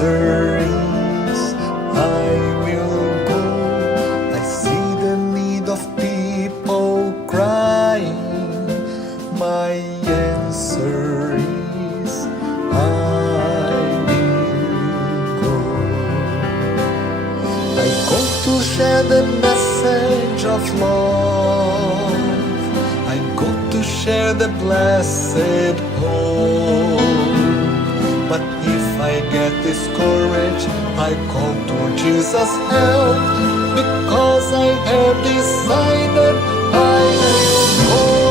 answer is, I will go. I see the need of people crying. My answer is, I will go. I go to share the message of love. I go to share the blessed hope. But if I get discouraged, I call to Jesus' help, because I have decided I will go.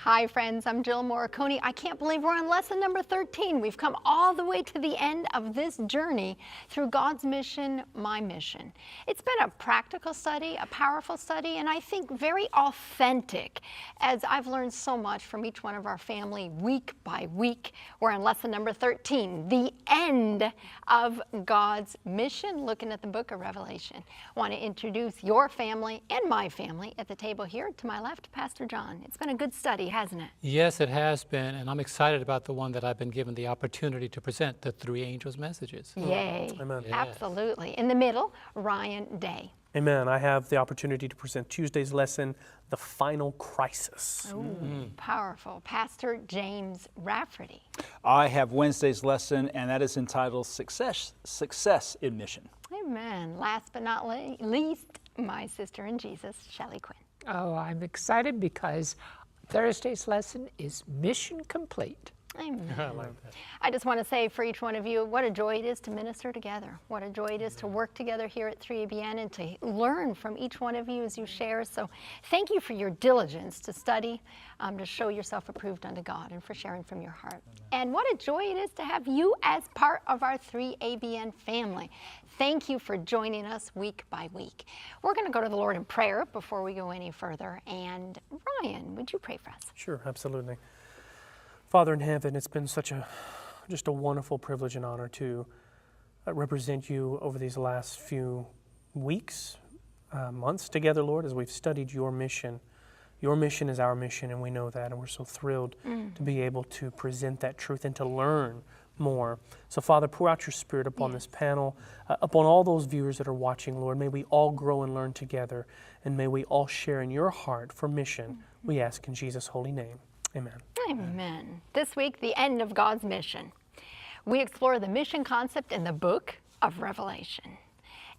Hi friends, I'm Jill Morricone. I can't believe we're on lesson number 13. We've come all the way to the end of this journey through God's mission, my mission. It's been a practical study, a powerful study, and I think very authentic, as I've learned so much from each one of our family week by week. We're on lesson number 13, the end of God's mission, looking at the book of Revelation. I want to introduce your family and my family at the table here. To my left, Pastor John. It's been a good study, hasn't it? Yes, it has been, and I'm excited about the one that I've been given the opportunity to present, the three angels' messages. Yay. Amen. Yes. Absolutely. In the middle, Ryan Day. Amen. I have the opportunity to present Tuesday's lesson, The Final Crisis. Ooh, powerful. Pastor James Rafferty. I have Wednesday's lesson, and that is entitled Success in Mission. Amen. Last but not least, my sister in Jesus, Shelley Quinn. Oh, I'm excited because Thursday's lesson is mission complete. Amen. I like that. I just want to say for each one of you, what a joy it is to minister together. What a joy it is to work together here at 3ABN and to learn from each one of you as you share. So thank you for your diligence to study, to show yourself approved unto God, and for sharing from your heart. And what a joy it is to have you as part of our 3ABN family. Thank you for joining us week by week. We're going to go to the Lord in prayer before we go any further. And Ryan, would you pray for us? Sure, absolutely. Father in heaven, it's been just a wonderful privilege and honor to represent you over these last few weeks, months together, Lord, as we've studied your mission. Your mission is our mission, and we know that, and we're so thrilled to be able to present that truth and to learn more. So, Father, pour out your Spirit upon this panel, upon all those viewers that are watching, Lord. May we all grow and learn together, and may we all share in your heart for mission. We ask in Jesus' holy name. Amen. Amen. This week, the end of God's mission. We explore the mission concept in the book of Revelation.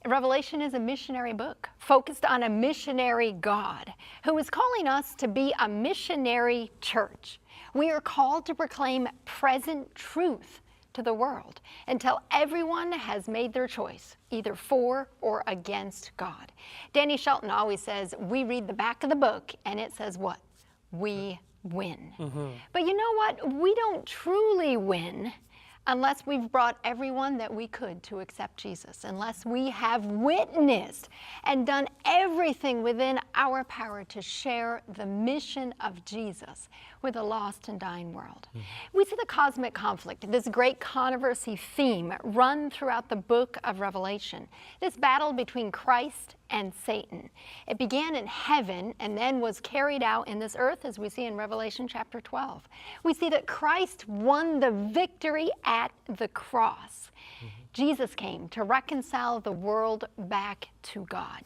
Revelation is a missionary book focused on a missionary God who is calling us to be a missionary church. We are called to proclaim present truth to the world until everyone has made their choice, either for or against God. Danny Shelton always says, we read the back of the book and it says what? We win. But you know what? We don't truly win unless we've brought everyone that we could to accept Jesus, unless we have witnessed and done everything within our power to share the mission of Jesus with a lost and dying world. We see the cosmic conflict, this great controversy theme run throughout the book of Revelation, this battle between Christ and Satan. It began in heaven and then was carried out in this earth, as we see in Revelation chapter 12. We see that Christ won the victory at the cross. Jesus came to reconcile the world back to God.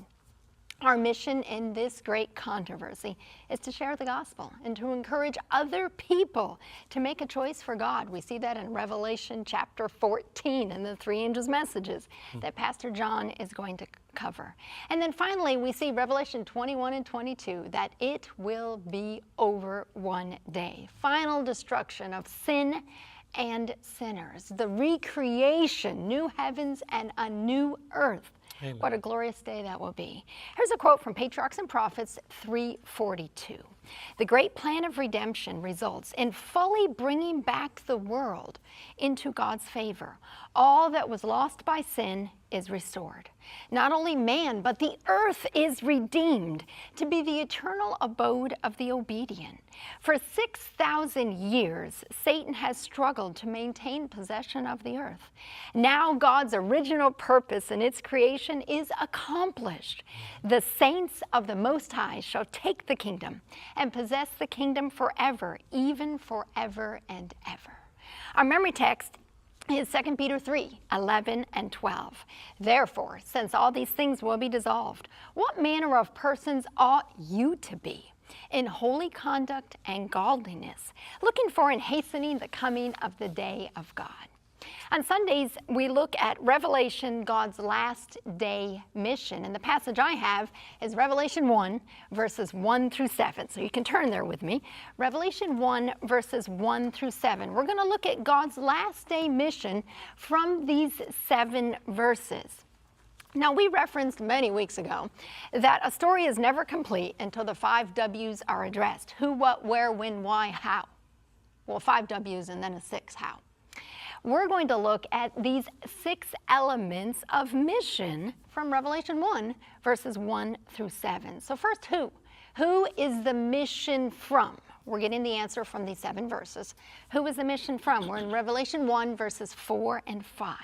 Our mission in this great controversy is to share the gospel and to encourage other people to make a choice for God. We see that in Revelation chapter 14 and the three angels' messages that Pastor John is going to cover. And then finally, we see Revelation 21 and 22, that it will be over one day. Final destruction of sin and sinners, the recreation, new heavens and a new earth. Amen. What a glorious day that will be. Here's a quote from Patriarchs and Prophets 3:42. The great plan of redemption results in fully bringing back the world into God's favor. All that was lost by sin is restored. Not only man, but the earth is redeemed to be the eternal abode of the obedient. For 6,000 years, Satan has struggled to maintain possession of the earth. Now God's original purpose in its creation is accomplished. The saints of the Most High shall take the kingdom and possess the kingdom forever, even forever and ever. Our memory text is 2 Peter 3, 11 and 12. Therefore, since all these things will be dissolved, what manner of persons ought you to be? In holy conduct and godliness, looking for and hastening the coming of the day of God. On Sundays, we look at Revelation, God's last day mission. And the passage I have is Revelation 1, verses 1 through 7. So you can turn there with me. Revelation 1, verses 1 through 7. We're going to look at God's last day mission from these 7 verses. Now, we referenced many weeks ago that a story is never complete until the 5 W's are addressed. Who, what, where, when, why, how. Well, 5 W's and then a 6 how. We're going to look at these 6 elements of mission from Revelation 1, verses 1 through 7. So first, who? Who is the mission from? We're getting the answer from these 7 verses. Who is the mission from? We're in Revelation 1, verses 4 and 5.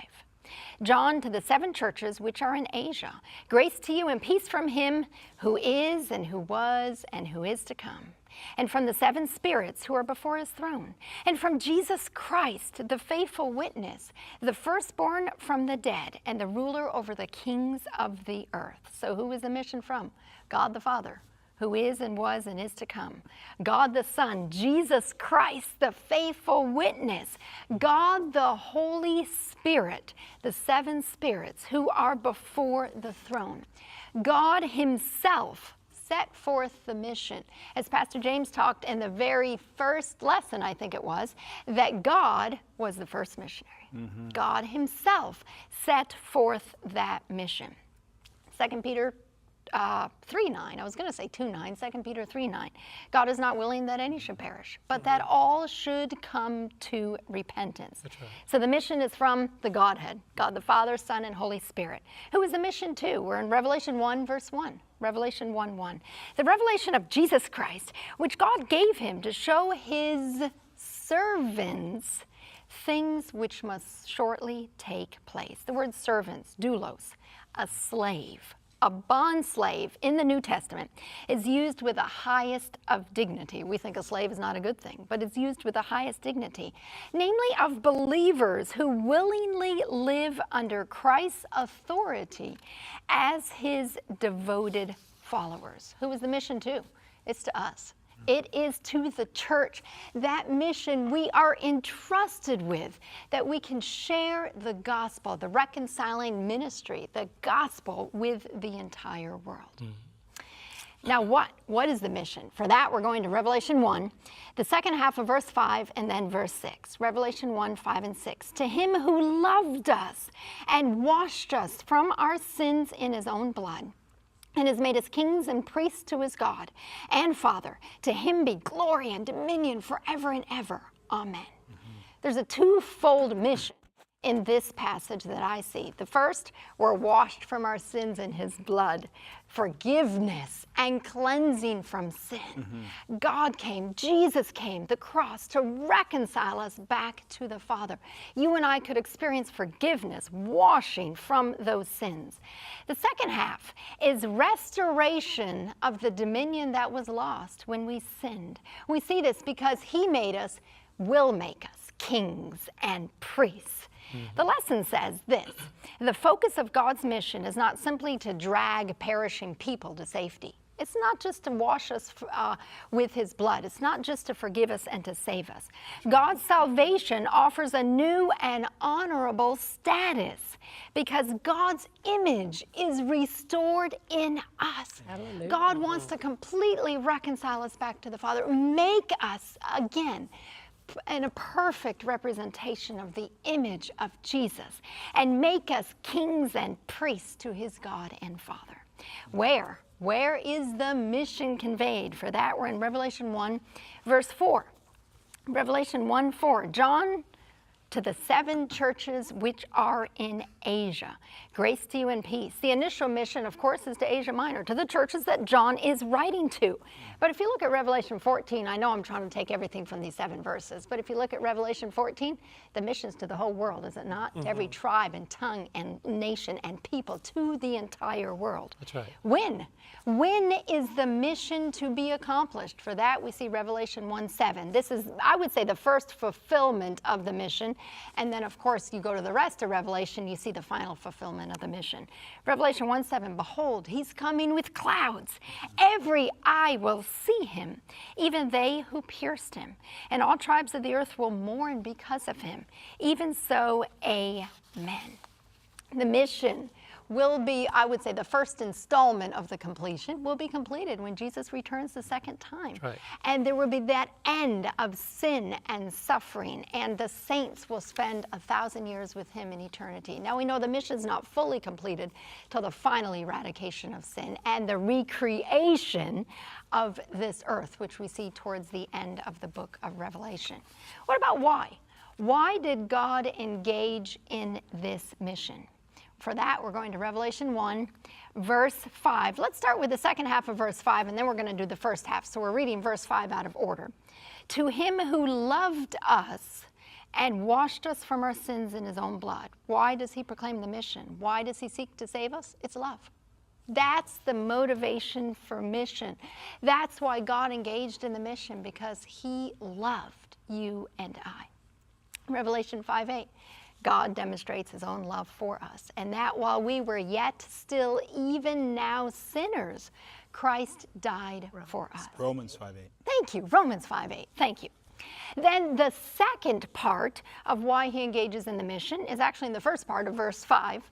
John, to the 7 churches which are in Asia, grace to you and peace from him who is and who was and who is to come, and from the 7 spirits who are before his throne, and from Jesus Christ, the faithful witness, the firstborn from the dead, and the ruler over the kings of the earth. So who is the mission from? God the Father, who is and was and is to come. God the Son, Jesus Christ, the faithful witness. God the Holy Spirit, the 7 spirits who are before the throne. God himself set forth the mission. As Pastor James talked in the very first lesson, I think it was, that God was the first missionary. God himself set forth that mission. 2 Peter 3:9. I was going to say 2:9, 2 Peter 3:9. God is not willing that any should perish, but that all should come to repentance. That's right. So the mission is from the Godhead, God the Father, Son, and Holy Spirit. Who is the mission to? We're in Revelation 1, verse 1. Revelation 1:1. The revelation of Jesus Christ, which God gave him to show his servants things which must shortly take place. The word servants, doulos, a slave. A bond slave in the New Testament is used with the highest of dignity. We think a slave is not a good thing, but it's used with the highest dignity, namely of believers who willingly live under Christ's authority as his devoted followers. Who is the mission to? It's to us. It is to the church, that mission we are entrusted with, that we can share the gospel, the reconciling ministry, the gospel with the entire world. Now what is the mission? For that, we're going to Revelation 1, the second half of verse 5, and then verse 6. Revelation 1, 5, and 6. To him who loved us and washed us from our sins in his own blood, and has made us kings and priests to his God and Father. To him be glory and dominion forever and ever. Amen. There's a twofold mission in this passage that I see. The first, we're washed from our sins in his blood. Forgiveness and cleansing from sin. God came, Jesus came, the cross, to reconcile us back to the Father. You and I could experience forgiveness, washing from those sins. The second half is restoration of the dominion that was lost when we sinned. We see this because he made us, will make us, kings and priests. The lesson says this: the focus of God's mission is not simply to drag perishing people to safety. It's not just to wash us with his blood. It's not just to forgive us and to save us. God's salvation offers a new and honorable status because God's image is restored in us. Hallelujah. God wants to completely reconcile us back to the Father, make us again in a perfect representation of the image of Jesus, and make us kings and priests to his God and Father. Where is the mission conveyed? For that, we're in Revelation 1, verse 4. Revelation 1, 4. John To the 7 churches which are in Asia, grace to you and peace. The initial mission, of course, is to Asia Minor, to the churches that John is writing to. But if you look at Revelation 14, I know I'm trying to take everything from these 7 verses, but if you look at Revelation 14, the mission's to the whole world, is it not? To every tribe and tongue and nation and people, to the entire world. That's right. When? When is the mission to be accomplished? For that, we see Revelation 1:7. This is, I would say, the first fulfillment of the mission. And then, of course, you go to the rest of Revelation, you see the final fulfillment of the mission. Revelation 1:7, behold, he's coming with clouds. Every eye will see him, even they who pierced him. And all tribes of the earth will mourn because of him. Even so, amen. The mission will be, I would say, the first installment of the completion will be completed when Jesus returns the second time. Right. And there will be that end of sin and suffering, and the saints will spend 1,000 years with him in eternity. Now we know the mission is not fully completed till the final eradication of sin and the recreation of this earth, which we see towards the end of the book of Revelation. What about why? Why did God engage in this mission? For that, we're going to Revelation 1, verse 5. Let's start with the second half of verse 5, and then we're going to do the first half. So we're reading verse 5 out of order. To him who loved us and washed us from our sins in his own blood. Why does he proclaim the mission? Why does he seek to save us? It's love. That's the motivation for mission. That's why God engaged in the mission, because he loved you and I. Revelation 5:8. God demonstrates his own love for us, and that while we were yet still even now sinners, Christ died for us. Romans 5:8. Thank you, Romans 5:8, thank you. Then the second part of why he engages in the mission is actually in the first part of verse 5,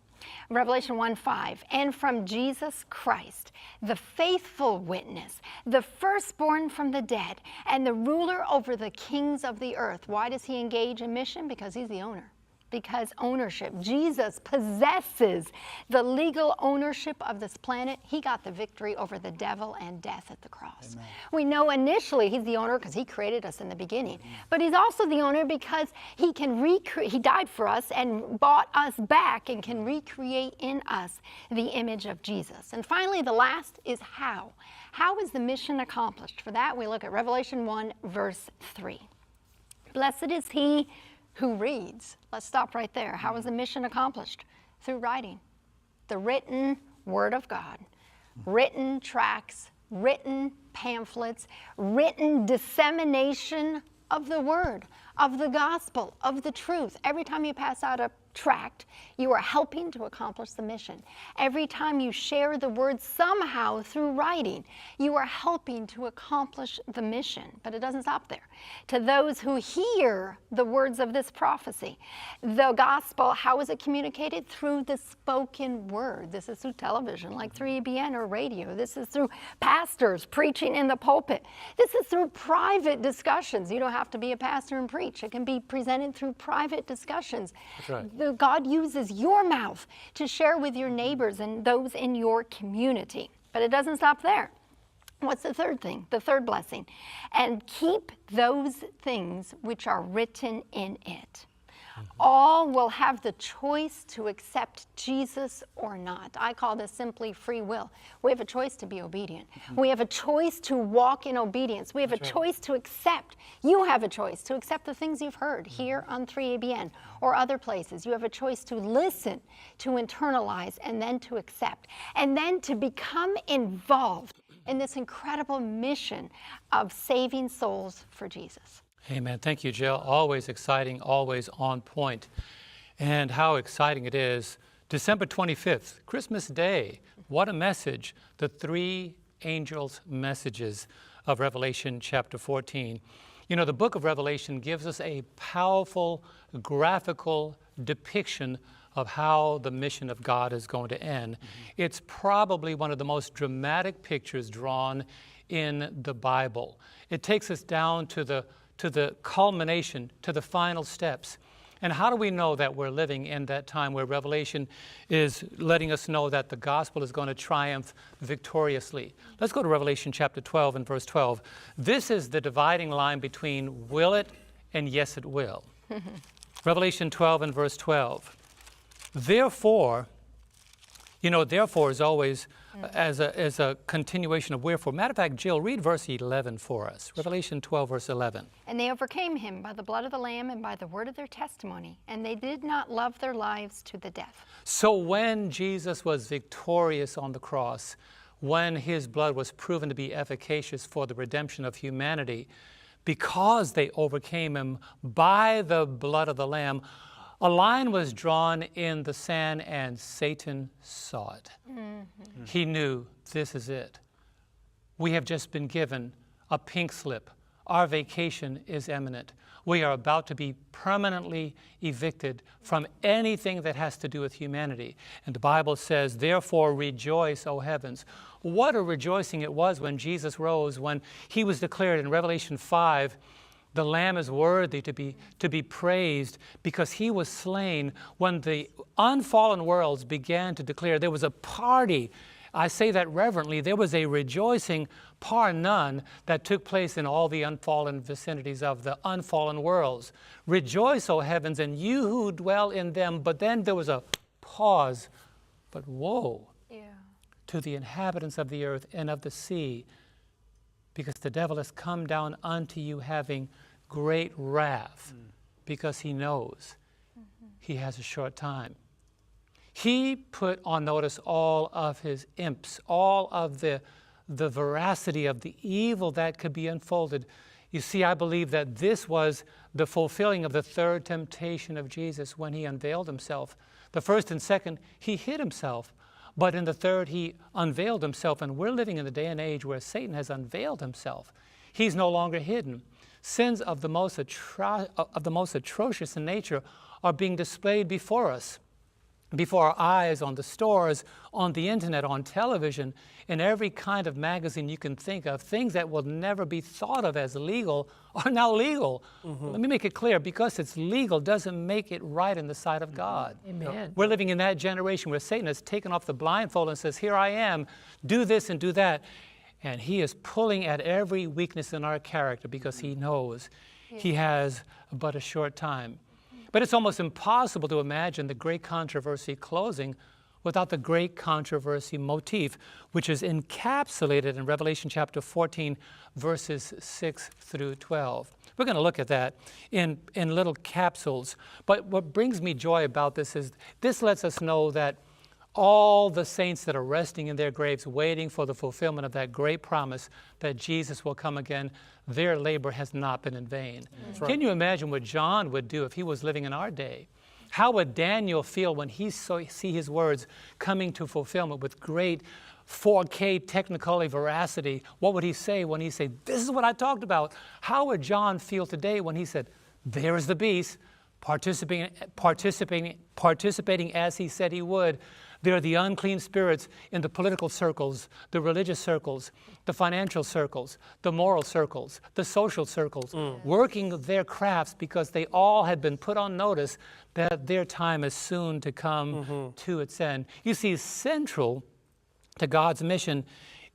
Revelation 1:5. And from Jesus Christ, the faithful witness, the firstborn from the dead, and the ruler over the kings of the earth. Why does he engage in mission? Because he's the owner. Because ownership. Jesus possesses the legal ownership of this planet. He got the victory over the devil and death at the cross. Amen. We know initially he's the owner because he created us in the beginning. But he's also the owner because he can he died for us and bought us back and can recreate in us the image of Jesus. And finally, the last is how. How is the mission accomplished? For that, we look at Revelation 1, verse 3. Blessed is he who reads. Let's stop right there. How is the mission accomplished? Through writing. The written word of God. Written tracts, written pamphlets, written dissemination of the word, of the gospel, of the truth. Every time you pass out a tract, you are helping to accomplish the mission. Every time you share the word somehow through writing, you are helping to accomplish the mission. But it doesn't stop there. To those who hear the words of this prophecy, the gospel, how is it communicated? Through the spoken word. This is through television, like 3ABN or radio. This is through pastors preaching in the pulpit. This is through private discussions. You don't have to be a pastor and preach. It can be presented through private discussions. That's right. God uses your mouth to share with your neighbors and those in your community. But it doesn't stop there. What's the third thing? The third blessing. And keep those things which are written in it. All will have the choice to accept Jesus or not. I call this simply free will. We have a choice to be obedient. We have a choice to walk in obedience. We have a choice to accept. You have a choice to accept the things you've heard here on 3ABN or other places. You have a choice to listen, to internalize, and then to accept. And then to become involved in this incredible mission of saving souls for Jesus. Amen. Thank you, Jill. Always exciting, always on point. And how exciting it is. December 25th, Christmas Day. What a message. The 3 angels' messages of Revelation chapter 14. You know, the book of Revelation gives us a powerful graphical depiction of how the mission of God is going to end. It's probably one of the most dramatic pictures drawn in the Bible. It takes us down to the culmination, to the final steps. And how do we know that we're living in that time where Revelation is letting us know that the gospel is going to triumph victoriously? Let's go to Revelation chapter 12 and verse 12. This is the dividing line between will it and yes it will. Revelation 12 and verse 12. Therefore, therefore is always as a continuation of wherefore. Matter of fact, Jill, read verse 11 for us. Revelation 12, verse 11. And they overcame him by the blood of the Lamb and by the word of their testimony, and they did not love their lives to the death. So when Jesus was victorious on the cross, when his blood was proven to be efficacious for the redemption of humanity, because they overcame him by the blood of the Lamb, a line was drawn in the sand and Satan saw it. Mm-hmm. He knew, this is it. We have just been given a pink slip. Our vacation is imminent. We are about to be permanently evicted from anything that has to do with humanity. And the Bible says, therefore rejoice, O heavens. What a rejoicing it was when Jesus rose, when he was declared in Revelation 5, the Lamb is worthy to be praised because he was slain. When the unfallen worlds began to declare, there was a party. I say that reverently. There was a rejoicing par none that took place in all the unfallen vicinities of the unfallen worlds. Rejoice, O heavens, and you who dwell in them. But then there was a pause. But woe to the inhabitants of the earth and of the sea, because the devil has come down unto you having great wrath, because he knows he has a short time. He put on notice all of his imps, all of the veracity of the evil that could be unfolded. You see, I believe that this was the fulfilling of the third temptation of Jesus when he unveiled himself. The first and second, he hid himself. But in the third, he unveiled himself, and we're living in the day and age where Satan has unveiled himself. He's no longer hidden. Sins of the most atrocious in nature are being displayed before us, before our eyes, on the stores, on the internet, on television, in every kind of magazine you can think of. Things that will never be thought of as legal are now legal. Mm-hmm. Let me make it clear, because it's legal doesn't make it right in the sight of God. Amen. We're living in that generation where Satan has taken off the blindfold and says, here I am, do this and do that. And he is pulling at every weakness in our character because he knows he has but a short time. But it's almost impossible to imagine the great controversy closing without the great controversy motif, which is encapsulated in Revelation chapter 14, verses 6 through 12. We're going to look at that in little capsules. But what brings me joy about this is this lets us know that all the saints that are resting in their graves waiting for the fulfillment of that great promise that Jesus will come again, their labor has not been in vain. Right. Can you imagine what John would do if he was living in our day? How would Daniel feel when he see his words coming to fulfillment with great 4K technicolor veracity? What would he say when he said, this is what I talked about? How would John feel today when he said, there is the beast, participating as he said he would? There are the unclean spirits in the political circles, the religious circles, the financial circles, the moral circles, the social circles, working their crafts because they all had been put on notice that their time is soon to come to its end. You see, central to God's mission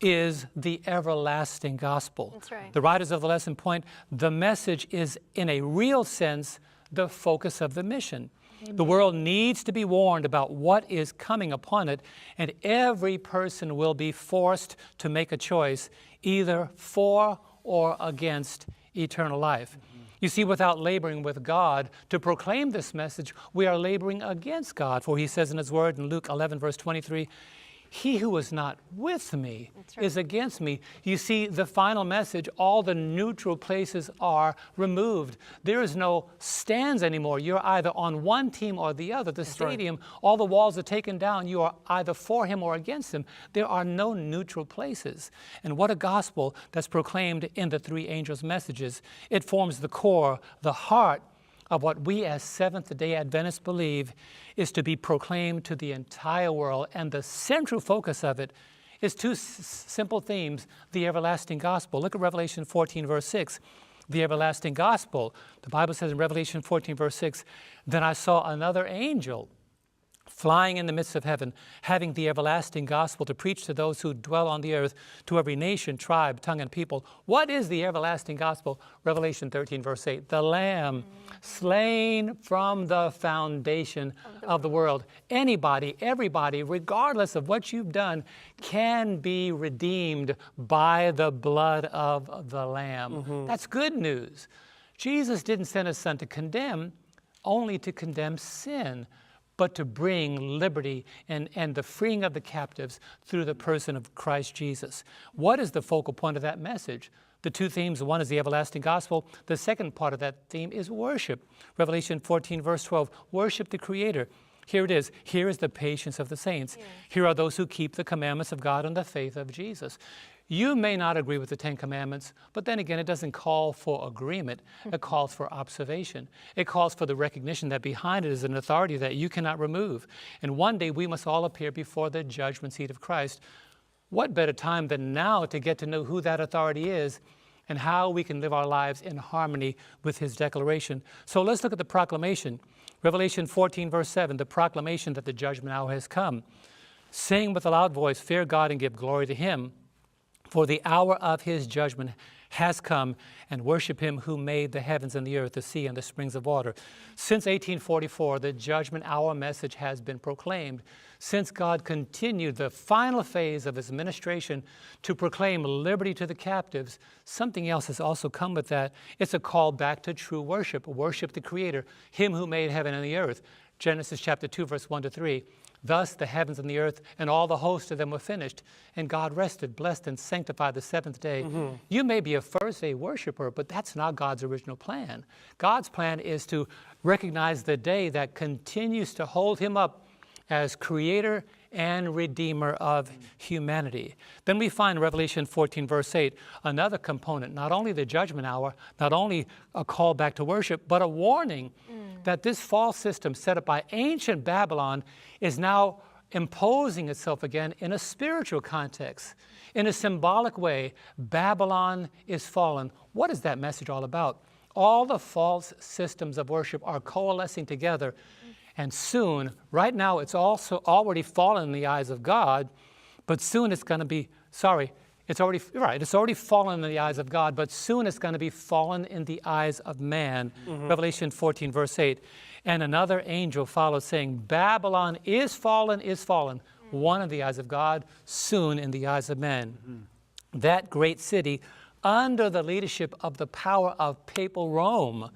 is the everlasting gospel. That's right. The writers of the lesson point, the message is, in a real sense, the focus of the mission. Amen. The world needs to be warned about what is coming upon it, and every person will be forced to make a choice, either for or against eternal life. You see, without laboring with God to proclaim this message, we are laboring against God. For he says in his word in Luke 11, verse 23, he who is not with me is against me. You see, the final message, all the neutral places are removed. There is no stands anymore. You're either on one team or the other. The stadium, all the walls are taken down. You are either for him or against him. There are no neutral places. And what a gospel that's proclaimed in the three angels' messages. It forms the core, the heart of what we as Seventh-day Adventists believe is to be proclaimed to the entire world. And the central focus of it is two simple themes, the everlasting gospel. Look at Revelation 14, verse 6. The everlasting gospel. The Bible says in Revelation 14, verse 6, then I saw another angel flying in the midst of heaven, having the everlasting gospel to preach to those who dwell on the earth, to every nation, tribe, tongue, and people. What is the everlasting gospel? Revelation 13, verse 8. The Lamb slain from the foundation of the world. Anybody, everybody, regardless of what you've done, can be redeemed by the blood of the Lamb. That's good news. Jesus didn't send his son to condemn, only to condemn sin, but to bring liberty and the freeing of the captives through the person of Christ Jesus. What is the focal point of that message? The two themes, one is the everlasting gospel. The second part of that theme is worship. Revelation 14, verse 12, worship the Creator. Here it is. Here is the patience of the saints. Yes. Here are those who keep the commandments of God and the faith of Jesus. You may not agree with the Ten Commandments, but then again, it doesn't call for agreement. It calls for observation. It calls for the recognition that behind it is an authority that you cannot remove. And one day we must all appear before the judgment seat of Christ. What better time than now to get to know who that authority is and how we can live our lives in harmony with his declaration. So let's look at the proclamation. Revelation 14, verse 7, the proclamation that the judgment hour has come. Saying with a loud voice, fear God and give glory to him, for the hour of his judgment has come, and worship him who made the heavens and the earth, the sea, and the springs of water. Since 1844, the judgment hour message has been proclaimed. Since God continued the final phase of his administration to proclaim liberty to the captives, something else has also come with that. It's a call back to true worship. Worship the Creator, him who made heaven and the earth. Genesis chapter 2, verse 1 to 3. Thus the heavens and the earth and all the host of them were finished, and God rested, blessed, and sanctified the seventh day. You may be a first-day worshiper, but that's not God's original plan. God's plan is to recognize the day that continues to hold him up as Creator and Redeemer of humanity. Then we find Revelation 14, verse 8, another component, not only the judgment hour, not only a call back to worship, but a warning that this false system set up by ancient Babylon is now imposing itself again in a spiritual context. In a symbolic way, Babylon is fallen. What is that message all about? All the false systems of worship are coalescing together, and soon, right now, it's also already fallen in the eyes of God, but soon it's going to be, it's already fallen in the eyes of God, but soon it's going to be fallen in the eyes of man. Revelation 14, verse 8. And another angel followed, saying, Babylon is fallen, one in the eyes of God, soon in the eyes of men. That great city, under the leadership of the power of papal Rome,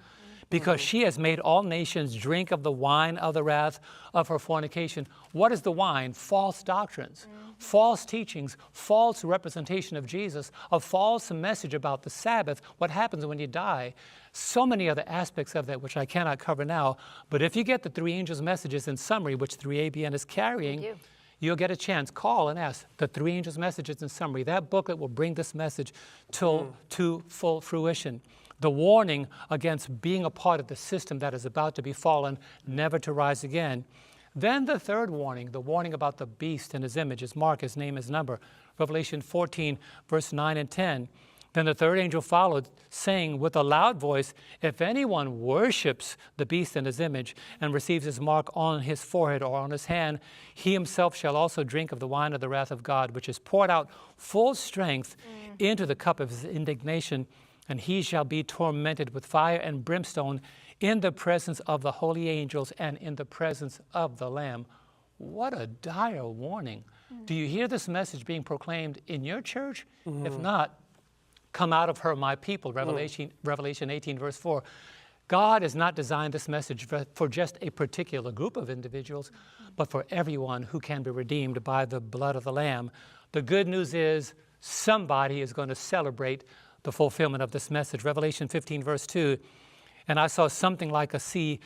because she has made all nations drink of the wine of the wrath of her fornication. What is the wine? False doctrines, false teachings, false representation of Jesus, a false message about the Sabbath, what happens when you die. So many other aspects of that which I cannot cover now. But if you get the three angels' messages in summary, which 3ABN is carrying, you'll get a chance. Call and ask the three angels' messages in summary. That booklet will bring this message to full fruition. The warning against being a part of the system that is about to be fallen, never to rise again. Then the third warning, the warning about the beast and his image, his mark, his name, his number. Revelation 14, verse 9 and 10. Then the third angel followed, saying with a loud voice, if anyone worships the beast and his image and receives his mark on his forehead or on his hand, he himself shall also drink of the wine of the wrath of God, which is poured out full strength into the cup of his indignation, and he shall be tormented with fire and brimstone in the presence of the holy angels and in the presence of the Lamb. What a dire warning. Do you hear this message being proclaimed in your church? If not, come out of her, my people, Revelation 18, verse 4. God has not designed this message for just a particular group of individuals, but for everyone who can be redeemed by the blood of the Lamb. The good news is somebody is going to celebrate the fulfillment of this message. Revelation 15, verse 2, and I saw something like a sea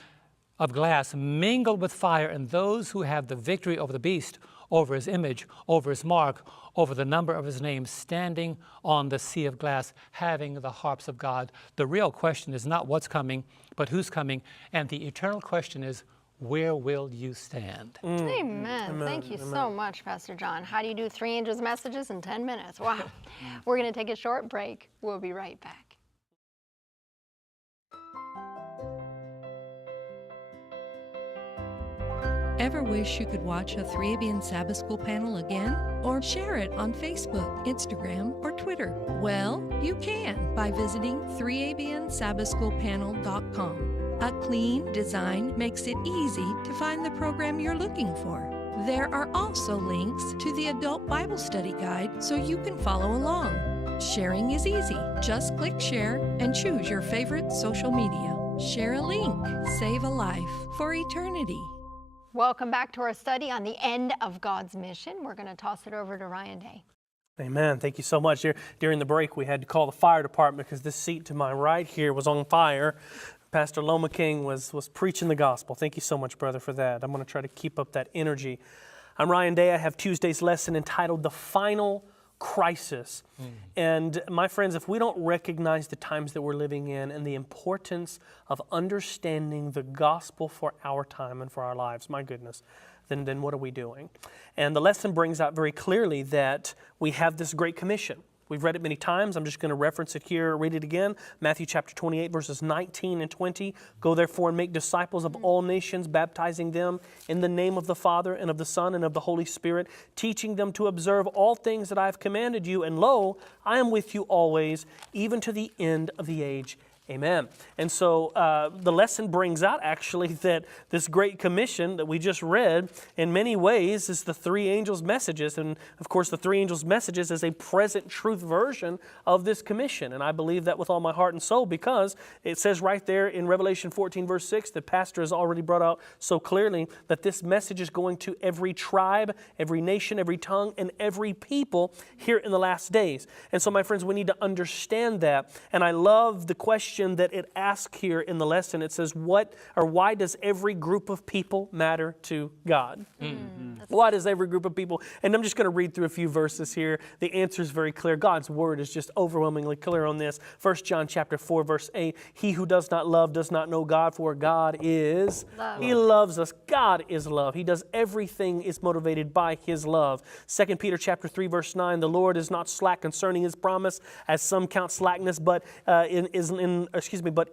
of glass mingled with fire, and those who have the victory over the beast, over his image, over his mark, over the number of his name, standing on the sea of glass, having the harps of God. The real question is not what's coming, but who's coming, and the eternal question is, where will you stand? Amen. Thank you so much, Pastor John. How do you do three angels' messages in 10 minutes? Wow. We're going to take a short break. We'll be right back. Ever wish you could watch a 3ABN Sabbath School panel again? Or share it on Facebook, Instagram, or Twitter? Well, you can by visiting 3abnsabbathschoolpanel.com. A clean design makes it easy to find the program you're looking for. There are also links to the Adult Bible Study Guide so you can follow along. Sharing is easy. Just click share and choose your favorite social media. Share a link. Save a life for eternity. Welcome back to our study on the end of God's mission. We're going to toss it over to Ryan Day. Amen. Thank you so much. During the break, we had to call the fire department because this seat to my right here was on fire. Pastor Loma King was preaching the gospel. Thank you so much, brother, for that. I'm going to try to keep up that energy. I'm Ryan Day. I have Tuesday's lesson entitled The Final Crisis. And my friends, if we don't recognize the times that we're living in and the importance of understanding the gospel for our time and for our lives, my goodness, then what are we doing? And the lesson brings out very clearly that we have this great commission. We've read it many times. I'm just going to reference it here, read it again. Matthew chapter 28, verses 19 and 20. Go therefore and make disciples of all nations, baptizing them in the name of the Father and of the Son and of the Holy Spirit, teaching them to observe all things that I have commanded you. And lo, I am with you always, even to the end of the age. Amen. And so the lesson brings out actually that this Great Commission that we just read in many ways is the three angels' messages. And of course the three angels' messages is a present truth version of this commission. And I believe that with all my heart and soul because it says right there in Revelation 14 verse 6 that Pastor has already brought out so clearly that this message is going to every tribe, every nation, every tongue, and every people here in the last days. And so my friends, we need to understand that. And I love the question that it asks here in the lesson. It says, why does every group of people matter to God? Why does every group of people? And I'm just going to read through a few verses here. The answer is very clear. God's word is just overwhelmingly clear on this. 1 John chapter 4, verse 8, he who does not love does not know God, for God is love. He loves us. God is love. He does everything is motivated by his love. 2 Peter chapter 3, verse 9, the Lord is not slack concerning his promise, as some count slackness, but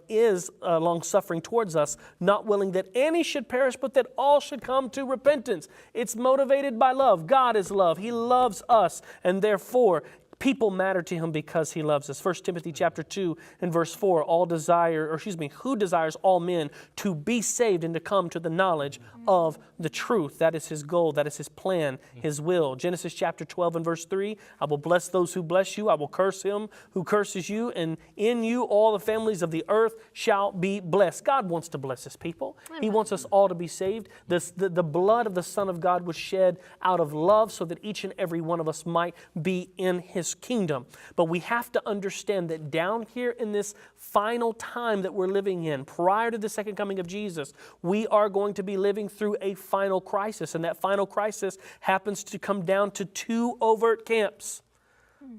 is long-suffering towards us, not willing that any should perish, but that all should come to repentance. It's motivated by love. God is love. He loves us, and therefore people matter to him because he loves us. 1 Timothy chapter 2 and verse 4, who desires all men to be saved and to come to the knowledge of the truth. That is his goal. That is his plan, his will. Genesis chapter 12 and verse 3, I will bless those who bless you. I will curse him who curses you. And in you all the families of the earth shall be blessed. God wants to bless his people. He wants us all to be saved. The blood of the Son of God was shed out of love so that each and every one of us might be in his kingdom. But we have to understand that down here in this final time that we're living in, prior to the second coming of Jesus, we are going to be living through a final crisis. And that final crisis happens to come down to two overt camps.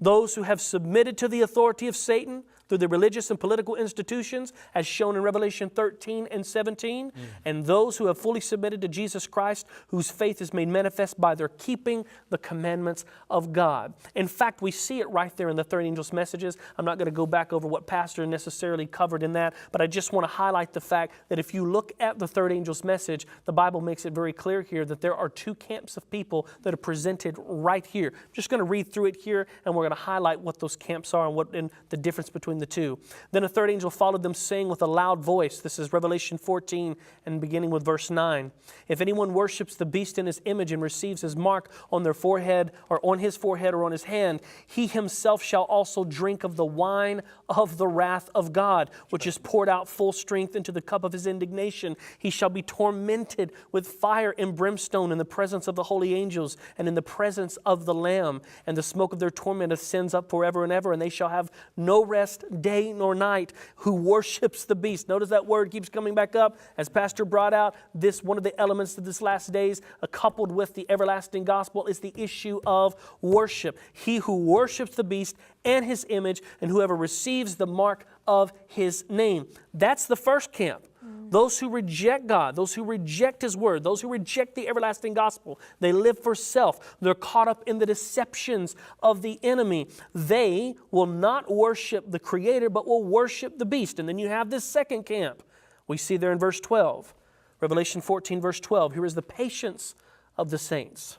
Those who have submitted to the authority of Satan through the religious and political institutions, as shown in Revelation 13 and 17, and those who have fully submitted to Jesus Christ, whose faith is made manifest by their keeping the commandments of God. In fact, we see it right there in the third angel's messages. I'm not going to go back over what Pastor necessarily covered in that, but I just want to highlight the fact that if you look at the third angel's message, the Bible makes it very clear here that there are two camps of people that are presented right here. I'm just going to read through it here, and we're going to highlight what those camps are and the difference between the two. Then a third angel followed them, saying with a loud voice, this is Revelation 14 and beginning with verse 9, if anyone worships the beast in his image and receives his mark on their forehead or on his forehead or on his hand, he himself shall also drink of the wine of the wrath of God, which is poured out full strength into the cup of his indignation. He shall be tormented with fire and brimstone in the presence of the holy angels and in the presence of the Lamb, and the smoke of their torment ascends up forever and ever, and they shall have no rest day nor night who worships the beast. Notice that word keeps coming back up. As Pastor brought out, this one of the elements of this last days, coupled with the everlasting gospel, is the issue of worship. He who worships the beast and his image, and whoever receives the mark of his name. That's the first camp. Those who reject God, those who reject his word, those who reject the everlasting gospel, they live for self. They're caught up in the deceptions of the enemy. They will not worship the Creator, but will worship the beast. And then you have this second camp. We see there in verse 12. Revelation 14, verse 12, here is the patience of the saints.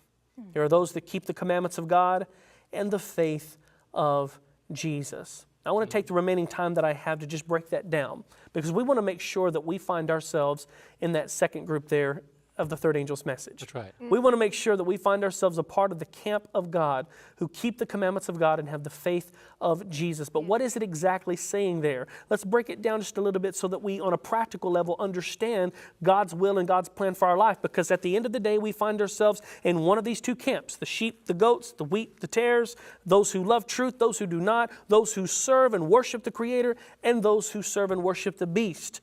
Here are those that keep the commandments of God and the faith of Jesus. I want to take the remaining time that I have to just break that down, because we want to make sure that we find ourselves in that second group there of the third angel's message. That's right. We want to make sure that we find ourselves a part of the camp of God who keep the commandments of God and have the faith of Jesus. But what is it exactly saying there? Let's break it down just a little bit so that we, on a practical level, understand God's will and God's plan for our life. Because at the end of the day, we find ourselves in one of these two camps: the sheep, the goats, the wheat, the tares, those who love truth, those who do not, those who serve and worship the Creator, and those who serve and worship the beast.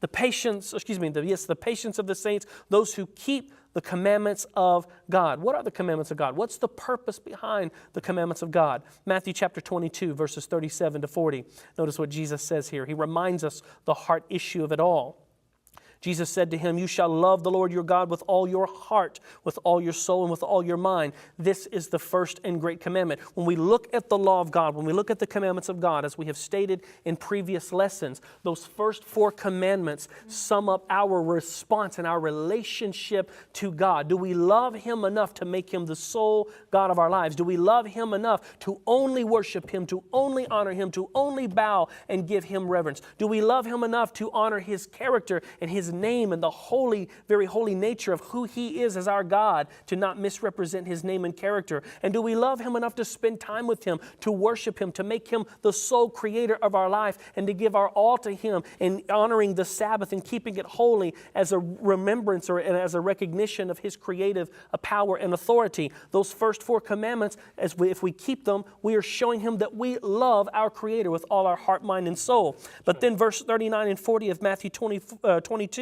The patience of the saints, those who keep the commandments of God. What are the commandments of God? What's the purpose behind the commandments of God? Matthew chapter 22, verses 37 to 40. Notice what Jesus says here. He reminds us the heart issue of it all. Jesus said to him, "You shall love the Lord your God with all your heart, with all your soul, and with all your mind. This is the first and great commandment." When we look at the law of God, when we look at the commandments of God, as we have stated in previous lessons, those first 4 commandments sum up our response and our relationship to God. Do we love Him enough to make Him the sole God of our lives? Do we love Him enough to only worship Him, to only honor Him, to only bow and give Him reverence? Do we love Him enough to honor His character and His name and the holy, very holy nature of who He is as our God, to not misrepresent His name and character? And do we love Him enough to spend time with Him, to worship Him, to make Him the sole creator of our life, and to give our all to Him, and honoring the Sabbath and keeping it holy as a remembrance or as a recognition of His creative power and authority? Those first 4 commandments, if we keep them, we are showing Him that we love our Creator with all our heart, mind, and soul. But then verse 39 and 40 of Matthew 22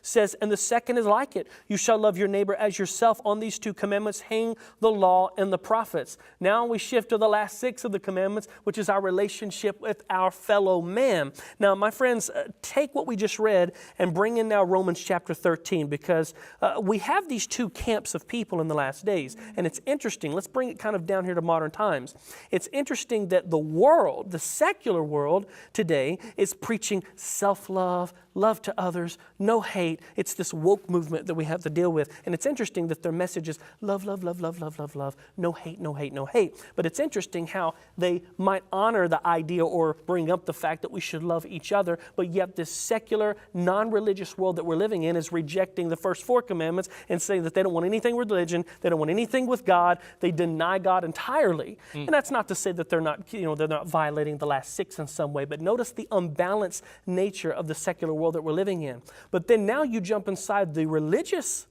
says, "And the second is like it. You shall love your neighbor as yourself. On these 2 commandments hang the law and the prophets." Now we shift to the last 6 of the commandments, which is our relationship with our fellow man. Now, my friends, take what we just read and bring in now Romans chapter 13, because we have these 2 camps of people in the last days. And it's interesting. Let's bring it kind of down here to modern times. It's interesting that the world, the secular world today, is preaching self-love, love to others, no hate. It's this woke movement that we have to deal with. And it's interesting that their message is love, love, love, love, love, love, love, no hate, no hate, no hate. But it's interesting how they might honor the idea or bring up the fact that we should love each other, but yet this secular, non-religious world that we're living in is rejecting the first 4 commandments and saying that they don't want anything with religion, they don't want anything with God, they deny God entirely. And that's not to say that they're not violating the last 6 in some way, but notice the unbalanced nature of the secular world that we're living in. But then now you jump inside the religious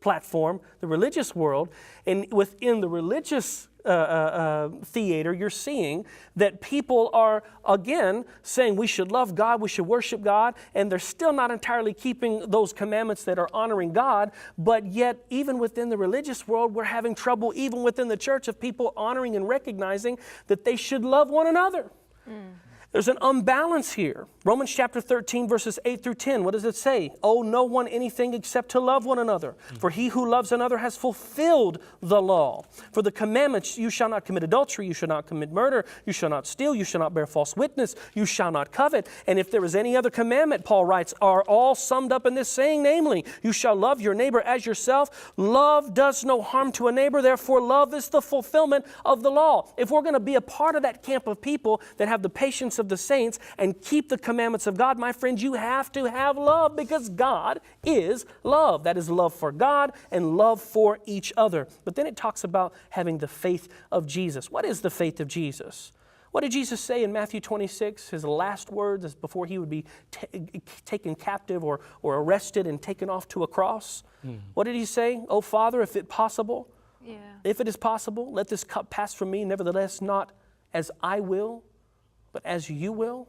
platform, the religious world, and within the religious theater, you're seeing that people are, again, saying we should love God, we should worship God, and they're still not entirely keeping those commandments that are honoring God. But yet, even within the religious world, we're having trouble, even within the church, of people honoring and recognizing that they should love one another. There's an unbalance here. Romans chapter 13, verses 8 through 10. What does it say? "Owe no one anything except to love one another. For he who loves another has fulfilled the law. For the commandments, you shall not commit adultery, you shall not commit murder, you shall not steal, you shall not bear false witness, you shall not covet. And if there is any other commandment," Paul writes, "are all summed up in this saying, namely, you shall love your neighbor as yourself. Love does no harm to a neighbor, therefore love is the fulfillment of the law." If we're going to be a part of that camp of people that have the patience of the saints and keep the commandments of God, my friends, you have to have love, because God is love. That is love for God and love for each other. But then it talks about having the faith of Jesus. What is the faith of Jesus? What did Jesus say in Matthew 26, his last words before he would be taken captive or arrested and taken off to a cross? What did he say? "Oh, Father, if it possible, if it is possible, let this cup pass from me. Nevertheless, not as I will, but as you will."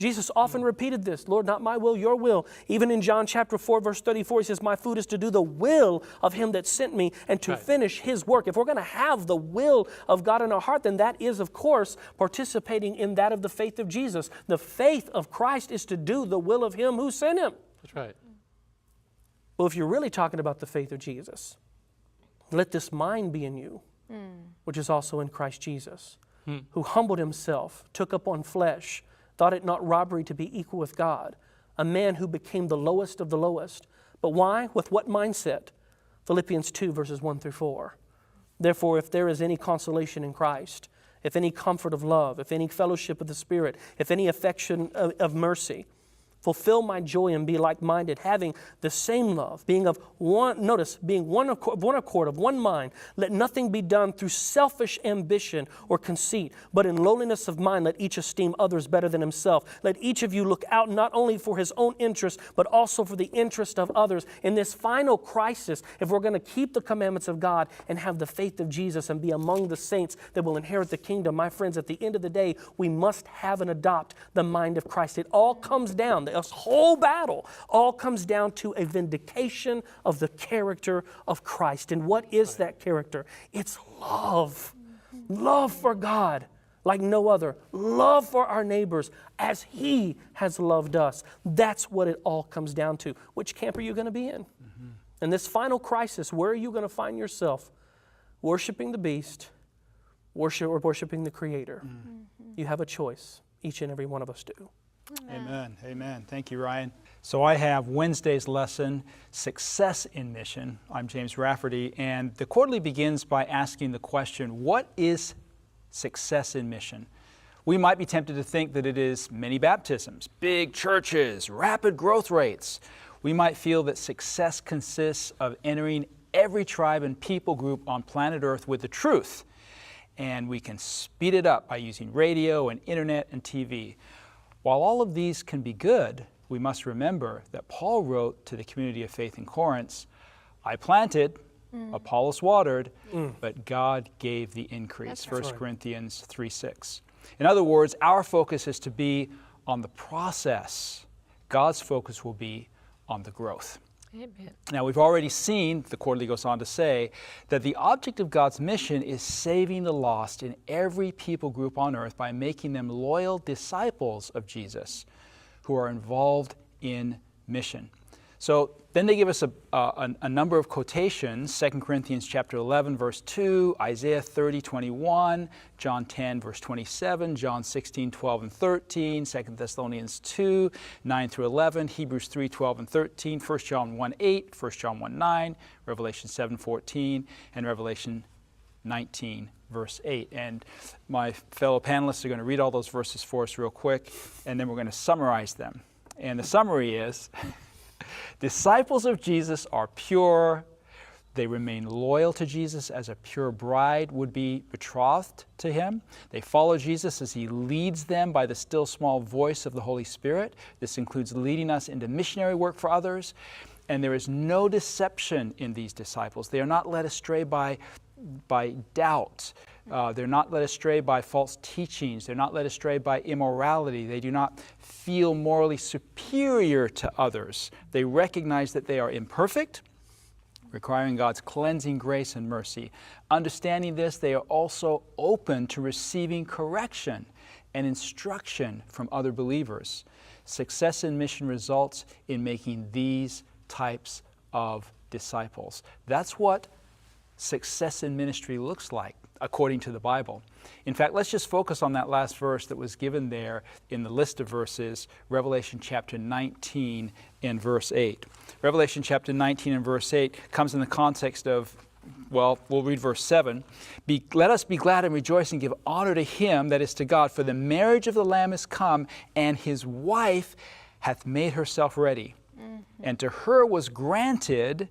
Jesus often repeated this, "Lord, not my will, your will." Even in John chapter 4, verse 34, he says, "My food is to do the will of him that sent me and to finish his work." If we're going to have the will of God in our heart, then that is, of course, participating in that of the faith of Jesus. The faith of Christ is to do the will of him who sent him. That's right. Well, if you're really talking about the faith of Jesus, "Let this mind be in you, which is also in Christ Jesus, who humbled himself, took up on flesh, thought it not robbery to be equal with God, a man who became the lowest of the lowest. But why? With what mindset? Philippians 2, verses 1 through 4. Therefore, if there is any consolation in Christ, if any comfort of love, if any fellowship of the Spirit, if any affection of mercy, fulfill my joy and be like-minded, having the same love, being of one, notice, being one accord, of one mind. Let nothing be done through selfish ambition or conceit, but in lowliness of mind let each esteem others better than himself. Let each of you look out not only for his own interest, but also for the interest of others. In this final crisis, if we're going to keep the commandments of God and have the faith of Jesus and be among the saints that will inherit the kingdom, my friends, at the end of the day, we must have and adopt the mind of Christ. It all comes down, this whole battle all comes down to a vindication of the character of Christ. And what is that character? It's love. Love for God like no other. Love for our neighbors as He has loved us. That's what it all comes down to. Which camp are you going to be in? In this final crisis, where are you going to find yourself? Worshiping the beast, or worshiping the Creator? You have a choice. Each and every one of us do. Amen. Amen. Thank you, Ryan. So I have Wednesday's lesson, Success in Mission. I'm James Rafferty, and the quarterly begins by asking the question, what is success in mission? We might be tempted to think that it is many baptisms, big churches, rapid growth rates. We might feel that success consists of entering every tribe and people group on planet Earth with the truth, and we can speed it up by using radio and internet and TV. While all of these can be good, we must remember that Paul wrote to the community of faith in Corinth, I planted, Apollos watered, but God gave the increase. 1 Corinthians 3:6. In other words, our focus is to be on the process. God's focus will be on the growth. Amen. Now, we've already seen, the quarterly goes on to say, that the object of God's mission is saving the lost in every people group on earth by making them loyal disciples of Jesus who are involved in mission. So then they give us a number of quotations, 2 Corinthians chapter 11, verse 2, Isaiah 30, 21, John 10, verse 27, John 16, 12 and 13, 2 Thessalonians 2, 9 through 11, Hebrews 3, 12 and 13, 1 John 1, 8, 1 John 1, 9, Revelation 7, 14, and Revelation 19, verse 8. And my fellow panelists are going to read all those verses for us real quick, and then we're going to summarize them. And the summary is, disciples of Jesus are pure. They remain loyal to Jesus as a pure bride would be betrothed to Him. They follow Jesus as He leads them by the still small voice of the Holy Spirit. This includes leading us into missionary work for others. And there is no deception in these disciples. They are not led astray by doubt. They're not led astray by false teachings. They're not led astray by immorality. They do not feel morally superior to others. They recognize that they are imperfect, requiring God's cleansing grace and mercy. Understanding this, they are also open to receiving correction and instruction from other believers. Success in mission results in making these types of disciples. That's what success in ministry looks like, according to the Bible. In fact, let's just focus on that last verse that was given there in the list of verses, Revelation chapter 19 and verse 8. Revelation chapter 19 and verse 8 comes in the context of, well, we'll read verse 7. Let us be glad and rejoice and give honor to Him, that is to God, for the marriage of the Lamb is come, and His wife hath made herself ready. And to her was granted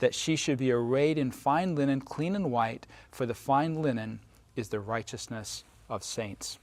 that she should be arrayed in fine linen, clean and white, for the fine linen is the righteousness of saints.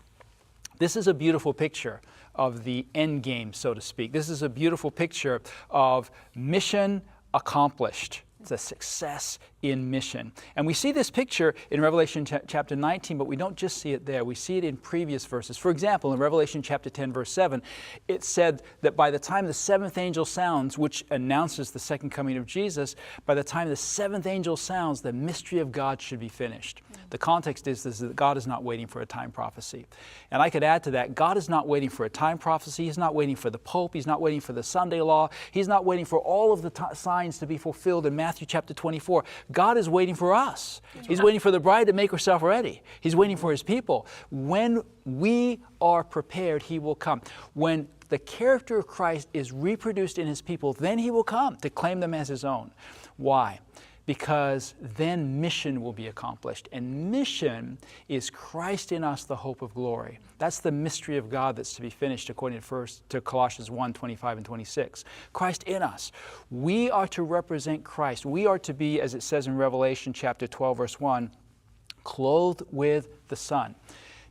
This is a beautiful picture of the end game, so to speak. This is a beautiful picture of mission accomplished. It's a success in mission. And we see this picture in Revelation chapter 19, but we don't just see it there. We see it in previous verses. For example, in Revelation chapter 10, verse 7, it said that by the time the seventh angel sounds, which announces the second coming of Jesus, by the time the seventh angel sounds, the mystery of God should be finished. The context is that God is not waiting for a time prophecy. And I could add to that, God is not waiting for a time prophecy. He's not waiting for the Pope. He's not waiting for the Sunday law. He's not waiting for all of the signs to be fulfilled in Matthew chapter 24. God is waiting for us. He's waiting for the bride to make herself ready. He's waiting for His people. When we are prepared, He will come. When the character of Christ is reproduced in his people, then he will come to claim them as his own. Why? Because then mission will be accomplished. And mission is Christ in us, the hope of glory. That's the mystery of God that's to be finished according to Colossians 1, 25 and 26. Christ in us. We are to represent Christ. We are to be, as it says in Revelation chapter 12, verse 1, clothed with the Son.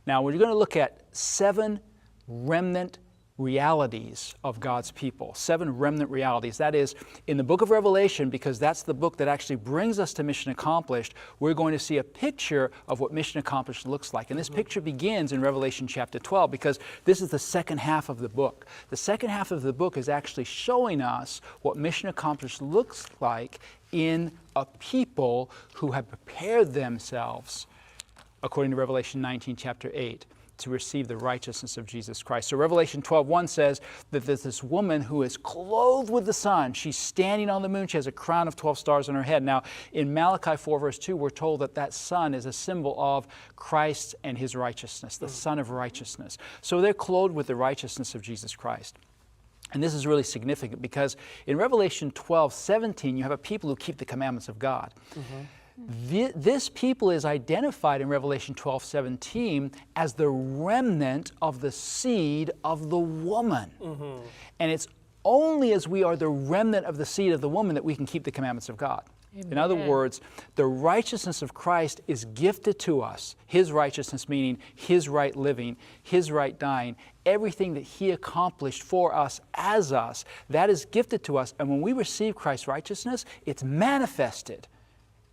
Now, we're going to look at 7 remnant realities of God's people. 7 remnant realities. That is, in the book of Revelation, because that's the book that actually brings us to mission accomplished, we're going to see a picture of what mission accomplished looks like. And this picture begins in Revelation chapter 12, because this is the second half of the book. The second half of the book is actually showing us what mission accomplished looks like in a people who have prepared themselves, according to Revelation 19, chapter 8, to receive the righteousness of Jesus Christ. So Revelation 12:1 says that there's this woman who is clothed with the sun. She's standing on the moon. She has a crown of 12 stars on her head. Now, in Malachi 4, verse 2, we're told that that sun is a symbol of Christ and his righteousness, the Son of righteousness. So they're clothed with the righteousness of Jesus Christ. And this is really significant because in Revelation 12:17, you have a people who keep the commandments of God. This people is identified in Revelation 12:17 as the remnant of the seed of the woman. And it's only as we are the remnant of the seed of the woman that we can keep the commandments of God. Amen. In other words, the righteousness of Christ is gifted to us. His righteousness meaning his right living, his right dying, everything that he accomplished for us as us, that is gifted to us. And when we receive Christ's righteousness, it's manifested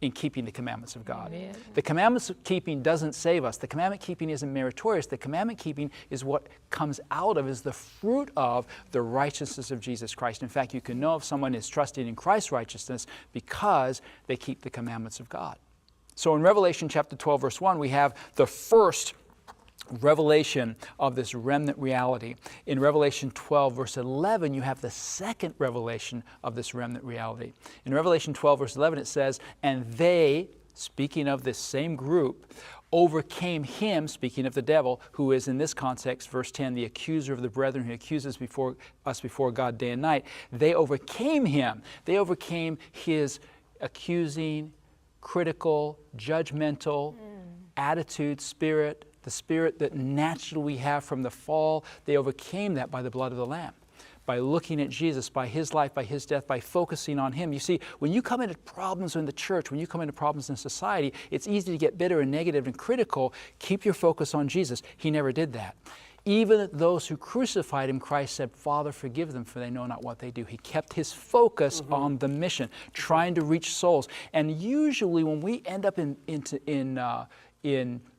in keeping the commandments of God. Amen. The commandments keeping doesn't save us. The commandment keeping isn't meritorious. The commandment keeping is what comes out of, is the fruit of the righteousness of Jesus Christ. In fact, you can know if someone is trusting in Christ's righteousness because they keep the commandments of God. So in Revelation chapter 12, verse 1, we have the first revelation of this remnant reality. In Revelation 12, verse 11, you have the second revelation of this remnant reality. In Revelation 12, verse 11, it says, and they, speaking of this same group, overcame him, speaking of the devil, who is in this context, verse 10, the accuser of the brethren, who accuses us before God day and night. They overcame him. They overcame his accusing, critical, judgmental attitude, spirit, the spirit that naturally we have from the fall. They overcame that by the blood of the Lamb, by looking at Jesus, by his life, by his death, by focusing on him. You see, when you come into problems in the church, when you come into problems in society, it's easy to get bitter and negative and critical. Keep your focus on Jesus. He never did that. Even those who crucified him, Christ said, Father, forgive them, for they know not what they do. He kept his focus on the mission, trying to reach souls. And usually when we end up in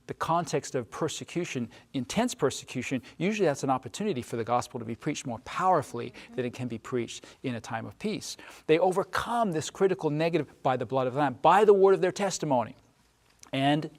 the context of persecution, intense persecution, usually that's an opportunity for the gospel to be preached more powerfully than it can be preached in a time of peace. They overcome this critical negative by the blood of the Lamb, by the word of their testimony. And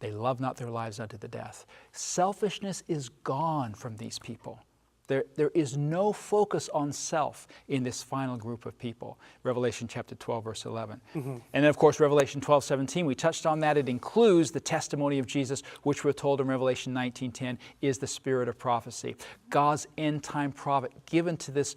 they love not their lives unto the death. Selfishness is gone from these people. There is no focus on self in this final group of people. Revelation chapter 12, verse 11. And then, of course, Revelation 12:17, we touched on that. It includes the testimony of Jesus, which we're told in Revelation 19:10 is the spirit of prophecy. God's end-time prophet given to this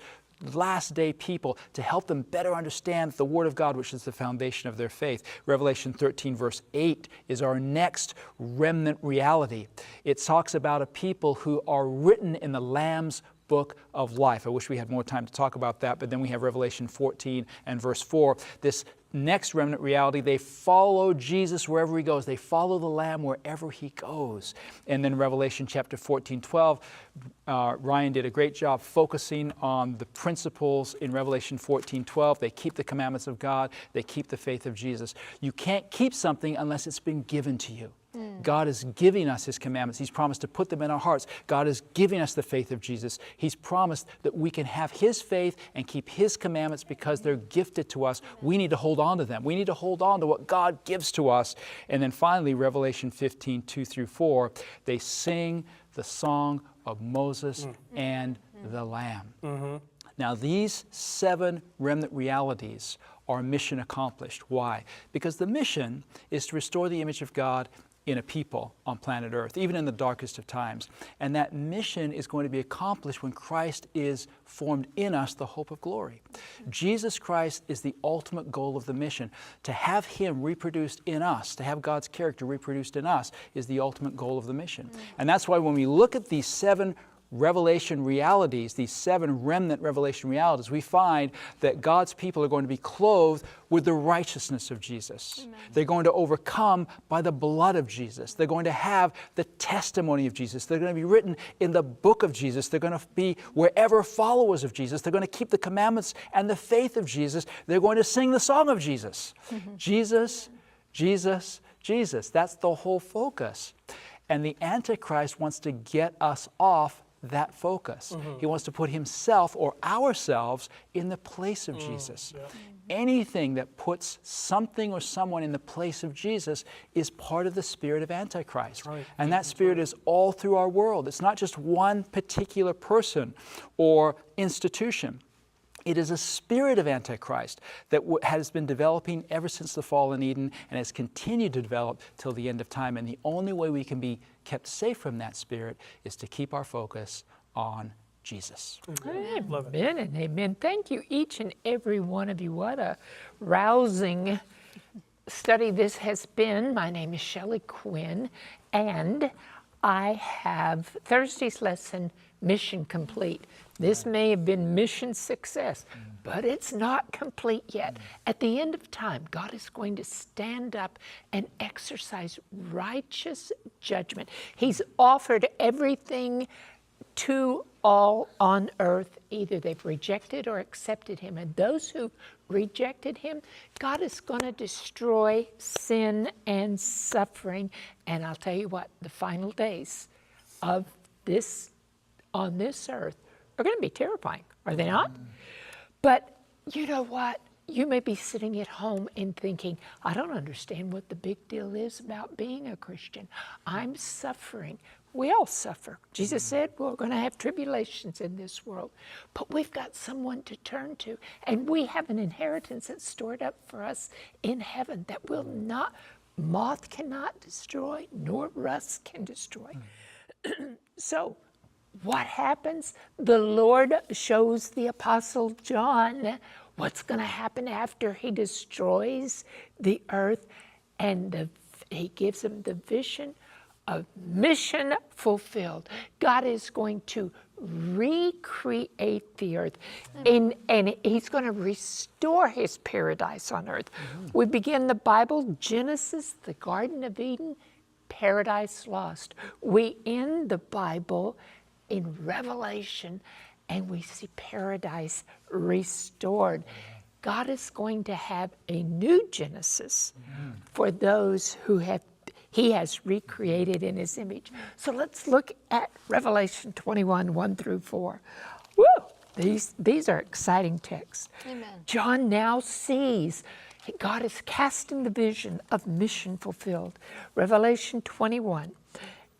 last day people to help them better understand the Word of God, which is the foundation of their faith. Revelation 13, verse 8 is our next remnant reality. It talks about a people who are written in the Lamb's book of life. I wish we had more time to talk about that, but then we have Revelation 14 and verse 4. This next remnant reality, they follow Jesus wherever he goes. They follow the Lamb wherever he goes. And then Revelation chapter 14:12, Ryan did a great job focusing on the principles in Revelation 14:12. They keep the commandments of God. They keep the faith of Jesus. You can't keep something unless it's been given to you. God is giving us his commandments. He's promised to put them in our hearts. God is giving us the faith of Jesus. He's promised that we can have his faith and keep his commandments because they're gifted to us. We need to hold on to them. We need to hold on to what God gives to us. And then finally, Revelation 15:2-4, they sing the song of Moses and the Lamb. Now, these 7 remnant realities are mission accomplished. Why? Because the mission is to restore the image of God in a people on planet Earth, even in the darkest of times. And that mission is going to be accomplished when Christ is formed in us, the hope of glory. Jesus Christ is the ultimate goal of the mission. To have Him reproduced in us, to have God's character reproduced in us, is the ultimate goal of the mission. And that's why when we look at these 7 revelation realities, these 7 remnant revelation realities, we find that God's people are going to be clothed with the righteousness of Jesus. Amen. They're going to overcome by the blood of Jesus. They're going to have the testimony of Jesus. They're going to be written in the book of Jesus. They're going to be wherever followers of Jesus. They're going to keep the commandments and the faith of Jesus. They're going to sing the song of Jesus. Jesus, Jesus, Jesus. That's the whole focus. And the Antichrist wants to get us off that focus. He wants to put himself or ourselves in the place of Jesus. Anything that puts something or someone in the place of Jesus is part of the spirit of Antichrist. Right. And that spirit is all through our world. It's not just one particular person or institution. It is a spirit of Antichrist that has been developing ever since the fall in Eden and has continued to develop till the end of time. And the only way we can be kept safe from that spirit is to keep our focus on Jesus. Amen. Amen and amen. Thank you, each and every one of you. What a rousing study this has been. My name is Shelley Quinn, and I have Thursday's lesson, Mission Complete. This may have been mission success, but it's not complete yet. At the end of time, God is going to stand up and exercise righteous judgment. He's offered everything to all on earth. Either they've rejected or accepted Him. And those who rejected Him, God is going to destroy sin and suffering. And I'll tell you what, the final days of this on this earth are going to be terrifying, are they not? But you know what? You may be sitting at home and thinking, I don't understand what the big deal is about being a Christian. I'm suffering. We all suffer. Jesus said we're going to have tribulations in this world, but we've got someone to turn to, and we have an inheritance that's stored up for us in heaven that will not, moth cannot destroy, nor rust can destroy. So, what happens? The Lord shows the Apostle John what's going to happen after He destroys the earth, and He gives him the vision of mission fulfilled. God is going to recreate the earth, and He's going to restore His paradise on earth. We begin the Bible, Genesis, the Garden of Eden, paradise lost. We end the Bible in Revelation, and we see paradise restored. God is going to have a new Genesis for those who He has recreated in His image. So let's look at Revelation 21, 1 through 4. Woo! These are exciting texts. Amen. John now sees God is casting the vision of mission fulfilled. Revelation 21.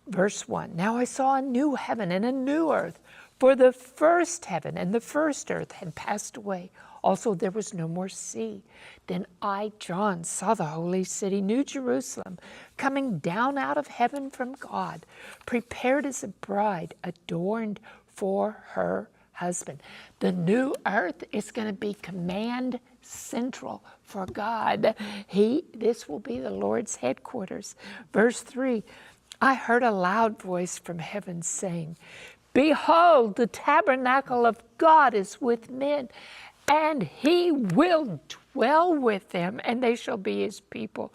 Verse 1, now I saw a new heaven and a new earth, for the first heaven and the first earth had passed away. Also there was no more sea. Then I, John, saw the holy city, New Jerusalem, coming down out of heaven from God, prepared as a bride, adorned for her husband. The new earth is going to be command central for God. This will be the Lord's headquarters. Verse 3, I heard a loud voice from heaven saying, behold, the tabernacle of God is with men, and He will dwell with them, and they shall be His people.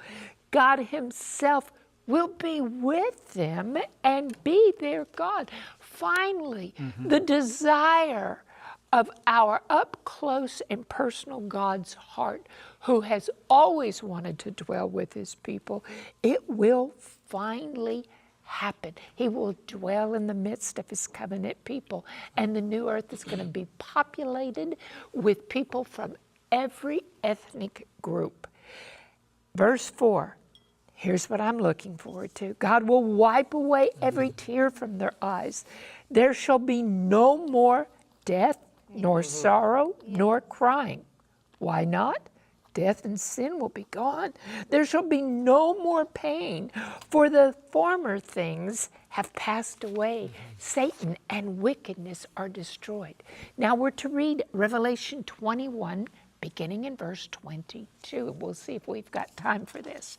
God Himself will be with them and be their God. Finally, the desire of our up-close and personal God's heart, who has always wanted to dwell with His people, it will finally happen. He will dwell in the midst of His covenant people, and the new earth is going to be populated with people from every ethnic group. Verse 4, here's what I'm looking forward to. God will wipe away every tear from their eyes. There shall be no more death, nor sorrow, nor crying. Why not? Death and sin will be gone. There shall be no more pain, for the former things have passed away. Satan and wickedness are destroyed. Now we're to read Revelation 21, beginning in verse 22. We'll see if we've got time for this.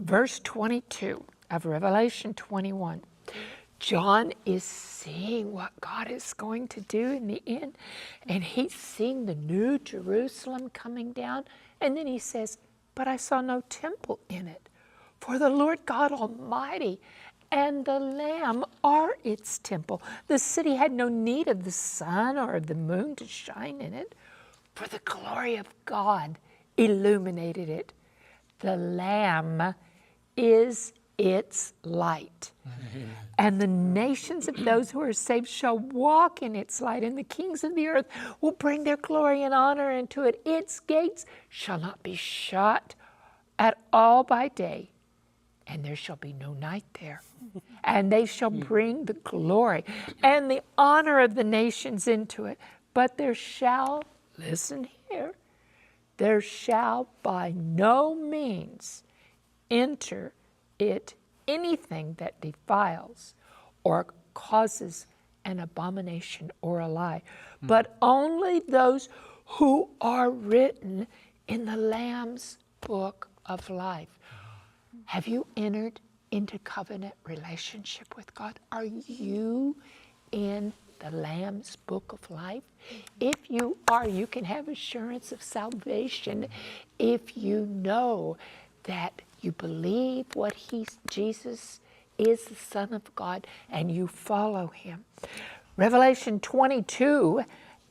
Verse 22 of Revelation 21. John is seeing what God is going to do in the end, and he's seeing the new Jerusalem coming down, and then he says, but I saw no temple in it, for the Lord God Almighty and the Lamb are its temple. The city had no need of the sun or of the moon to shine in it, for the glory of God illuminated it. The Lamb is its light. And the nations of those who are saved shall walk in its light, and the kings of the earth will bring their glory and honor into it. Its gates shall not be shut at all by day, and there shall be no night there. And they shall bring the glory and the honor of the nations into it. But there shall, listen here, there shall by no means enter it anything that defiles or causes an abomination or a lie, but only those who are written in the Lamb's book of life. Have you entered into covenant relationship with God? Are you in the Lamb's book of life? If you are, you can have assurance of salvation if you know that you believe what Jesus is the Son of God and you follow him. Revelation 22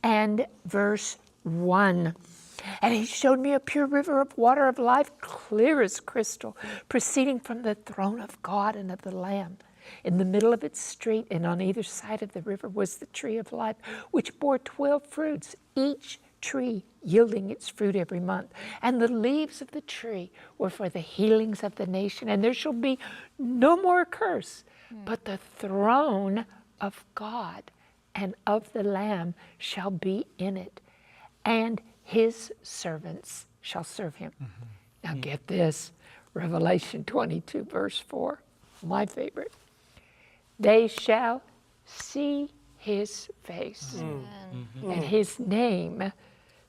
and verse 1. And he showed me a pure river of water of life, clear as crystal, proceeding from the throne of God and of the Lamb. In the middle of its street and on either side of the river was the tree of life, which bore 12 fruits, each tree yielding its fruit every month. And the leaves of the tree were for the healings of the nation. And there shall be no more curse, but the throne of God and of the Lamb shall be in it, and his servants shall serve him. Now get this, Revelation 22 verse 4, my favorite. They shall see his face, and his name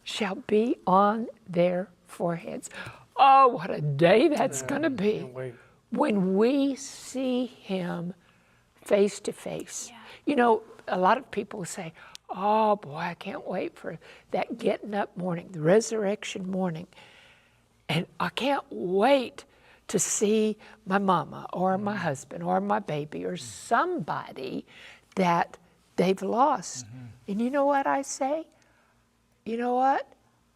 shall be on their foreheads. Oh, what a day that's going to be when we see him face to face. You know, a lot of people say, oh boy, I can't wait for that getting up morning, the resurrection morning. And I can't wait to see my mama or my husband or my baby or somebody that they've lost. And you know what I say? You know what?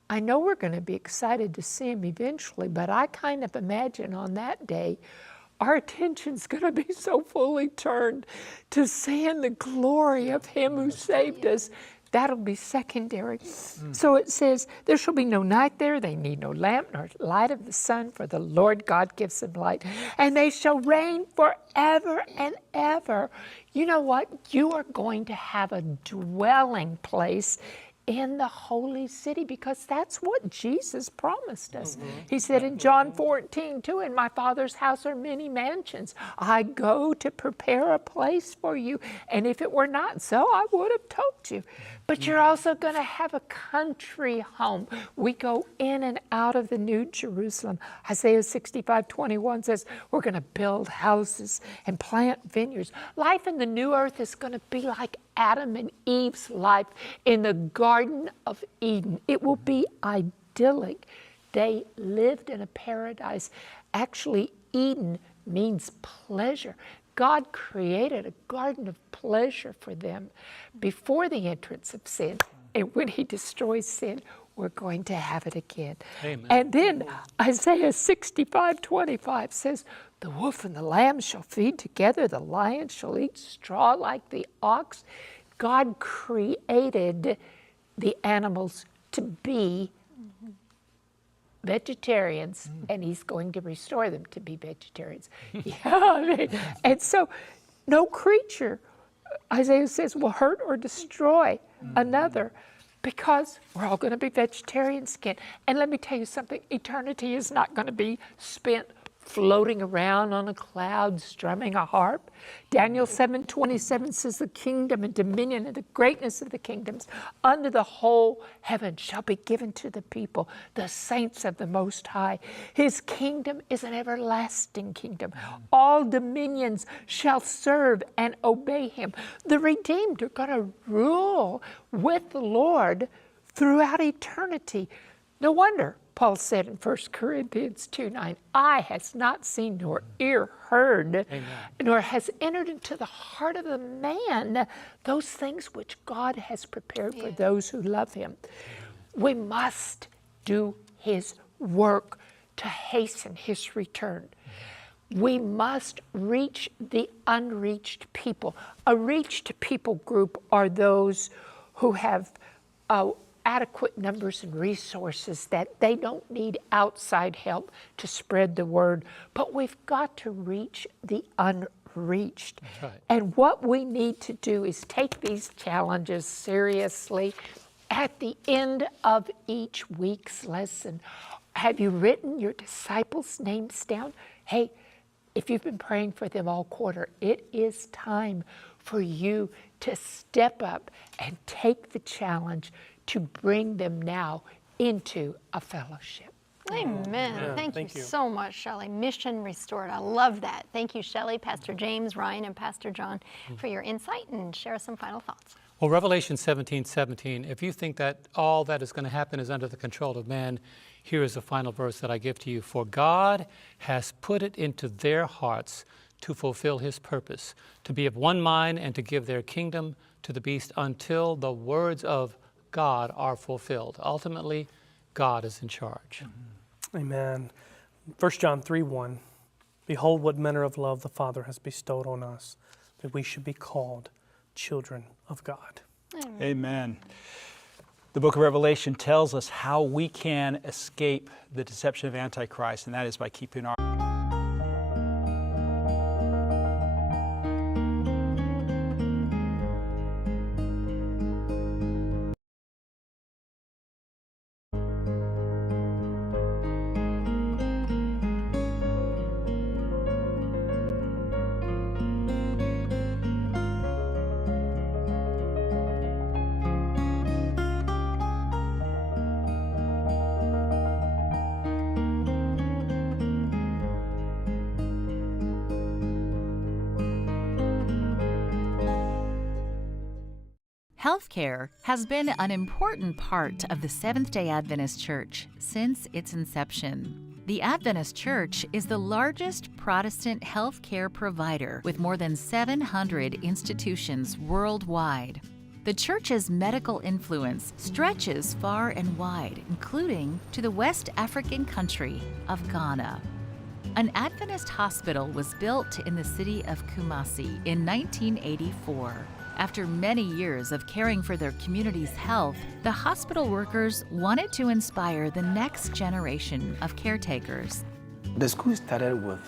I know we're going to be excited to see him eventually, but I kind of imagine on that day, our attention's going to be so fully turned to seeing the glory of him who saved us. That'll be secondary. So it says, there shall be no night there. They need no lamp nor light of the sun, for the Lord God gives them light. And they shall reign forever and ever. You know what? You are going to have a dwelling place in the holy city, because that's what Jesus promised us. He said in John 14, in my Father's house are many mansions. I go to prepare a place for you. And if it were not so, I would have told you. But you're also going to have a country home. We go in and out of the New Jerusalem. Isaiah 65:21 says we're going to build houses and plant vineyards. Life in the new earth is going to be like Adam and Eve's life in the Garden of Eden. It will be idyllic. They lived in a paradise. Actually, Eden means pleasure. God created a garden of pleasure for them before the entrance of sin. And when he destroys sin, we're going to have it again. Amen. And then Isaiah 65:25 says, the wolf and the lamb shall feed together, the lion shall eat straw like the ox. God created the animals to be vegetarians, and he's going to restore them to be vegetarians. And so no creature, Isaiah says, will hurt or destroy another. because we're all going to be vegetarians again. And let me tell you something, eternity is not going to be spent floating around on a cloud, strumming a harp. Daniel 7:27 says the kingdom and dominion and the greatness of the kingdoms under the whole heaven shall be given to the people, the saints of the Most High. His kingdom is an everlasting kingdom. All dominions shall serve and obey him. The redeemed are going to rule with the Lord throughout eternity. No wonder Paul said in 1 Corinthians 2:9, eye has not seen nor ear heard, nor has entered into the heart of a man those things which God has prepared for those who love him. We must do his work to hasten his return. We must reach the unreached people. A reached people group are those who have adequate numbers and resources, that they don't need outside help to spread the word. But we've got to reach the unreached. That's right. And what we need to do is take these challenges seriously. At the end of each week's lesson, have you written your disciples' names down? Hey, if you've been praying for them all quarter, it is time for you to step up and take the challenge to bring them now into a fellowship. Amen. Yeah, Thank you so much, Shelley. Mission Restored. I love that. Thank you, Shelley, Pastor James, Ryan, and Pastor John for your insight, and share some final thoughts. Well, Revelation 17:17, if you think that all that is going to happen is under the control of man, here is the final verse that I give to you. For God has put it into their hearts to fulfill his purpose, to be of one mind and to give their kingdom to the beast until the words of God are fulfilled. Ultimately, God is in charge. Amen. 1 John 3:1, behold what manner of love the Father has bestowed on us, that we should be called children of God. Amen. The book of Revelation tells us how we can escape the deception of Antichrist, and that is by keeping our Healthcare has been an important part of the Seventh-day Adventist Church since its inception. The Adventist Church is the largest Protestant healthcare provider with more than 700 institutions worldwide. The Church's medical influence stretches far and wide, including to the West African country of Ghana. An Adventist hospital was built in the city of Kumasi in 1984. After many years of caring for their community's health, the hospital workers wanted to inspire the next generation of caretakers. The school started with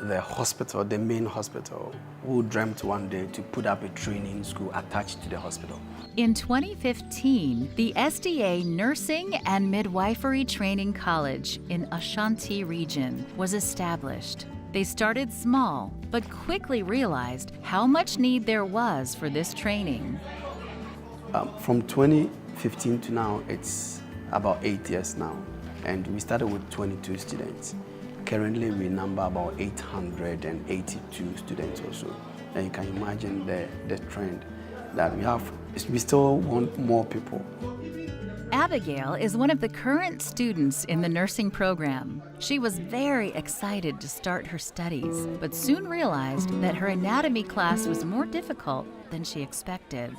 the hospital, the main hospital, who dreamt one day to put up a training school attached to the hospital. In 2015, the SDA Nursing and Midwifery Training College in Ashanti region was established. They started small, but quickly realized how much need there was for this training. From 2015 to now, it's about 8 years now, and we started with 22 students. Currently, we number about 882 students or so. And you can imagine the trend that we have. We still want more people. Abigail is one of the current students in the nursing program. She was very excited to start her studies, but soon realized that her anatomy class was more difficult than she expected.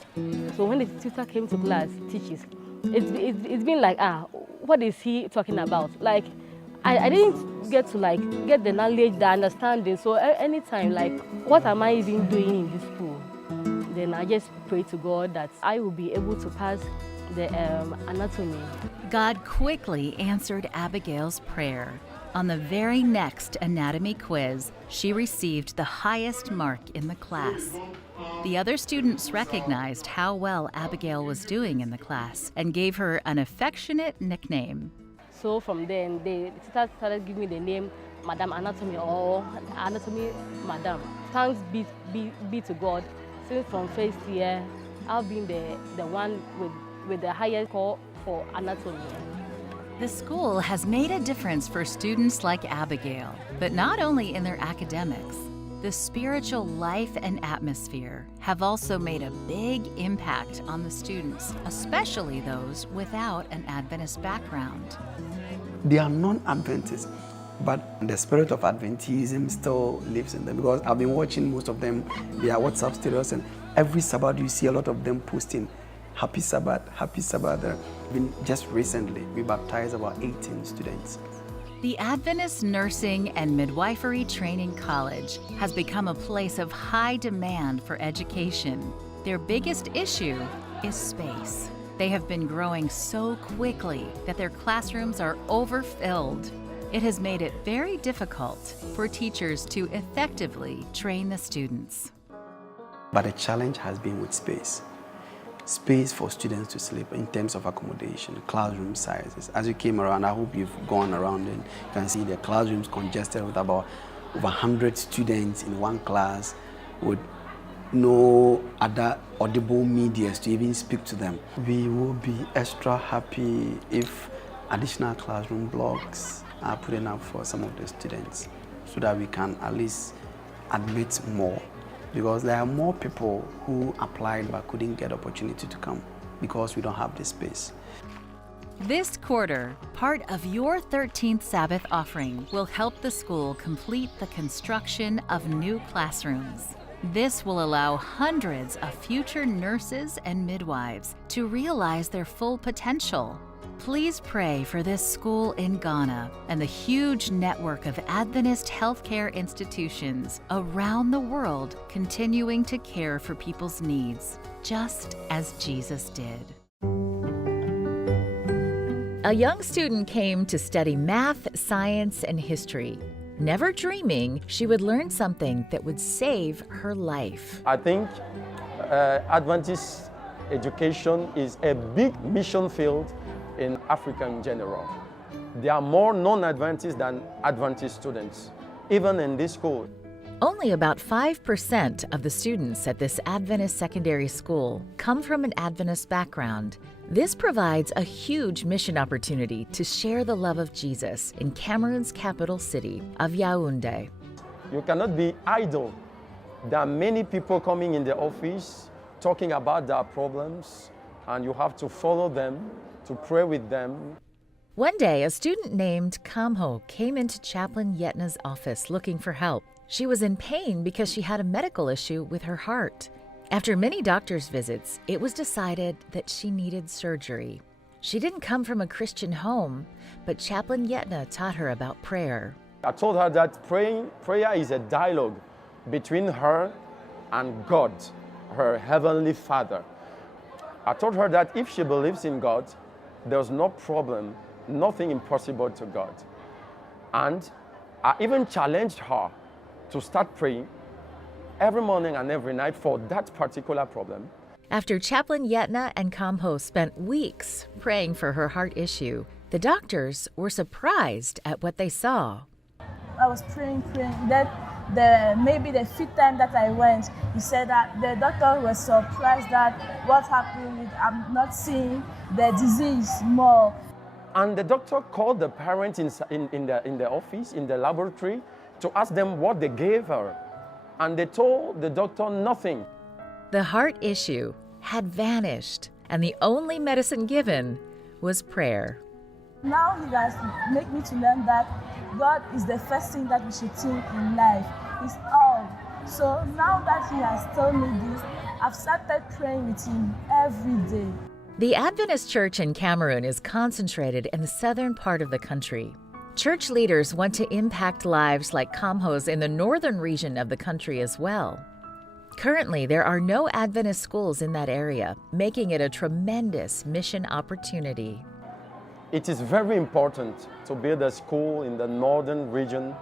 So when the tutor came to class, teaches, it's been like, what is he talking about? Like, I didn't get to get the knowledge, the understanding. So anytime, what am I even doing in this school? Then I just pray to God that I will be able to pass the anatomy. God quickly answered Abigail's prayer. On the very next anatomy quiz, she received the highest mark in the class. The other students recognized how well Abigail was doing in the class and gave her an affectionate nickname. So from then, they started giving me the name Madam Anatomy or Anatomy Madam. Thanks be to God. Since from first year, I've been the one with the highest score for anatomy. The school has made a difference for students like Abigail, but not only in their academics. The spiritual life and atmosphere have also made a big impact on the students, especially those without an Adventist background. They are non-Adventists, but the spirit of Adventism still lives in them, because I've been watching most of them, their WhatsApp status, and every Sabbath you see a lot of them posting Happy Sabbath, Happy Sabbath. Just recently, we baptized about 18 students. The Adventist Nursing and Midwifery Training College has become a place of high demand for education. Their biggest issue is space. They have been growing so quickly that their classrooms are overfilled. It has made it very difficult for teachers to effectively train the students. But the challenge has been with space. Space for students to sleep in terms of accommodation, classroom sizes. As you came around, I hope you've gone around and you can see the classrooms congested with about over 100 students in one class with no other audible medias to even speak to them. We will be extra happy if additional classroom blocks are put up for some of the students so that we can at least admit more. Because there are more people who applied but couldn't get opportunity to come because we don't have the space. This quarter, part of your 13th Sabbath offering will help the school complete the construction of new classrooms. This will allow hundreds of future nurses and midwives to realize their full potential. Please pray for this school in Ghana and the huge network of Adventist healthcare institutions around the world continuing to care for people's needs, just as Jesus did. A young student came to study math, science, and history, never dreaming she would learn something that would save her life. I think Adventist education is a big mission field in Africa in general. There are more non-Adventist than Adventist students, even in this school. Only about 5% of the students at this Adventist secondary school come from an Adventist background. This provides a huge mission opportunity to share the love of Jesus in Cameroon's capital city of Yaoundé. You cannot be idle. There are many people coming in the office talking about their problems, and you have to follow them, to pray with them. One day, a student named Kamho came into Chaplain Yetna's office looking for help. She was in pain because she had a medical issue with her heart. After many doctor's visits, it was decided that she needed surgery. She didn't come from a Christian home, but Chaplain Yetna taught her about prayer. I told her that prayer is a dialogue between her and God, her heavenly Father. I told her that if she believes in God, there's no problem, nothing impossible to God. And I even challenged her to start praying every morning and every night for that particular problem. After Chaplain Yetna and Kamho spent weeks praying for her heart issue, the doctors were surprised at what they saw. I was praying. Maybe the fifth time that I went, he said that the doctor was surprised that what happened, I'm not seeing the disease more. And the doctor called the parents in the office, in the laboratory, to ask them what they gave her. And they told the doctor nothing. The heart issue had vanished, and the only medicine given was prayer. Now he has made me to learn that God is the first thing that we should think in life. It's all. So now that he has told me this, I've started praying with him every day. The Adventist Church in Cameroon is concentrated in the southern part of the country. Church leaders want to impact lives like Kamho's in the northern region of the country as well. Currently, there are no Adventist schools in that area, making it a tremendous mission opportunity. It is very important to build a school in the northern region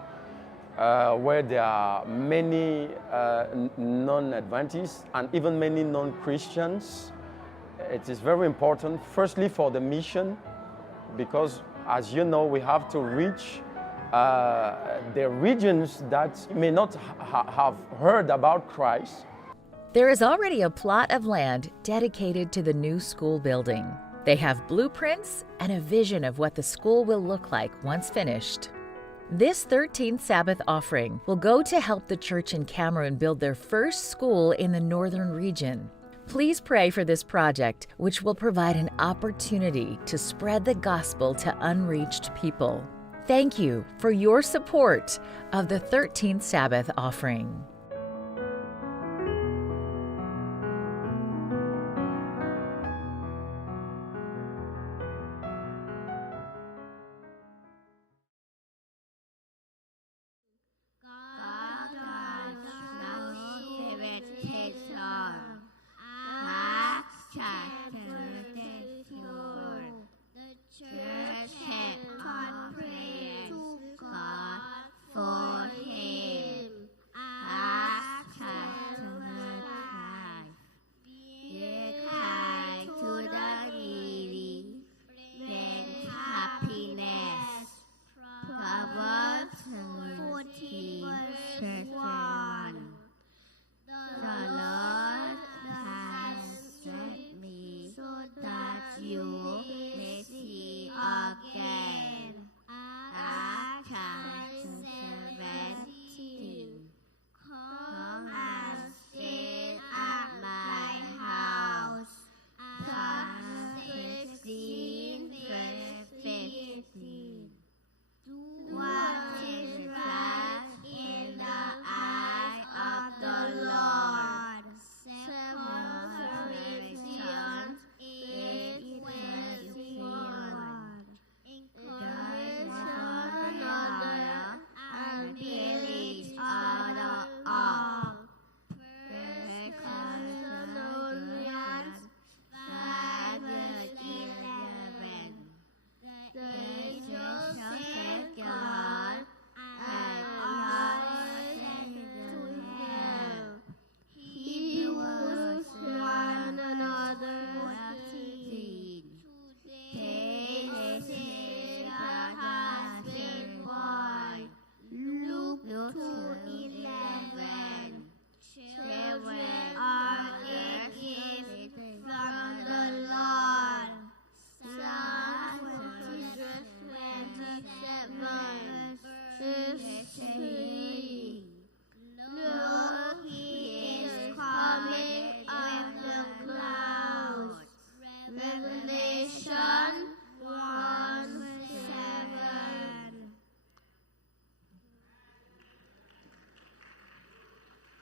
where there are many non-Adventists and even many non-Christians. It is very important, firstly for the mission, because as you know, we have to reach the regions that may not have heard about Christ. There is already a plot of land dedicated to the new school building. They have blueprints and a vision of what the school will look like once finished. This 13th Sabbath offering will go to help the church in Cameroon build their first school in the northern region. Please pray for this project, which will provide an opportunity to spread the gospel to unreached people. Thank you for your support of the 13th Sabbath offering.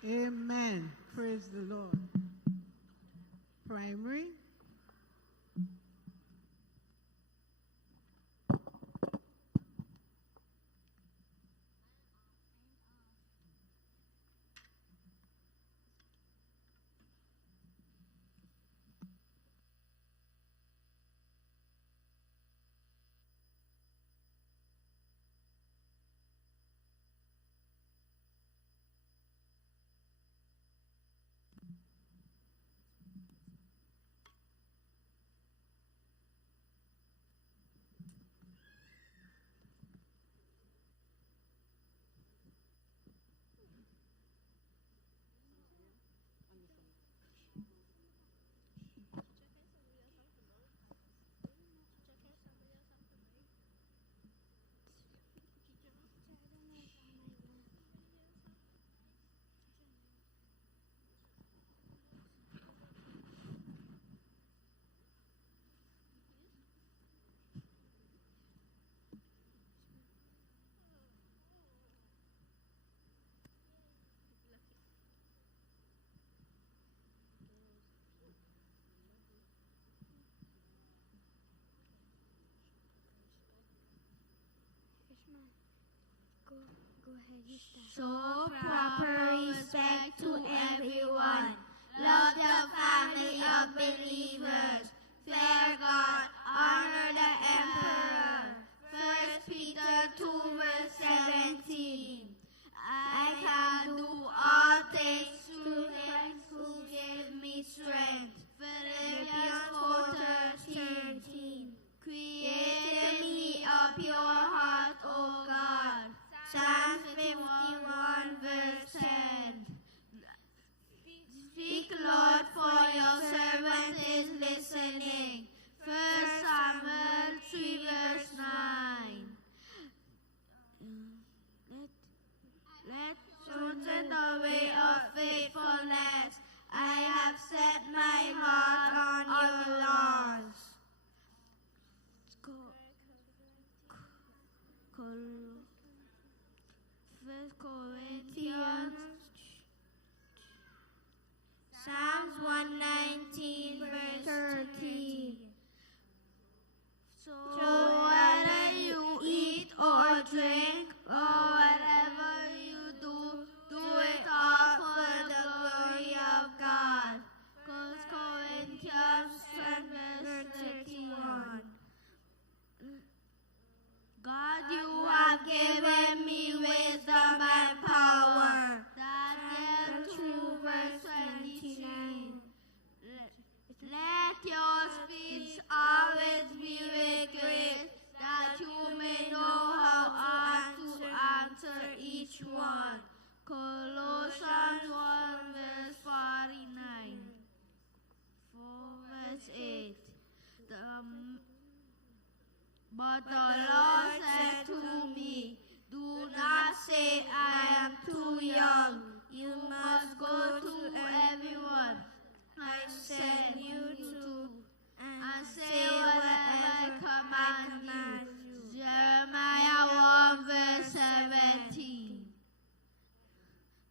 Amen. Praise the Lord. Primary. Show proper respect to everyone. Love the family of believers. Fear God. Honor the emperor. pure heart, O God. Psalm 51, verse 10. Speak, Lord, for your servant is listening. 1 Samuel 3, verse 9. Let chosen the way of faithfulness. I have set my heart on your laws. First Corinthians, Psalms 119, verse 13. So whether you eat or drink or whatever you do, do it all for the glory of God. 1 Corinthians 10, verse 31. God, you have given me wisdom and power. Daniel 2, verse 29. Let your speech always be with grace, that you may know how to answer each one. Colossians 1, verse 49. 4, verse 8. But the Lord said to me, do not say I am too young. You must go to everyone I send you to, and say whatever I command you. Jeremiah 1, verse 17.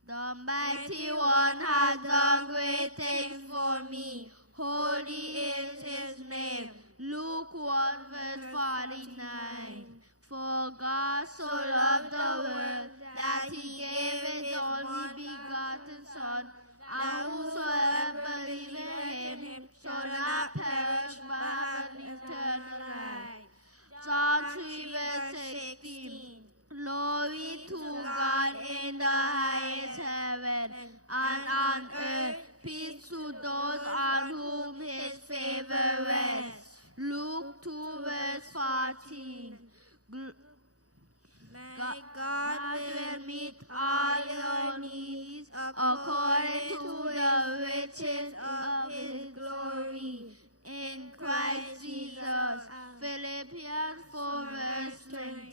The mighty one has done great things for me. Holy is his name. Luke 1, verse 49. For God so loved the world that he gave his only begotten Son, and whosoever believeth in him shall not perish but have eternal life. John 3, verse 16. Glory to God in the highest heaven, and on earth peace to those on whom his favor rests. Luke 2, verse 14. God will meet all your needs according to the riches of his glory in Christ Jesus. Philippians 4, verse 20.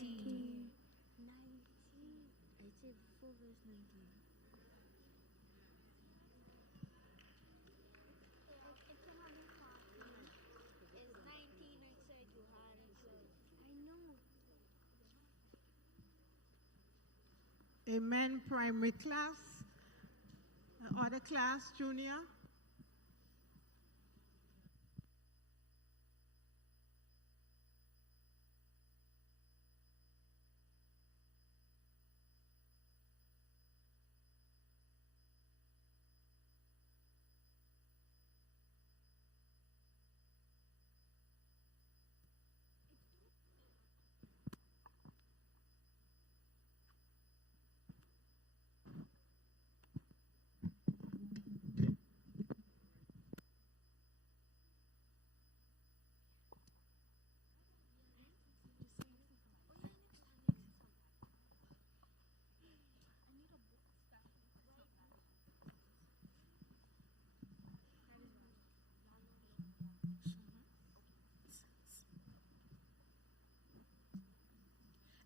Amen. Primary class, other class, junior.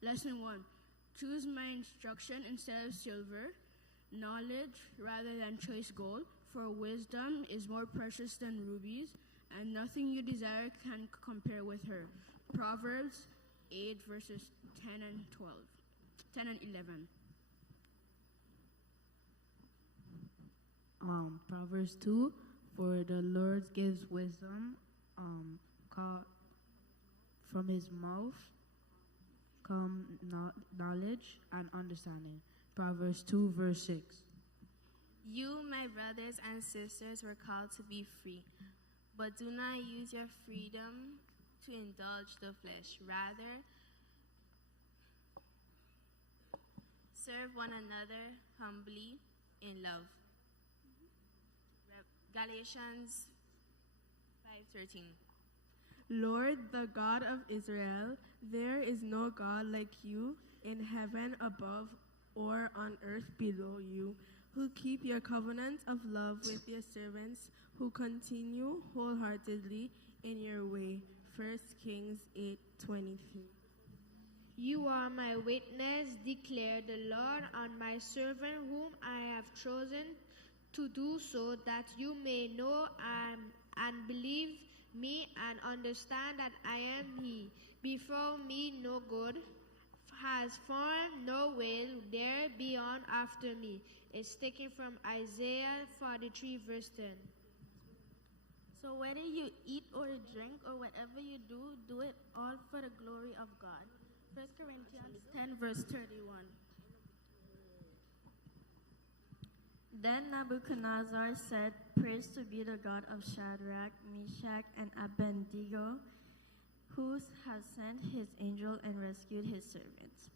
Lesson 1. Choose my instruction instead of silver, knowledge rather than choice gold, for wisdom is more precious than rubies, and nothing you desire can compare with her. Proverbs 8, verses 10 and 11. Proverbs 2, for the Lord gives wisdom, from his mouth come knowledge and understanding. Proverbs 2, verse 6. You, my brothers and sisters, were called to be free, but do not use your freedom to indulge the flesh. Rather, serve one another humbly in love. Galatians 5:13. Lord, the God of Israel, there is no God like you in heaven above or on earth below you, who keep your covenant of love with your servants, who continue wholeheartedly in your way. 1 Kings 8:23. You are my witness, declared the Lord, on my servant whom I have chosen to do so, that you may know and believe me and understand that I am he. Before me no good has formed, no will there be on after me. It's taken from Isaiah 43 verse 10. So whether you eat or drink or whatever you do, do it all for the glory of God. 1 Corinthians 10 verse 31. Then Nebuchadnezzar said, "Praise to be the God of Shadrach, Meshach, and Abednego, who has sent his angel and rescued his servants."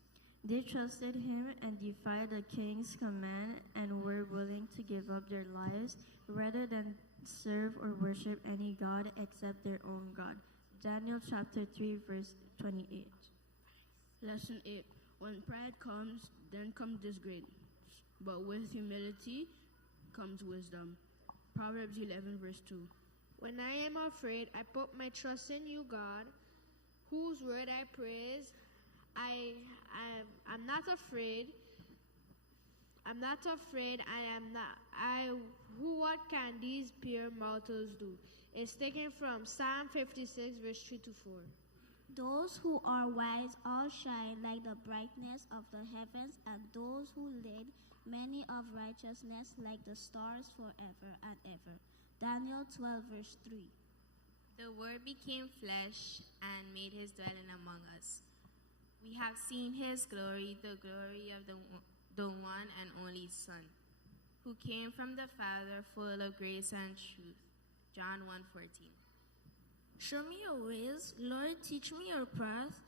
They trusted him and defied the king's command and were willing to give up their lives rather than serve or worship any god except their own God. Daniel chapter 3 verse 28. Lesson 8. When pride comes, then comes disgrace, but with humility comes wisdom. Proverbs 11 verse 2. When I am afraid, I put my trust in you, God, whose word I praise. I'm not afraid. I'm not afraid. What can these pure mortals do? It's taken from Psalm 56, verse 3 to 4. Those who are wise all shine like the brightness of the heavens, and those who lead many of righteousness like the stars forever and ever. Daniel 12, verse 3. The Word became flesh and made his dwelling among us. We have seen his glory, the glory of the one and only Son, who came from the Father, full of grace and truth. John 1:14. Show me your ways, Lord, teach me your path.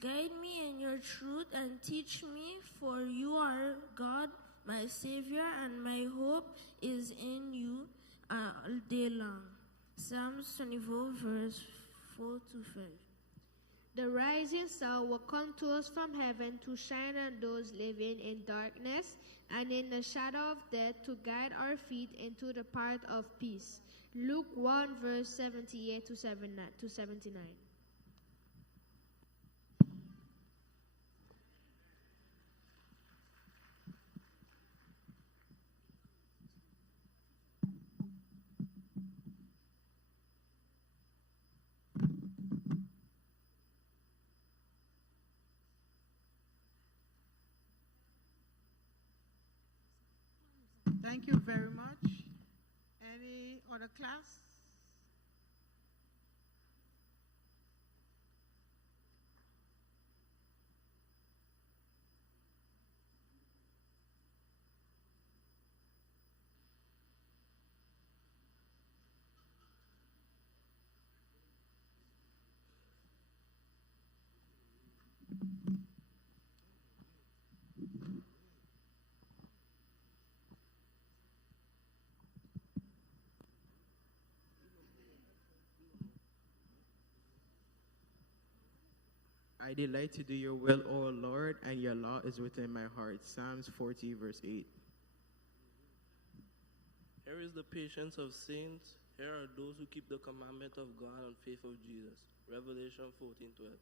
Guide me in your truth and teach me, for you are God, my Savior, and my hope is in you all day long. Psalms 24, verse 4 to 5. The rising sun will come to us from heaven to shine on those living in darkness and in the shadow of death, to guide our feet into the path of peace. Luke 1 verse 78 to 79. Thank you very much. Any other class? I delight to do your will, O Lord, and your law is within my heart. Psalms 40, verse 8. Here is the patience of saints. Here are those who keep the commandment of God and faith of Jesus. Revelation 14:12.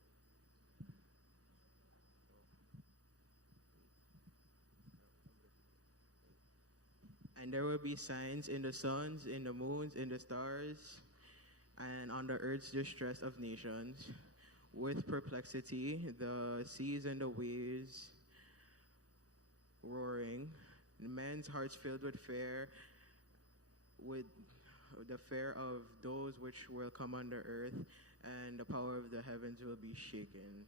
And there will be signs in the suns, in the moons, in the stars, and on the earth's distress of nations, with perplexity, the seas and the waves roaring, men's hearts filled with fear, with the fear of those which will come on the earth, and the power of the heavens will be shaken.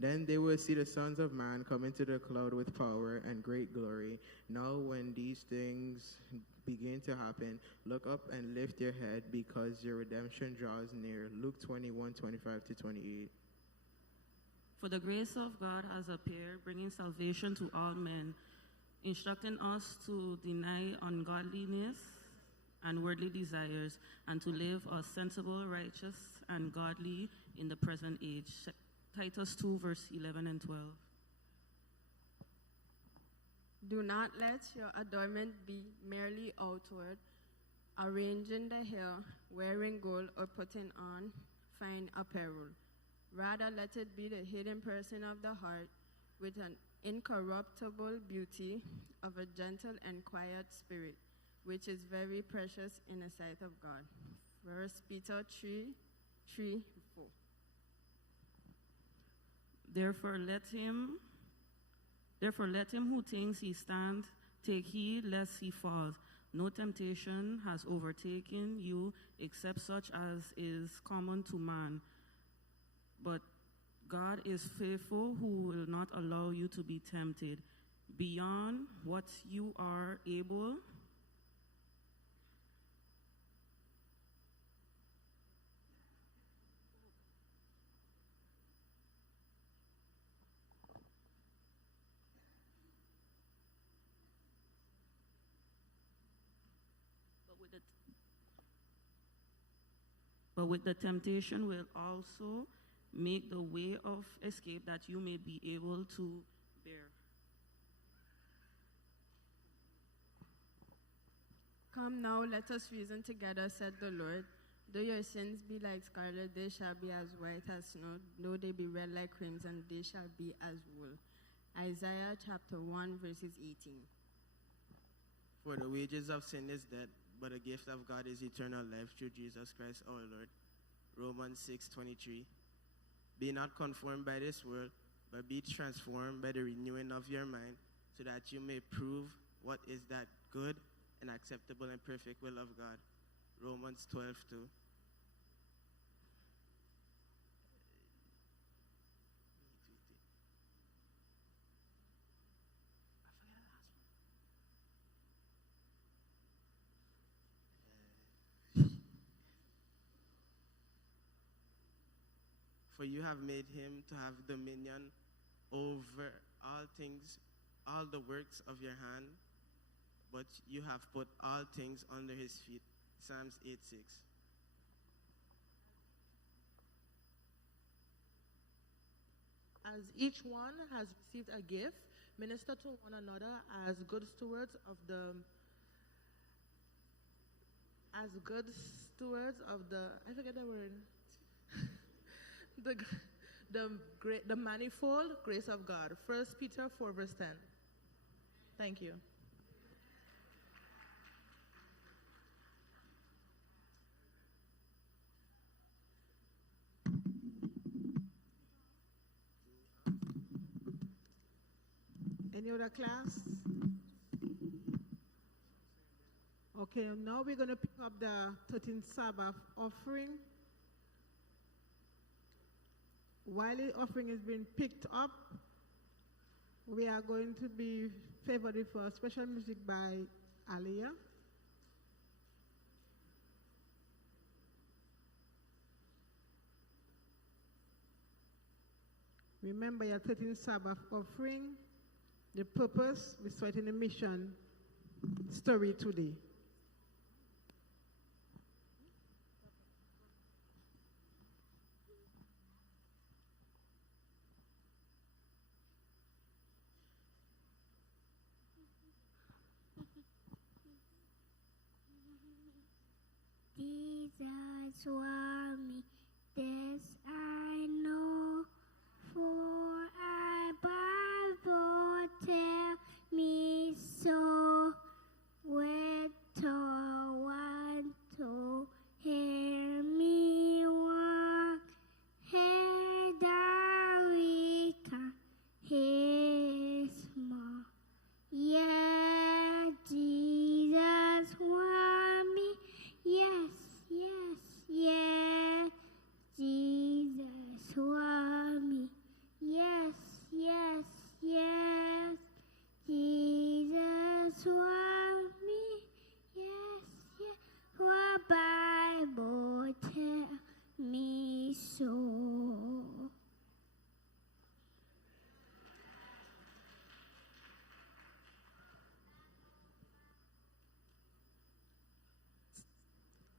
Then they will see the sons of man come into the cloud with power and great glory. Now when these things begin to happen, look up and lift your head, because your redemption draws near. Luke 21:25 to 28. For the grace of God has appeared, bringing salvation to all men, instructing us to deny ungodliness and worldly desires, and to live a sensible, righteous, and godly in the present age. Titus 2, verse 11 and 12. Do not let your adornment be merely outward, arranging the hair, wearing gold, or putting on fine apparel. Rather, let it be the hidden person of the heart, with an incorruptible beauty of a gentle and quiet spirit, which is very precious in the sight of God. 1 Peter 3:4. Therefore let him who thinks he stands take heed lest he falls. No temptation has overtaken you except such as is common to man. But God is faithful, who will not allow you to be tempted beyond what you are able, but with the temptation will also make the way of escape that you may be able to bear. Come now, let us reason together, said the Lord. Though your sins be like scarlet, they shall be as white as snow. Though they be red like crimson, they shall be as wool. Isaiah chapter 1, verses 18. For the wages of sin is death, but the gift of God is eternal life through Jesus Christ our Lord. Romans 6:23. Be not conformed by this world, but be transformed by the renewing of your mind, so that you may prove what is that good and acceptable and perfect will of God. Romans 12:2. For you have made him to have dominion over all things, all the works of your hand, but you have put all things under his feet. Psalms 8:6. As each one has received a gift, minister to one another as good stewards of the I forget the word. the manifold grace of God. 1 Peter 4, verse 10. Thank you. Any other class? Okay, now we're going to pick up the 13th Sabbath offering. While the offering is being picked up, we are going to be favored with special music by Aliyah. Remember your 13th Sabbath offering, the purpose, we're starting the mission story today. Jesus Swami, this I know, for I Bible tell me so. With want to hear me walk, hey Darika, hey small, yeah, Jesus want me, yes, yes, yes.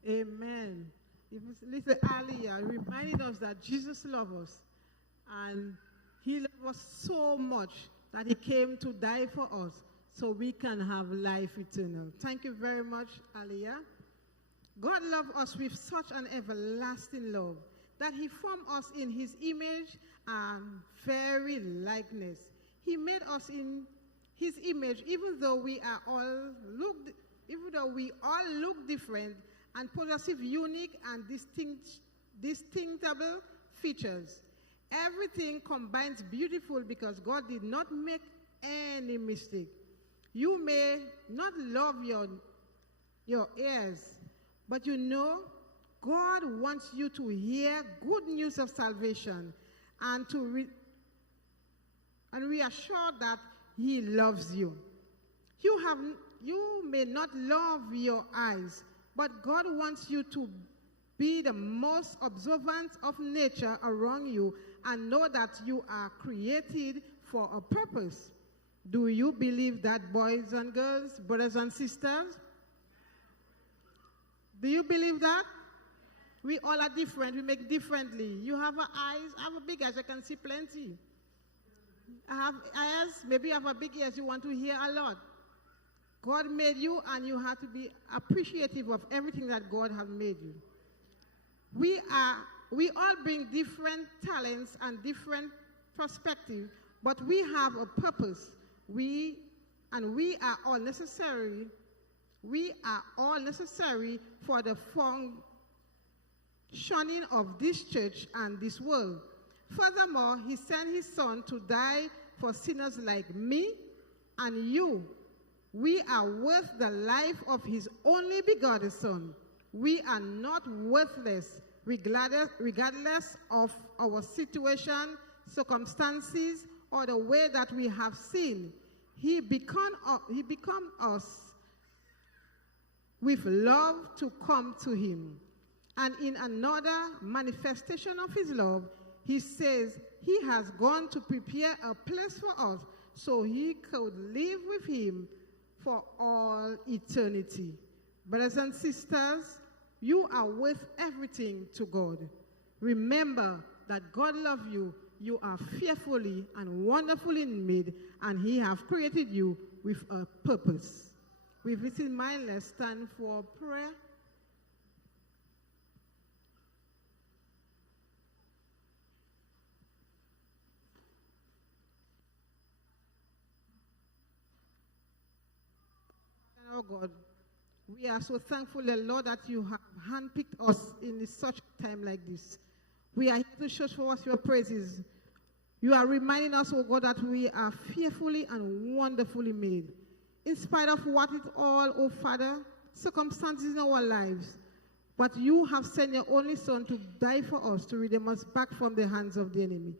Amen. If it's little Aliyah reminding us that Jesus loves us and he loved us so much that he came to die for us so we can have life eternal. Thank you very much, Aliyah. God loved us with such an everlasting love that he formed us in his image and very likeness. He made us in his image, even though we all look different and possess unique and distinctable features. Everything combines beautiful because God did not make any mistake. You may not love your ears, but you know God wants you to hear good news of salvation and to reassure that he loves you. You may not love your eyes, but God wants you to be the most observant of nature around you and know that you are created for a purpose. Do you believe that, boys and girls, brothers and sisters? Do you believe that? We all are different. We make differently. You have eyes. I have a big eyes. I can see plenty. I have ears. Maybe you have a big ears. You want to hear a lot. God made you, and you have to be appreciative of everything that God has made you. We all bring different talents and different perspectives, but we have a purpose. We are all necessary. We are all necessary for the functioning of this church and this world. Furthermore, he sent his son to die for sinners like me and you. We are worth the life of his only begotten son. We are not worthless regardless of our situation, circumstances, or the way that we have sinned. He become us with love to come to him. And in another manifestation of his love, he says he has gone to prepare a place for us so he could live with him for all eternity. Brothers and sisters, you are worth everything to God. Remember that God loves you. You are fearfully and wonderfully made, and he has created you with a purpose. With this in mind, let's stand for prayer. Oh God, we are so thankful, Lord, that you have handpicked us in such a time like this. We are here to show for us your praises. You are reminding us, oh God, that we are fearfully and wonderfully made. In spite of what it all, oh Father, circumstances in our lives, but you have sent your only son to die for us, to redeem us back from the hands of the enemy.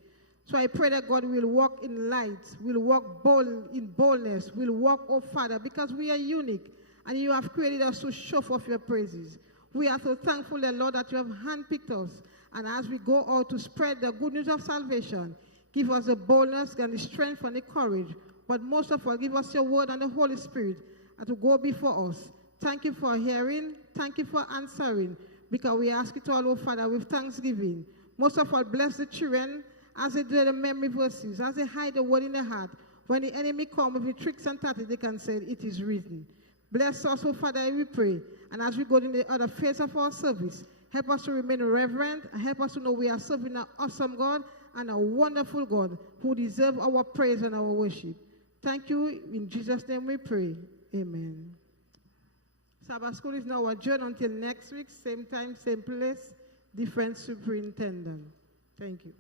So I pray that God will walk in light, will walk in boldness, will walk, oh Father, because we are unique, and you have created us to show forth your praises. We are so thankful, Lord, that you have handpicked us, and as we go out to spread the good news of salvation, give us the boldness and the strength and the courage, but most of all, give us your word and the Holy Spirit to go before us. Thank you for hearing. Thank you for answering, because we ask it all, oh Father, with thanksgiving. Most of all, bless the children as they do the memory verses, as they hide the word in their heart. When the enemy comes with the tricks and tactics, they can say, it is written. Bless us, oh Father, we pray. And as we go in the other phase of our service, help us to remain reverent, and help us to know we are serving an awesome God and a wonderful God who deserves our praise and our worship. Thank you. In Jesus' name we pray. Amen. Sabbath school is now adjourned until next week, same time, same place, different superintendent. Thank you.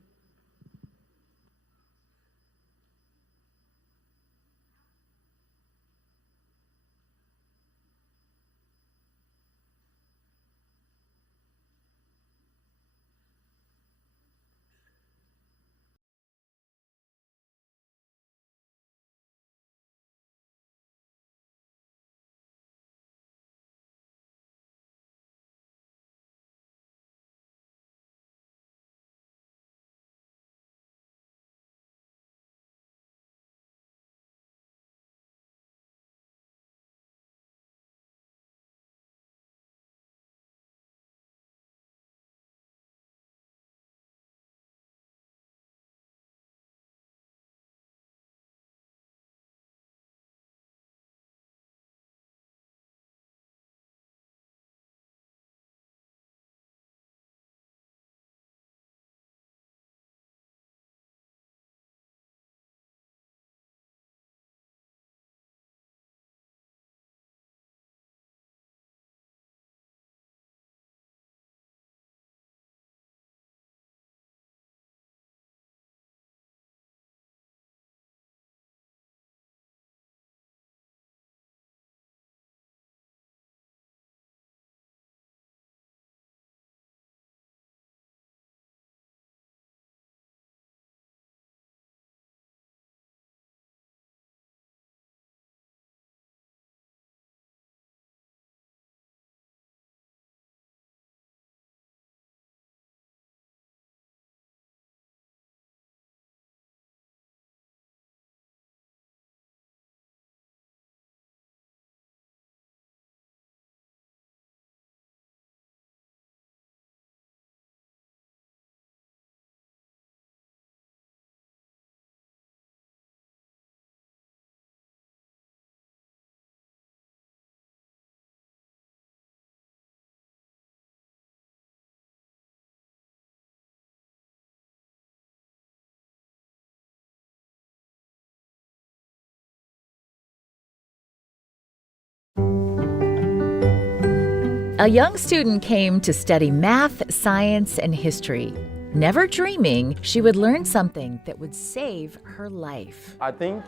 A young student came to study math, science, and history, never dreaming she would learn something that would save her life. I think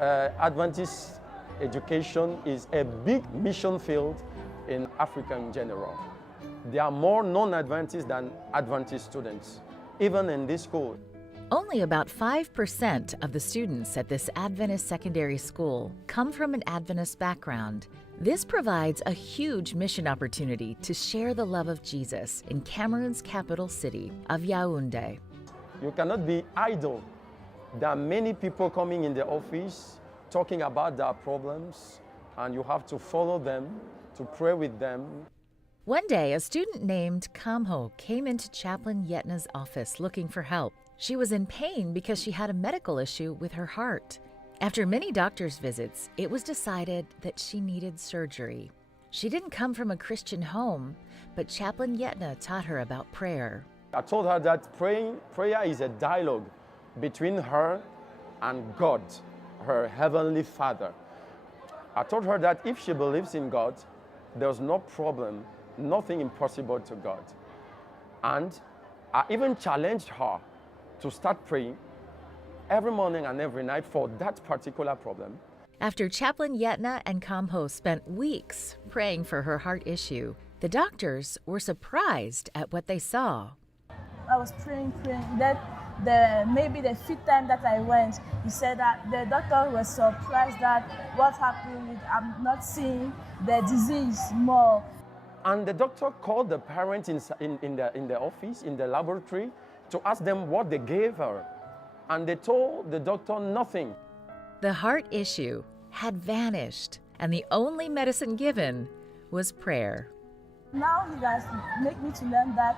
Adventist education is a big mission field in Africa in general. There are more non-Adventist than Adventist students, even in this school. Only about 5% of the students at this Adventist secondary school come from an Adventist background. This provides a huge mission opportunity to share the love of Jesus in Cameroon's capital city of Yaoundé. You cannot be idle. There are many people coming in the office talking about their problems, and you have to follow them, to pray with them. One day, a student named Kamho came into Chaplain Yetna's office looking for help. She was in pain because she had a medical issue with her heart. After many doctor's visits, it was decided that she needed surgery. She didn't come from a Christian home, but Chaplain Yetna taught her about prayer. I told her that prayer is a dialogue between her and God, her heavenly Father. I told her that if she believes in God, there's no problem, nothing impossible to God. And I even challenged her to start praying every morning and every night for that particular problem. After Chaplain Yetna and Kamho spent weeks praying for her heart issue, the doctors were surprised at what they saw. I was praying. That maybe the fifth time that I went, he said that the doctor was surprised that what happened, I'm not seeing the disease more. And the doctor called the parents in the office, in the laboratory, to ask them what they gave her. And they told the doctor nothing. The heart issue had vanished, and the only medicine given was prayer. Now he has made me to learn that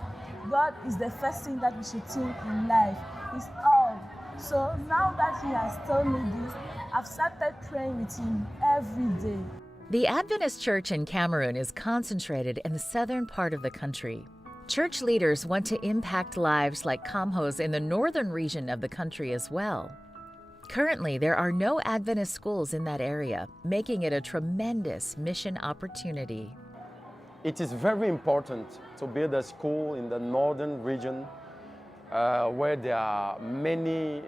God is the first thing that we should think in life. It's all. So now that he has told me this, I've started praying with him every day. The Adventist Church in Cameroon is concentrated in the southern part of the country. Church leaders want to impact lives like Kamho's in the northern region of the country as well. Currently, there are no Adventist schools in that area, making it a tremendous mission opportunity. It is very important to build a school in the northern region where there are many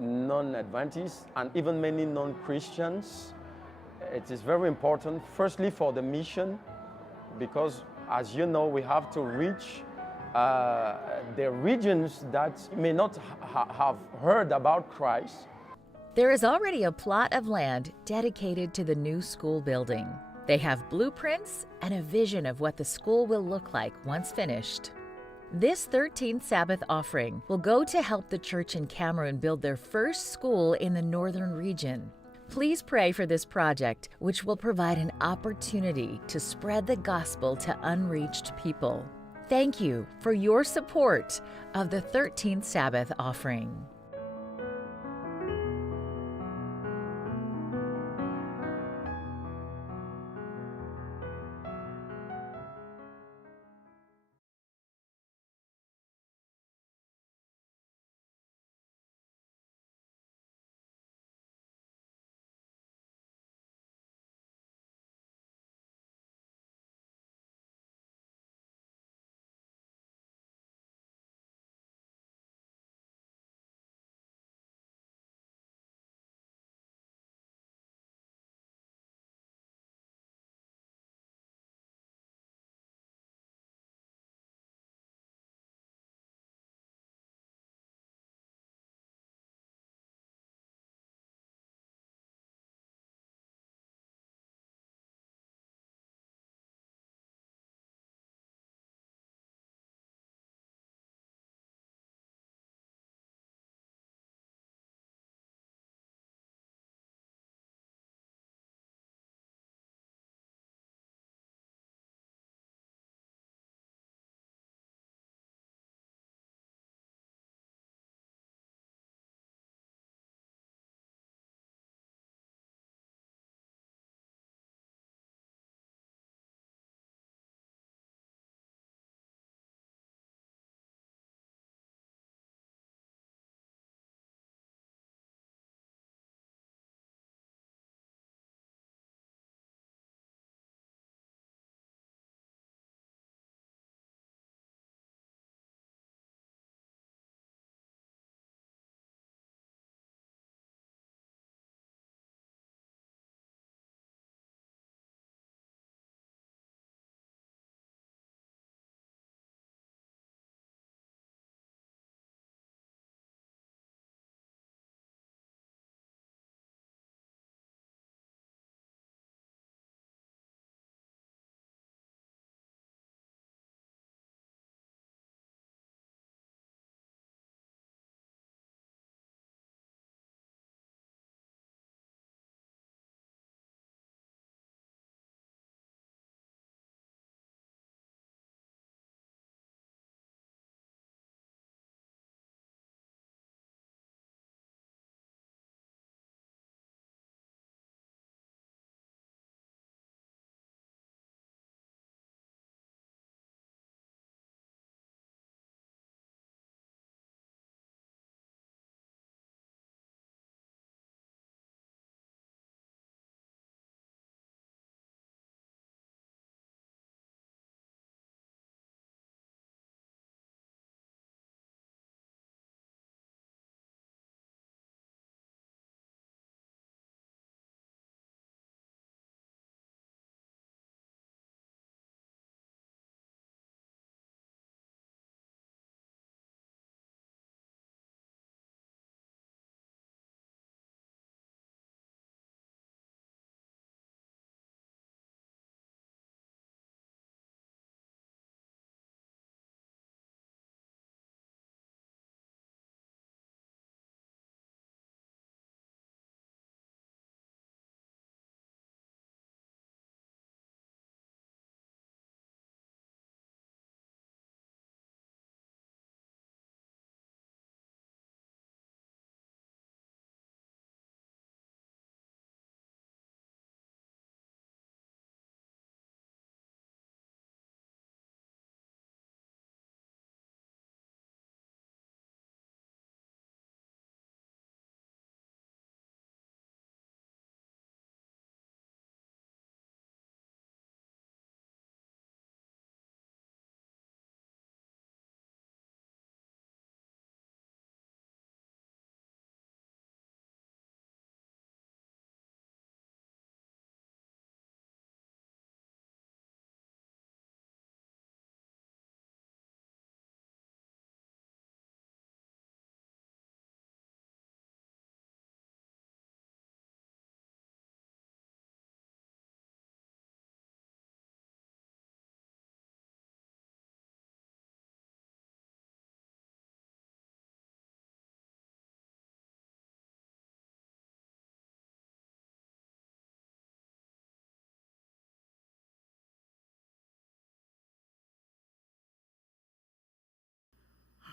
non-Adventists and even many non-Christians. It is very important, firstly, for the mission, because as you know, we have to reach the regions that may not have heard about Christ. There is already a plot of land dedicated to the new school building. They have blueprints and a vision of what the school will look like once finished. This 13th Sabbath offering will go to help the church in Cameroon build their first school in the northern region. Please pray for this project, which will provide an opportunity to spread the gospel to unreached people. Thank you for your support of the 13th Sabbath offering.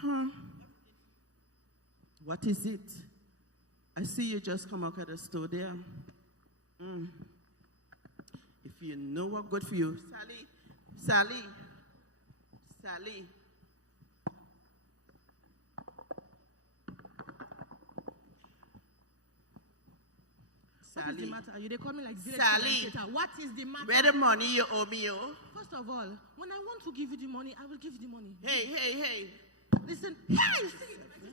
Huh? What is it? I see you just come out of the store there. If you know what good for you, Sally. What is the matter? You they call me like Sally, what is the matter? where the money you owe me, oh? First of all, when I want to give you the money, I will give you the money. Hey. Listen, hey,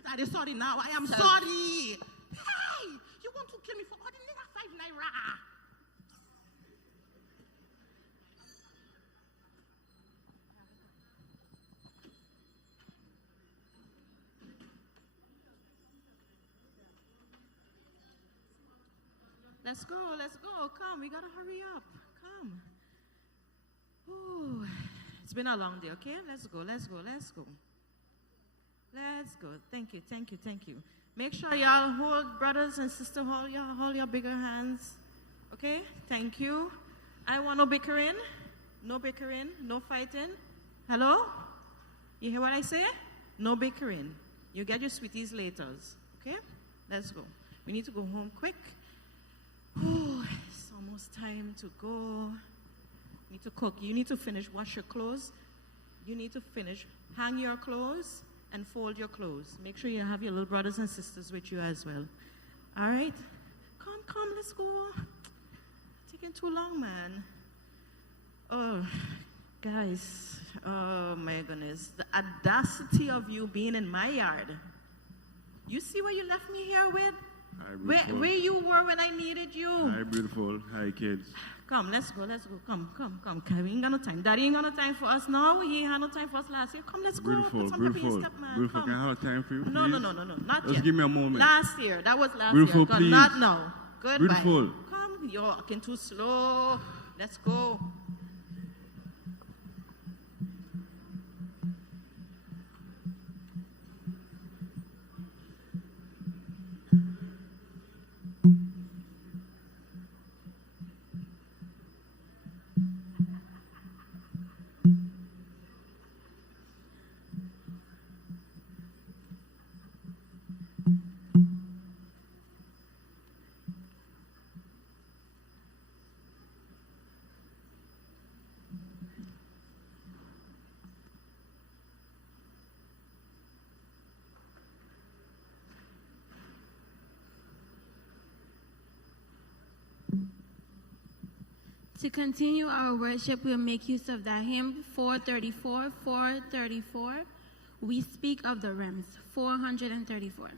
I'm sorry now. I am sorry. Hey, you want to kill me for ordinary 5 naira? Let's go. Come, we gotta hurry up. Come. Ooh, it's been a long day, okay? Let's go. Thank you. Make sure y'all hold, brothers and sisters, hold your bigger hands. Okay? Thank you. I want no bickering, no fighting. Hello? You hear what I say? No bickering. You get your sweeties later. Okay? Let's go. We need to go home quick. Oh, it's almost time to go. You need to cook. You need to finish wash your clothes. You need to finish hang your clothes and fold your clothes. Make sure you have your little brothers and sisters with you as well. All right? Come, let's go. Taking too long, man. Oh, guys. Oh, my goodness. The audacity of you being in my yard. You see what you left me here with? Hi, where you were when I needed you. Hi, beautiful. Hi, kids. Come, let's go. Come. We ain't got no time. Daddy ain't got no time for us now. He ain't had no time for us last year. Come, let's go. Put some pepper in your step, man. Beautiful. Come. Can I have time for you, please? No. Not Just yet. give me a moment. Last year. That was last Beautiful, year. Come, please. not now. Goodbye. Beautiful. Come, you're walking too slow. Let's go. To continue our worship, we'll make use of that hymn 434. We speak of the realms, 434.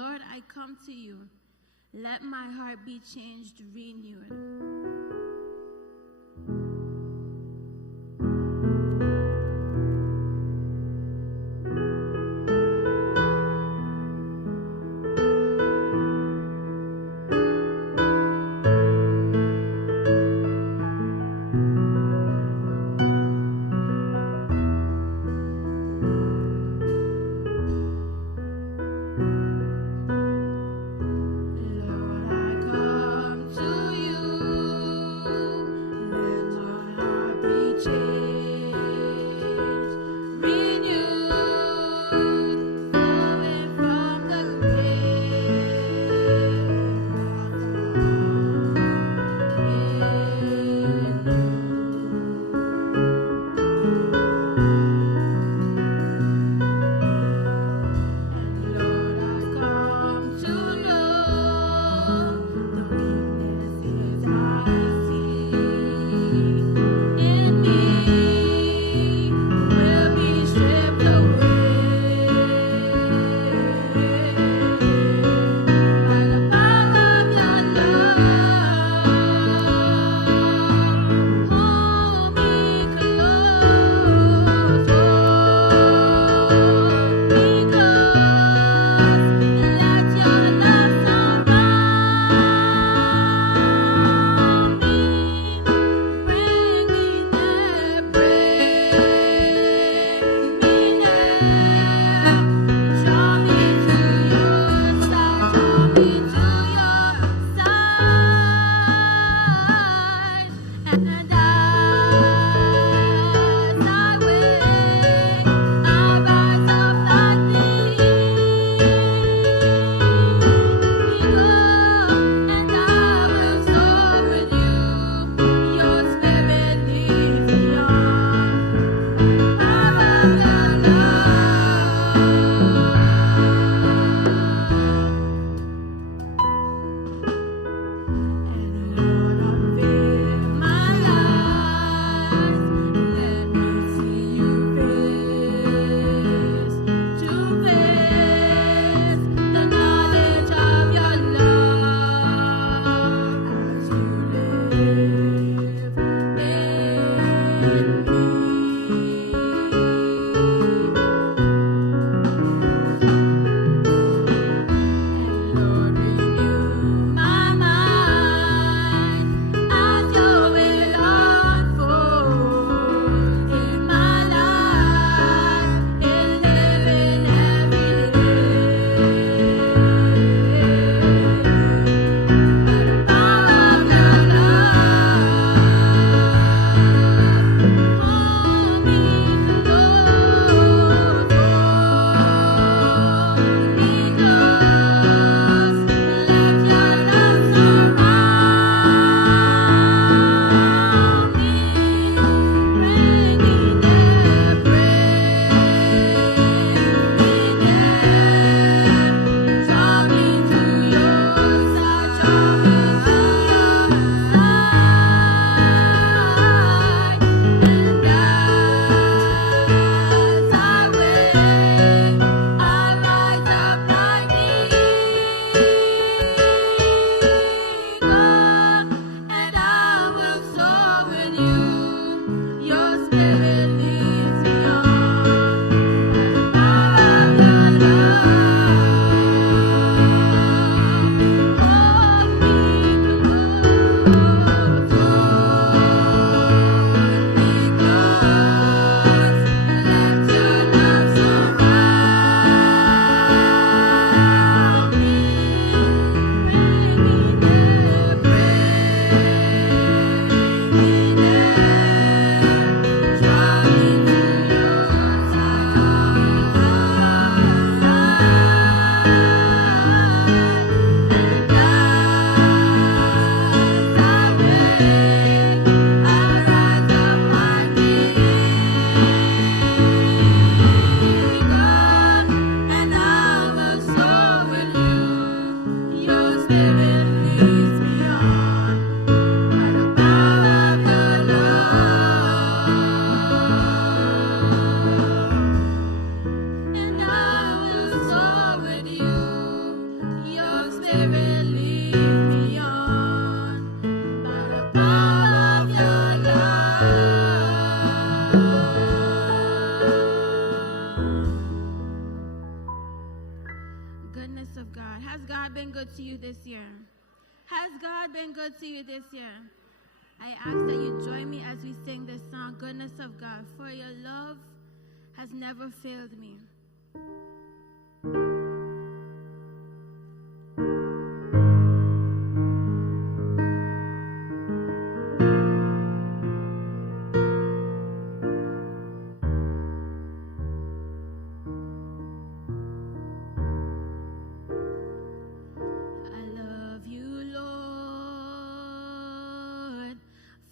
Lord, I come to you. Let my heart be changed, renewed. Lord, I come to you. Has God been good to you this year? Has God been good to you this year? I ask that you join me as we sing this song, Goodness of God, for your love has never failed me.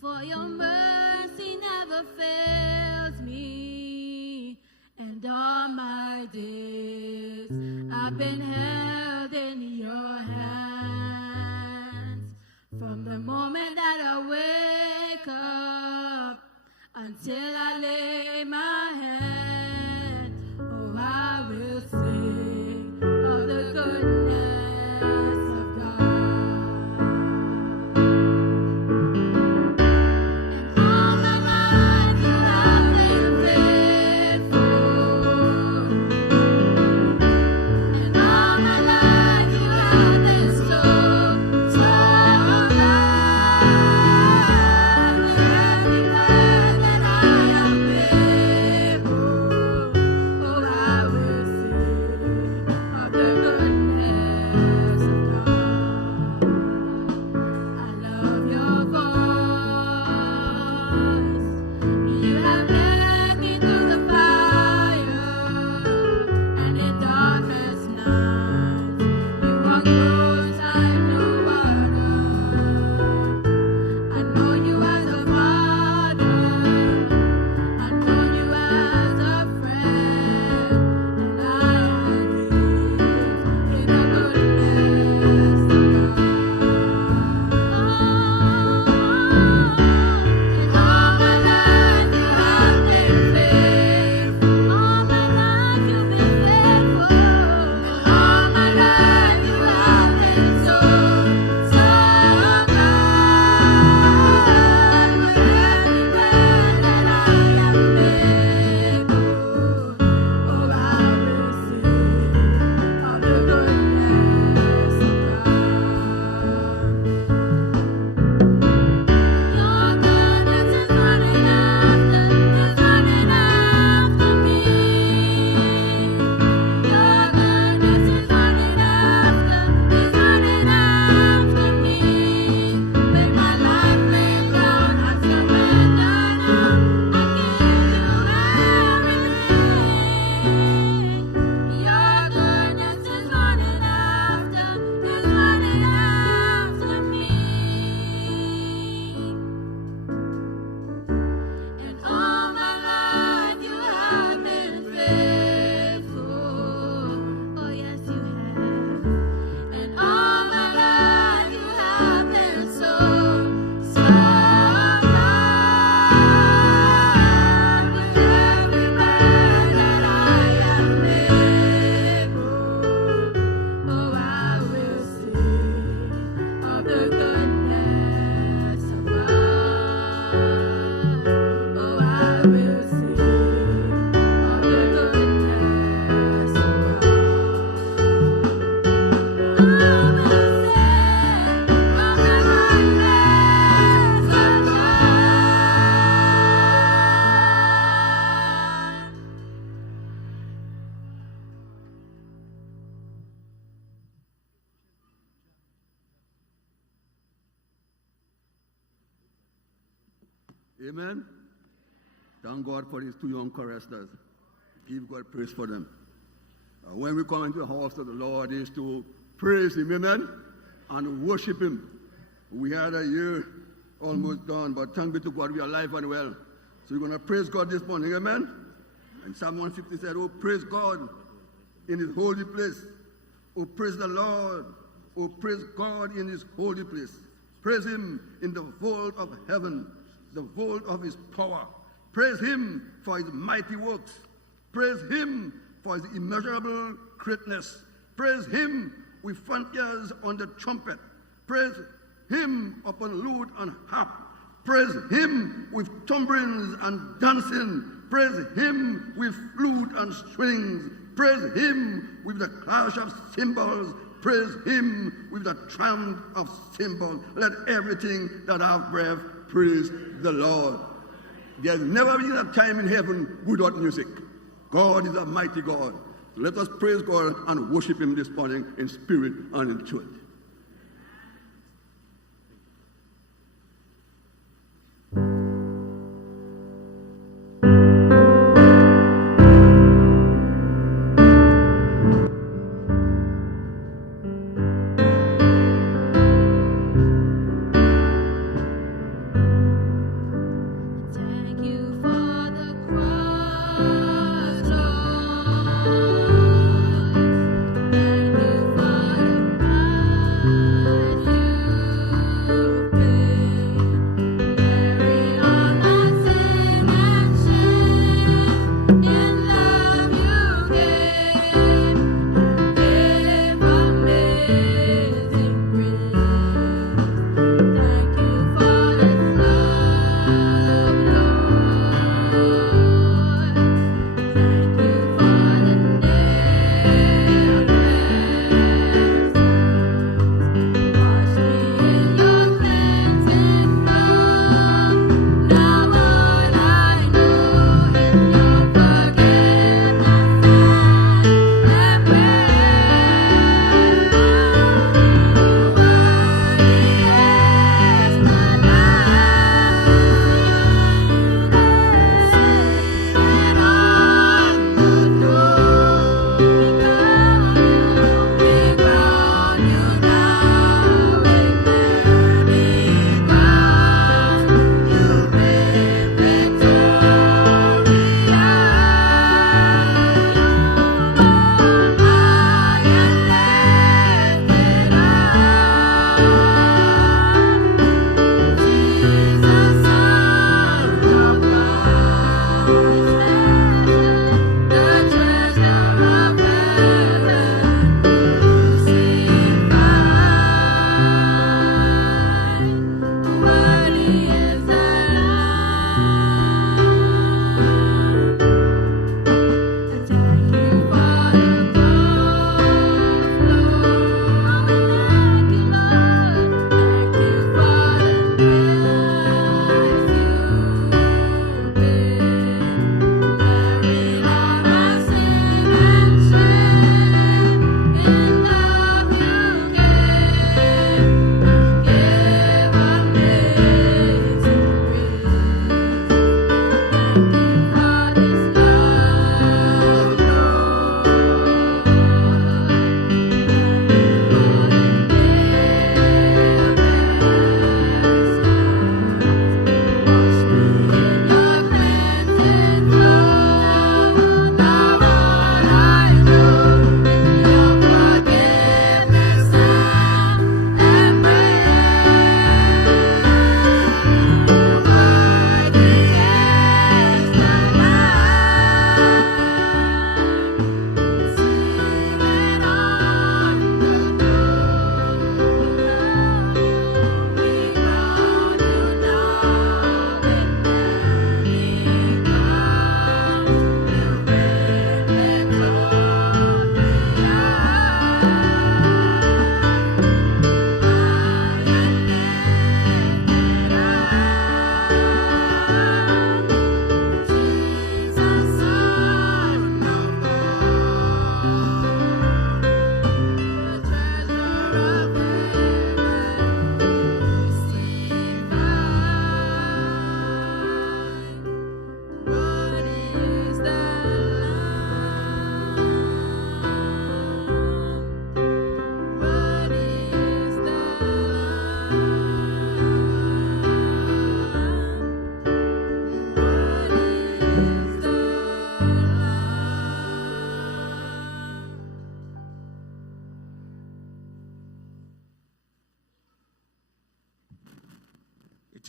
For your mercy never fails me, and all my days I've been held in your hands. From the moment that I wake up until I lay my head, oh, I will sing of the goodness of God. Amen. Thank God for these two young choristers. Give God praise for them. When we come into the house of the Lord is to praise Him, amen, and worship Him. We had a year almost done, but thank be to God we are alive and well. So we're going to praise God this morning, amen. And Psalm 150 said, oh, praise God in His holy place. Oh, praise the Lord. Oh, praise God in His holy place. Praise Him in the vault of heaven, the vault of His power. Praise Him for His mighty works. Praise Him for His immeasurable greatness. Praise Him with fanfares on the trumpet. Praise Him upon lute and harp. Praise Him with tambourines and dancing. Praise Him with flute and strings. Praise Him with the clash of cymbals praise him with the triumph of cymbals. Let everything that have breath praise the Lord. There's never been a time in heaven without music. God is a mighty God. Let us praise God and worship him this morning in spirit and in truth.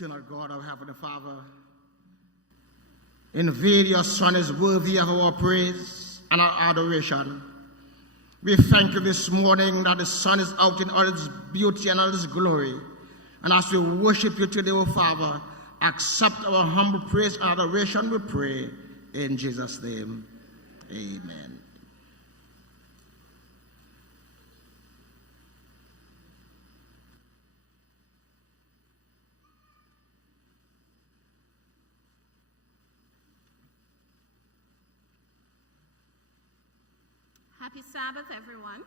Eternal God, our Heavenly Father, indeed your Son is worthy of our praise and our adoration. We thank you this morning that the sun is out in all its beauty and all its glory. And as we worship you today, O Father, accept our humble praise and adoration, we pray. In Jesus' name, amen. Happy Sabbath, everyone.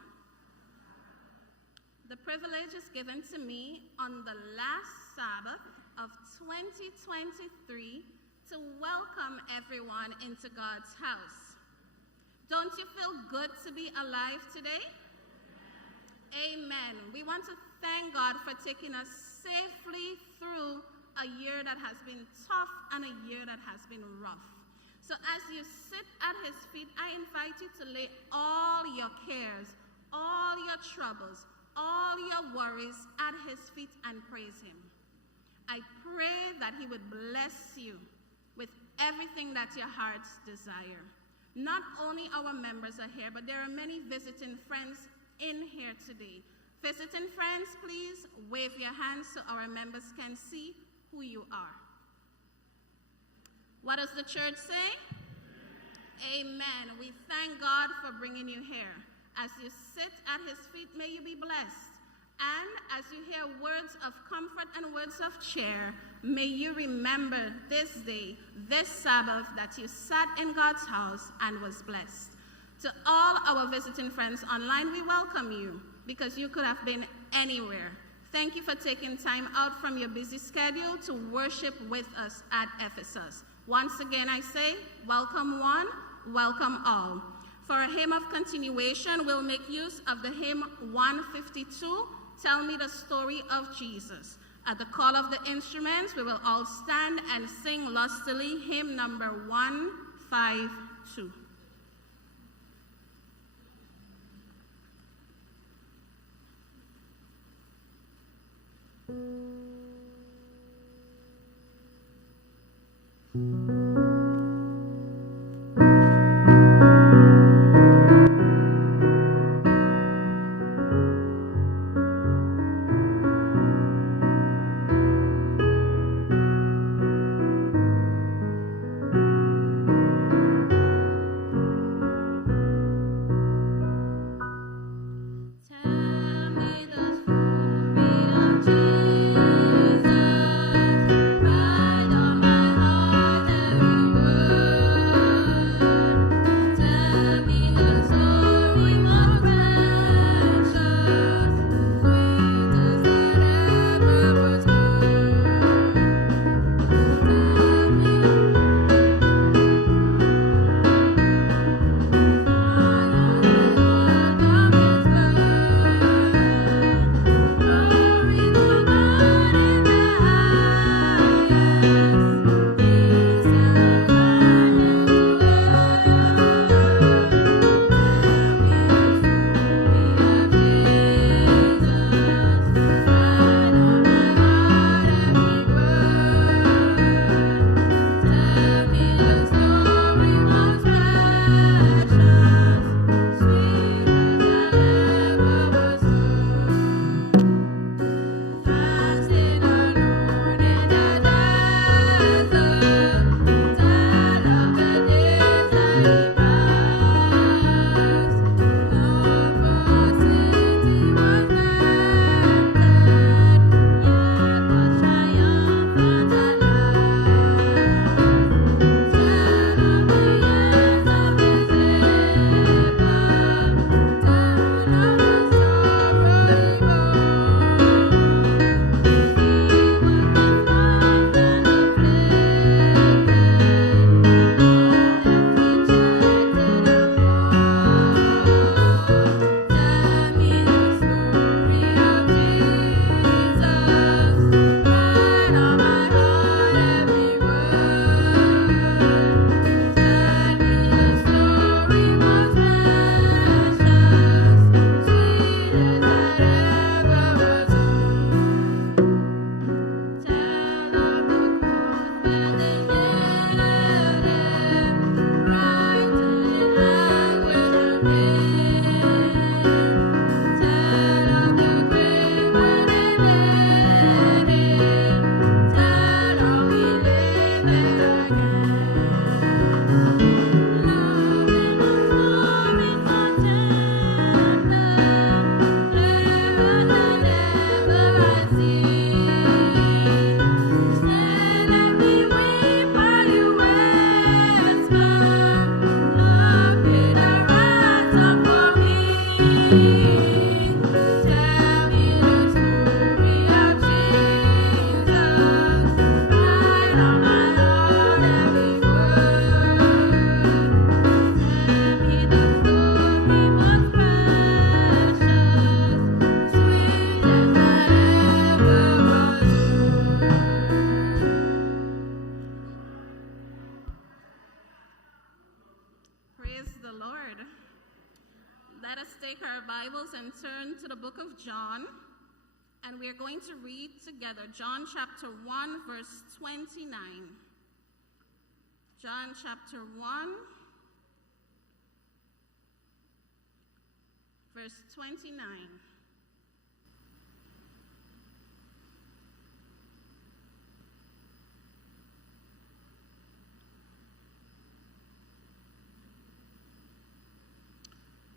The privilege is given to me on the last Sabbath of 2023 to welcome everyone into God's house. Don't you feel good to be alive today? Amen. We want to thank God for taking us safely through a year that has been tough and a year that has been rough. So as you sit at his feet, I invite you to lay all your cares, all your troubles, all your worries at his feet and praise him. I pray that he would bless you with everything that your hearts desire. Not only our members are here, but there are many visiting friends in here today. Visiting friends, please wave your hands so our members can see who you are. What does the church say? Amen. We thank God for bringing you here. As you sit at his feet, may you be blessed. And as you hear words of comfort and words of cheer, may you remember this day, this Sabbath, that you sat in God's house and was blessed. To all our visiting friends online, we welcome you because you could have been anywhere. Thank you for taking time out from your busy schedule to worship with us at Ephesus. Once again, I say, welcome one, welcome all. For a hymn of continuation, we'll make use of the hymn 152, Tell Me the Story of Jesus. At the call of the instruments, we will all stand and sing lustily hymn number 152. and turn to the book of John, and we are going to read together John chapter 1, verse 29. John chapter 1, verse 29.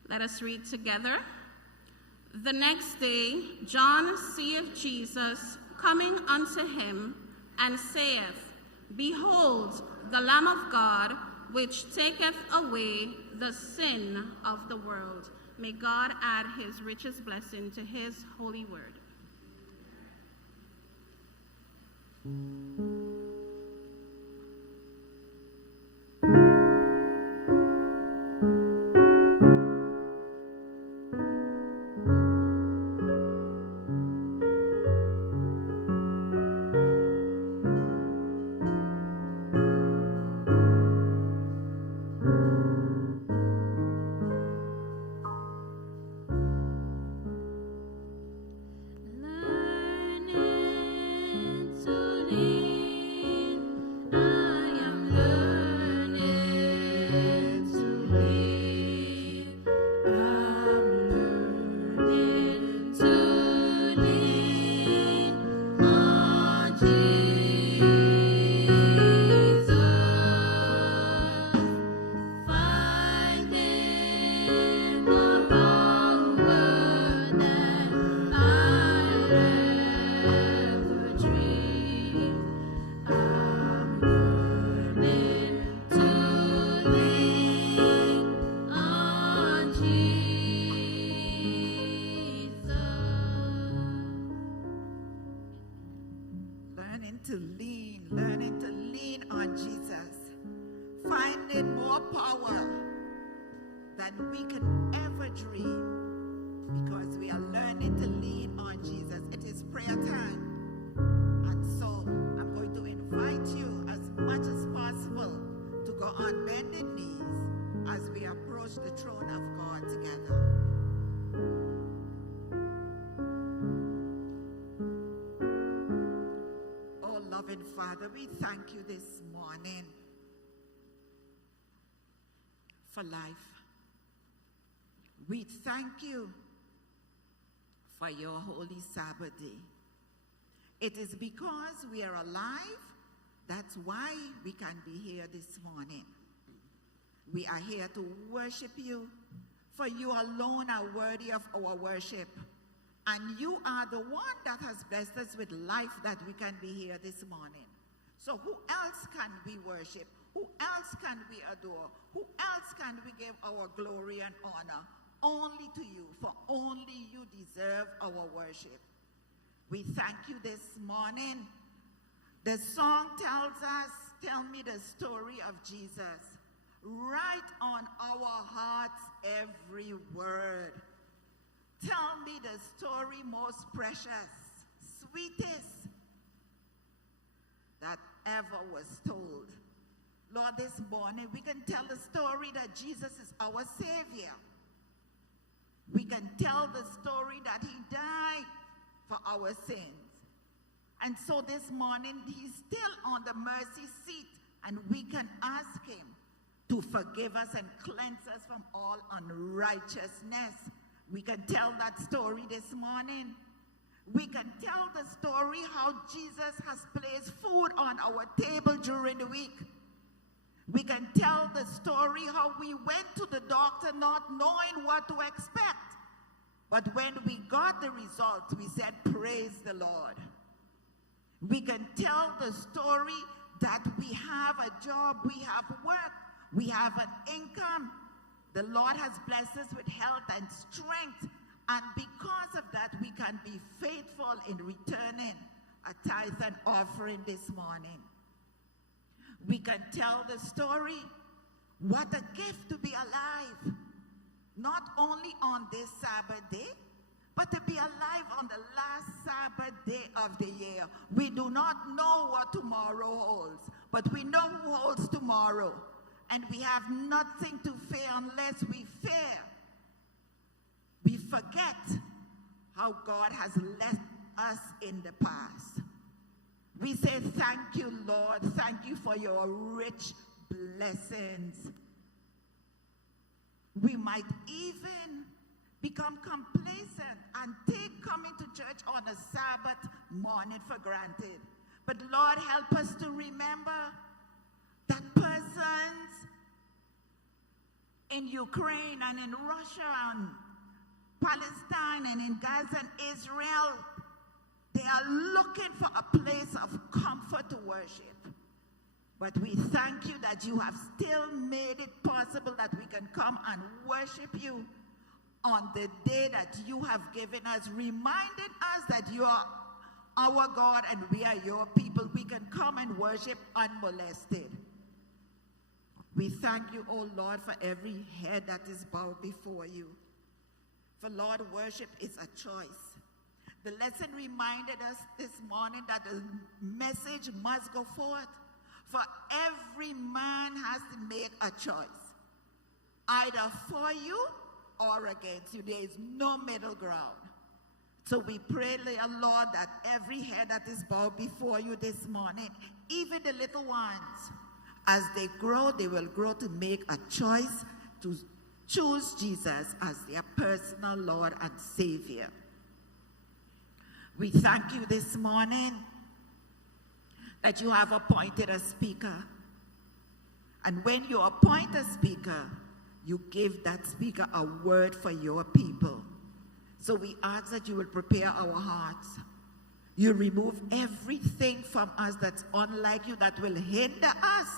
Let us read together. The next day, John seeth Jesus coming unto him, and saith, Behold, the Lamb of God, which taketh away the sin of the world. May God add his richest blessing to his holy word. Learning to lean on Jesus, finding more power than we can ever dream, because we are learning to lean on Jesus. It is prayer time, and so I'm going to invite you as much as possible to go on bended knees as we approach the throne of God together. Loving Father, we thank you this morning for life. We thank you for your holy Sabbath day. It is because we are alive, that's why we can be here this morning. We are here to worship you, for you alone are worthy of our worship. And you are the one that has blessed us with life that we can be here this morning. So who else can we worship? Who else can we adore? Who else can we give our glory and honor? Only to you, for only you deserve our worship. We thank you this morning. The song tells us, tell me the story of Jesus. Write on our hearts every word. Tell me the story most precious, sweetest that ever was told. Lord, this morning we can tell the story that Jesus is our Savior. We can tell the story that he died for our sins. And so this morning he's still on the mercy seat, and we can ask him to forgive us and cleanse us from all unrighteousness. We can tell that story this morning. We can tell the story how Jesus has placed food on our table during the week. We can tell the story how we went to the doctor not knowing what to expect. But when we got the results, we said, praise the Lord. We can tell the story that we have a job, we have work, we have an income. The Lord has blessed us with health and strength, and because of that, we can be faithful in returning a tithe and offering this morning. We can tell the story, what a gift to be alive, not only on this Sabbath day, but to be alive on the last Sabbath day of the year. We do not know what tomorrow holds, but we know who holds tomorrow. And we have nothing to fear unless we fear. We forget how God has led us in the past. We say thank you, Lord. Thank you for your rich blessings. We might even become complacent and take coming to church on a Sabbath morning for granted. But Lord, help us to remember that persons in Ukraine and in Russia and Palestine and in Gaza and Israel, they are looking for a place of comfort to worship. But we thank you that you have still made it possible that we can come and worship you on the day that you have given us, reminding us that you are our God and we are your people. We can come and worship unmolested. We thank you, O Lord, for every head that is bowed before you. For Lord, worship is a choice. The lesson reminded us this morning that the message must go forth. For every man has to make a choice, either for you or against you. There is no middle ground. So we pray, Lord, that every head that is bowed before you this morning, even the little ones, as they grow, they will grow to make a choice to choose Jesus as their personal Lord and Savior. We thank you this morning that you have appointed a speaker. And when you appoint a speaker, you give that speaker a word for your people. So we ask that you will prepare our hearts. You remove everything from us that's unlike you, that will hinder us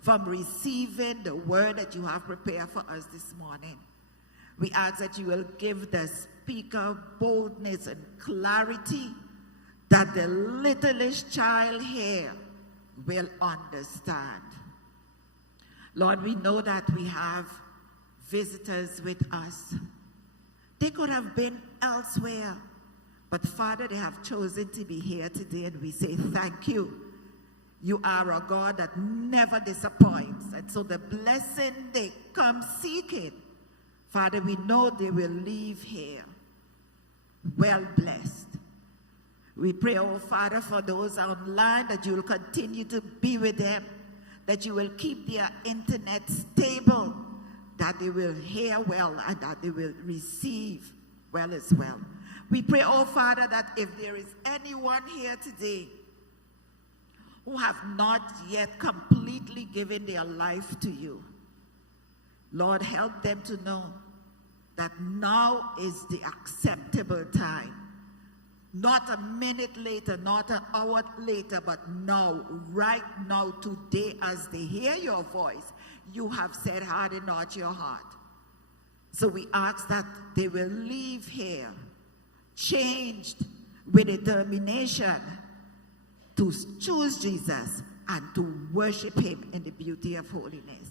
from receiving the word that you have prepared for us this morning. We ask that you will give the speaker boldness and clarity, that the littlest child here will understand. Lord, we know that we have visitors with us. They could have been elsewhere, but Father, they have chosen to be here today, and we say thank you. You are a God that never disappoints, and so the blessing they come seeking, Father, we know they will leave here well blessed. We pray, oh Father, for those online, that you will continue to be with them, that you will keep their internet stable, that they will hear well and that they will receive well as well. We pray, oh Father, that if there is anyone here today who have not yet completely given their life to you, Lord, help them to know that now is the acceptable time. Not a minute later, not an hour later, but now, right now, today, as they hear your voice, you have said, harden not your heart. So we ask that they will leave here changed with determination to choose Jesus and to worship him in the beauty of holiness.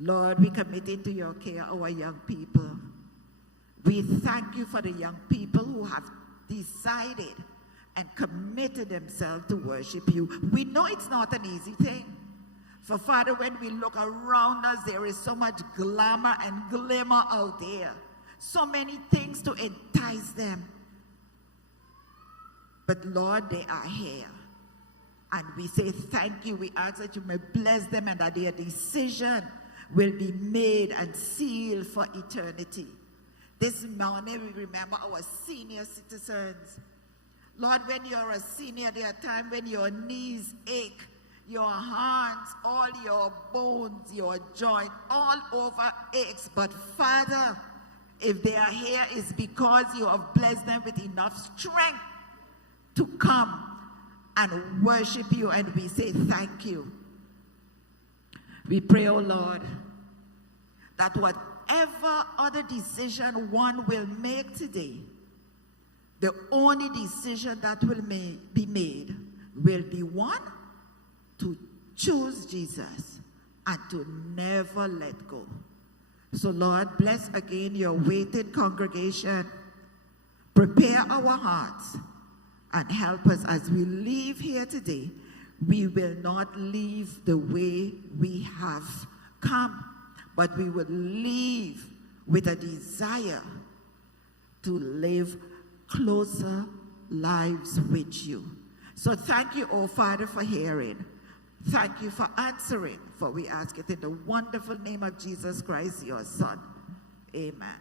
Lord, we commit into your care our young people. We thank you for the young people who have decided and committed themselves to worship you. We know it's not an easy thing. For Father, when we look around us, there is so much glamour and glimmer out there. So many things to entice them. But Lord, they are here. And we say thank you. We ask that you may bless them and that their decision will be made and sealed for eternity. This morning we remember our senior citizens. Lord, when you're a senior, there are times when your knees ache, your hands, all your bones, your joint, all over aches. But Father, if they are here, it's because you have blessed them with enough strength to come and worship you, and we say thank you. We pray, oh Lord, that whatever other decision one will make today, the only decision that will be made will be one to choose Jesus and to never let go. So Lord, bless again your waiting congregation. Prepare our hearts and help us as we leave here today. We will not leave the way we have come, but we will leave with a desire to live closer lives with you. So thank you, oh Father, for hearing. Thank you for answering, for we ask it in the wonderful name of Jesus Christ, your Son. Amen.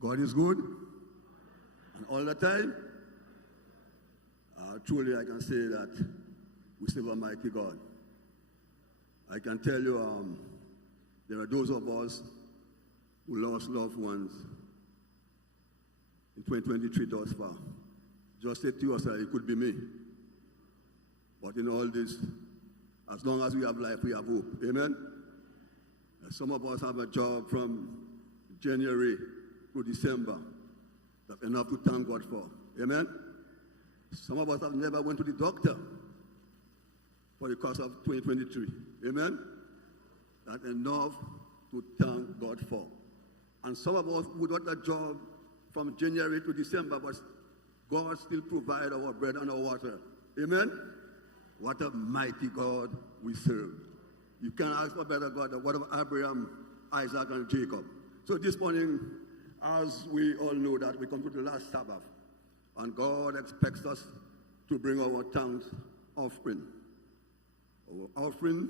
God is good, and all the time, truly I can say that we serve a mighty God. I can tell you, there are those of us who lost loved ones in 2023 thus far. Just say to yourself, it could be me. But in all this, as long as we have life, we have hope. Amen? Some of us have a job from January to December. That's enough to thank God for. Amen? Some of us have never went to the doctor for the course of 2023. Amen? That's enough to thank God for. And some of us who got a job from January to December, but God still provides our bread and our water. Amen? What a mighty God we serve. You can't ask for a better God than what of Abraham, Isaac, and Jacob. So this morning, as we all know that we come to the last Sabbath, and God expects us to bring our thanks offering. Our offering,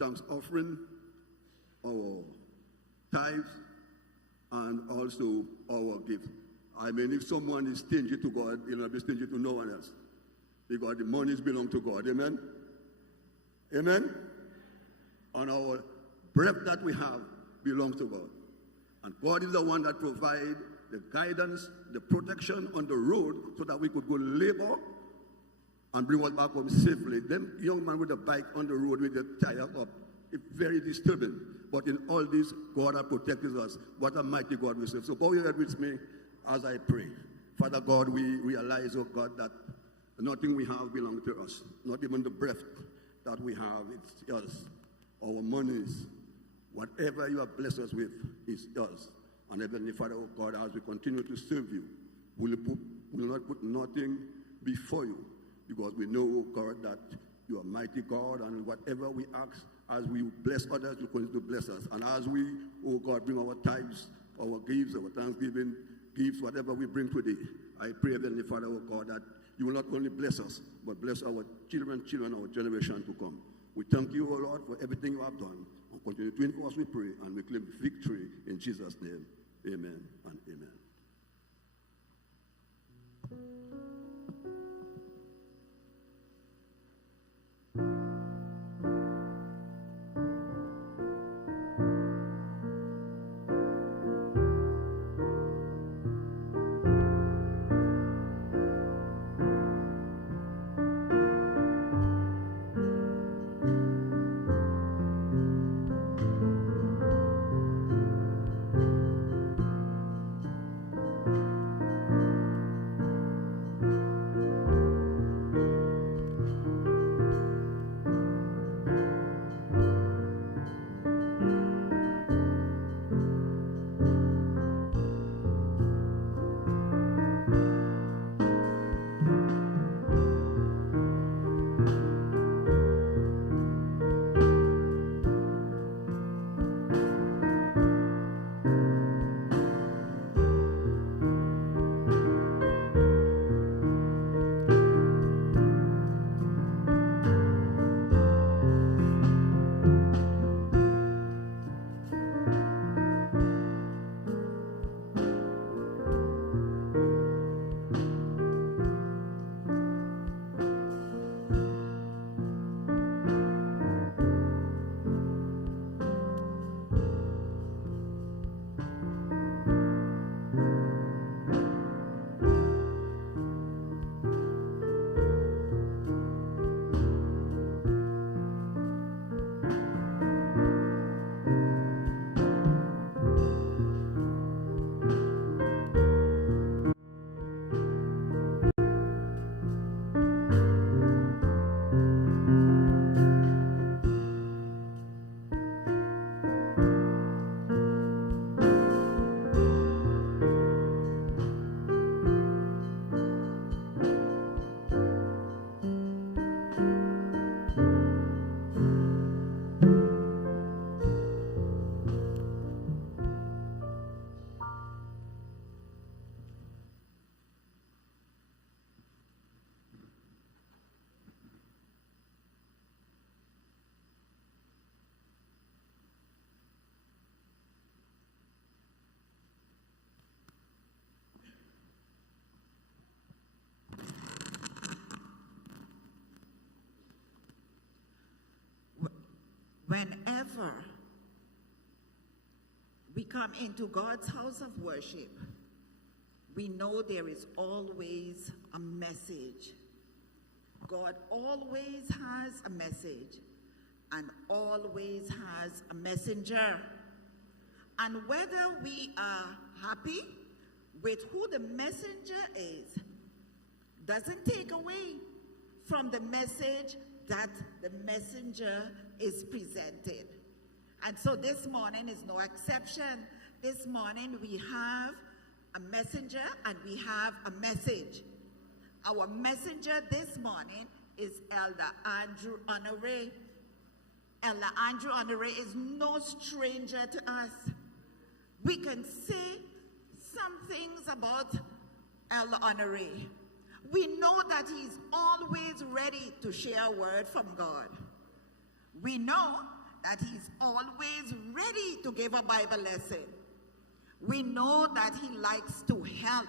thanks offering, our tithes, and also our gift. I mean, if someone is stingy to God, he'll not be stingy to no one else. Because the monies belong to God. Amen? Amen? And our breath that we have belongs to God. And God is the one that provides the guidance, the protection on the road so that we could go labor and bring us back home safely. Them young man with a bike on the road with the tire up, it's very disturbing. But in all this, God has protected us. What a mighty God we serve. So bow your head with me as I pray. Father God, we realize, oh God, that nothing we have belongs to us. Not even the breath that we have, it's yours. Our monies, whatever you have blessed us with, is yours. And Heavenly Father, oh God, as we continue to serve you, we will not put nothing before you, because we know, oh God, that you are mighty God, and whatever we ask, as we bless others, you continue to bless us. And as we, oh God, bring our tithes, our gifts, our thanksgiving gifts, whatever we bring today, I pray, Heavenly Father, oh God, that you will not only bless us, but bless our children, our generation to come. We thank you, O Lord, for everything you have done. And continue to enforce, we pray, and we claim victory in Jesus' name. Amen and amen. whenever we come into God's house of worship, we know there is always a message. God always has a message and always has a messenger. And whether we are happy with who the messenger is, doesn't take away from the message that the messenger is presented. And so this morning is no exception. This morning we have a messenger and we have a message. Our messenger this morning is Elder Andrew Honoré. Elder Andrew Honoré is no stranger to us. We can say some things about Elder Honoré. We know that he's always ready to share a word from God. We know that he's always ready to give a Bible lesson. We know that he likes to help.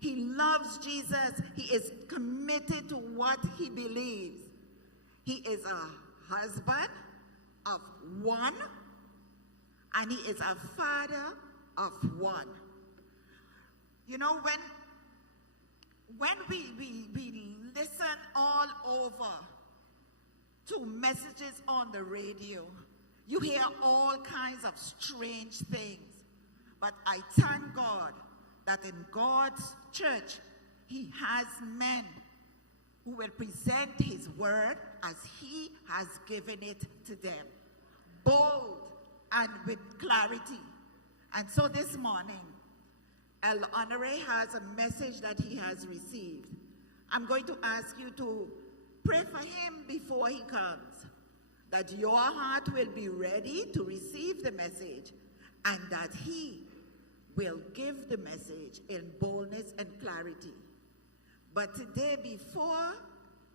He loves Jesus. He is committed to what he believes. He is a husband of one, and he is a father of one. You know, when we listen all over to messages on the radio, you hear all kinds of strange things. But I thank God that in God's church, he has men who will present his word as he has given it to them, bold and with clarity. And so this morning, Elder Honoré has a message that he has received. I'm going to ask you to pray for him before he comes, that your heart will be ready to receive the message and that he will give the message in boldness and clarity. But today, before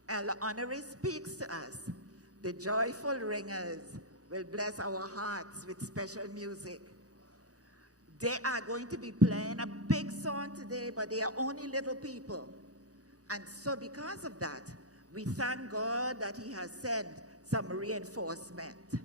Elder Honoré speaks to us, the joyful ringers will bless our hearts with special music. They are going to be playing a big song today, but they are only little people. And so because of that, we thank God that he has sent some reinforcement.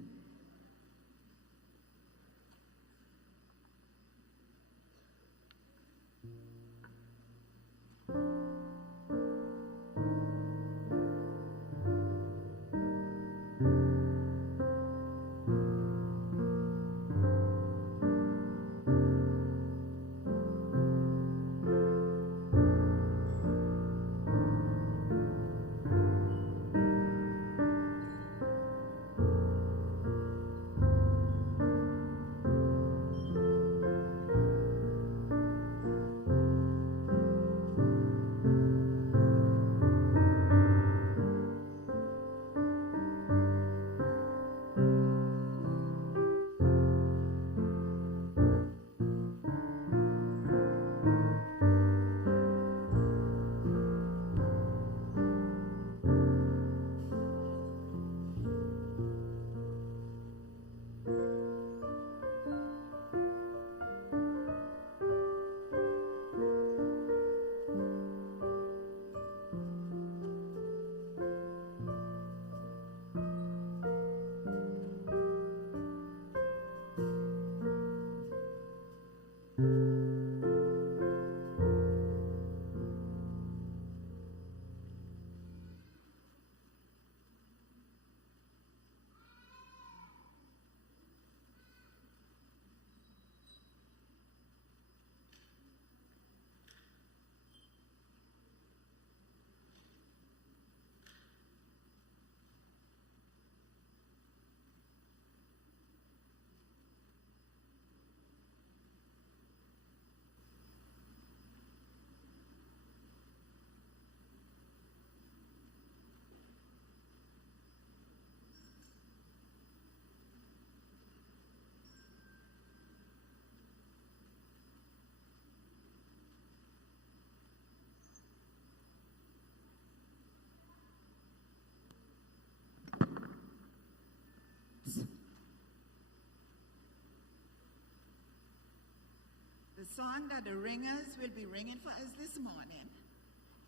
The song that the ringers will be ringing for us this morning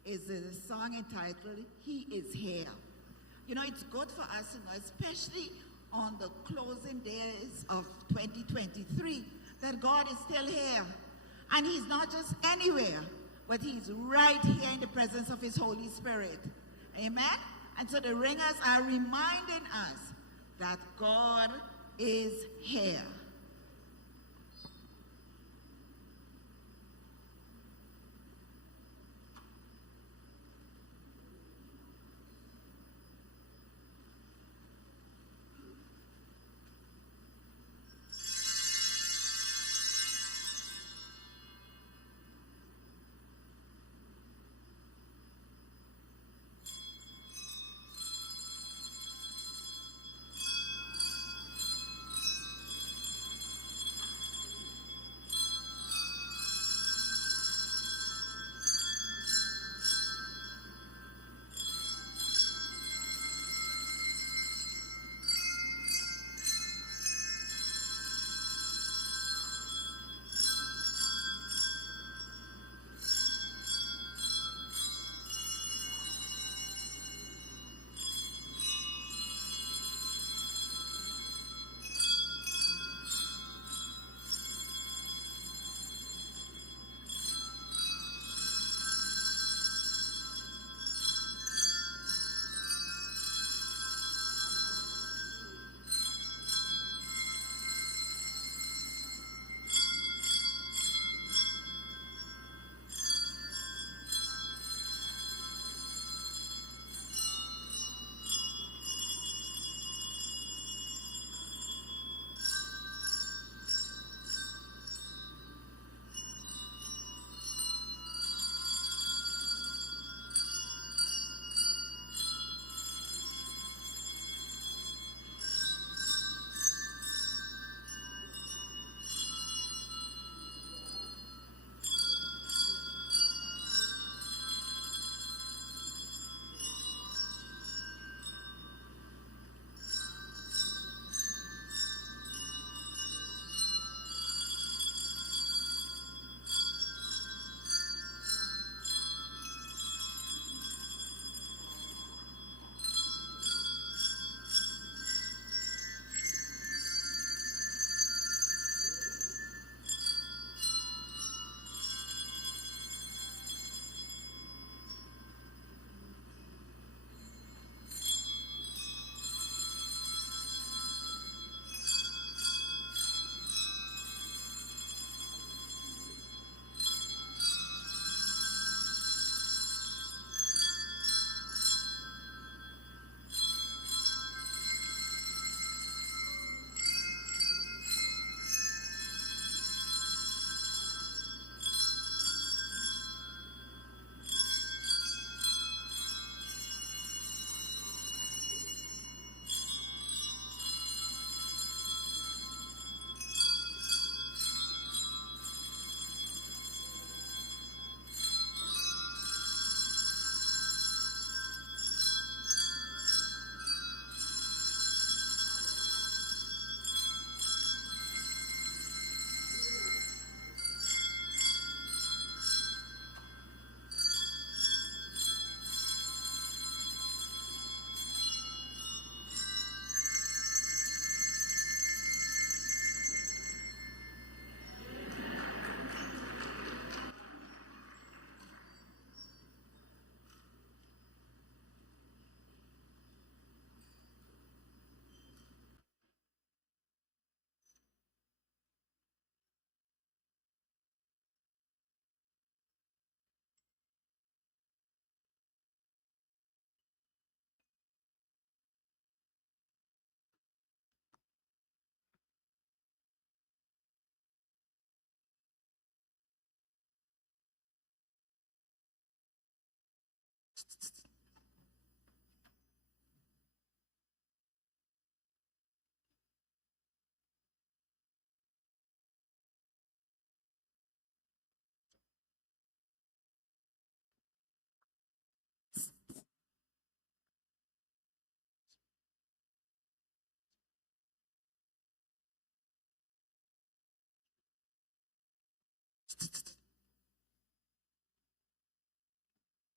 is a song entitled, He Is Here. You know, it's good for us to know, especially on the closing days of 2023 that God is still here. And he's not just anywhere, but he's right here in the presence of his Holy Spirit. Amen? And so the ringers are reminding us that God is here.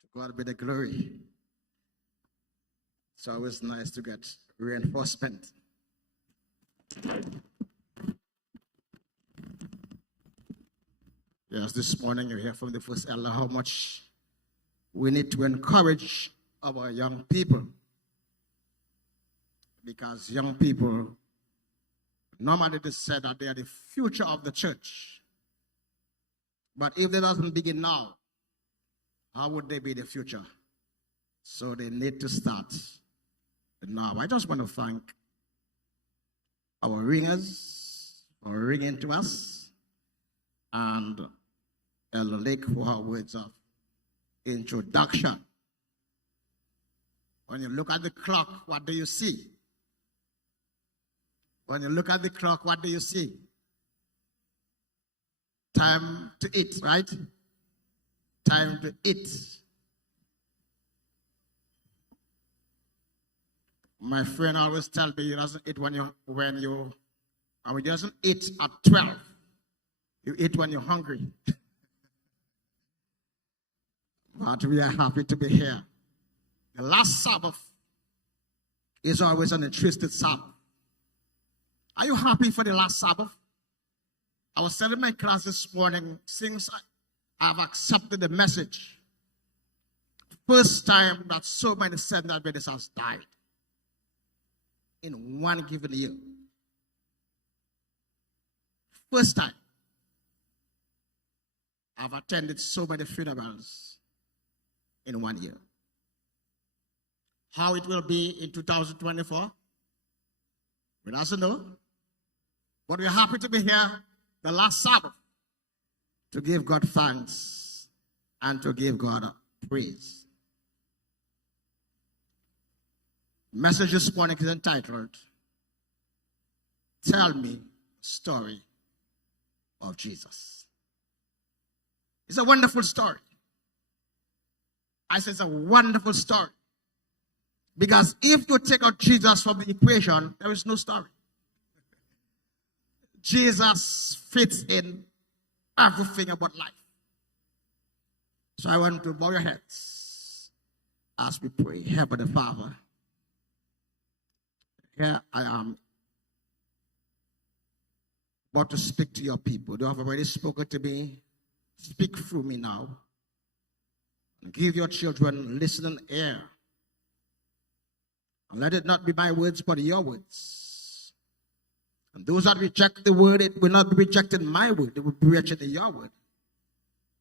To God be the glory. It's always nice to get reinforcement Yes, this morning you hear from the first elder how much we need to encourage our young people. Because young people, normally they say that they are the future of the church. But if they doesn't begin now, how would they be the future? So they need to start now. I just want to thank our ringers for ringing to us, and Elder Lake for her words of introduction. When you look at the clock, what do you see? When you look at the clock, what do you see? Time to eat, right? Time to eat. My friend always tells me he doesn't eat when he doesn't eat at 12. You eat when you're hungry. But we are happy to be here. The last Sabbath is always an interesting Sabbath. Are you happy for the last Sabbath? I was telling my class this morning, since I've accepted the message, first time that so many Seventh Adventists has died in one given year. First time I've attended so many funerals in 1 year. How it will be in 2024, we doesn't know. But we're happy to be here the last Sabbath to give God thanks and to give God praise. Message this morning is entitled, Tell Me the Story of Jesus. It's a wonderful story. I say it's a wonderful story. Because if you take out Jesus from the equation, there is no story. Jesus fits in everything about life. So I want to bow your heads as we pray. Heavenly Father, here I am about to speak to your people. You have already spoken to me. Speak through me now. And give your children listening ear. And let it not be my words, but your words. And those that reject the word, it will not be rejecting my word. It will be rejecting your word.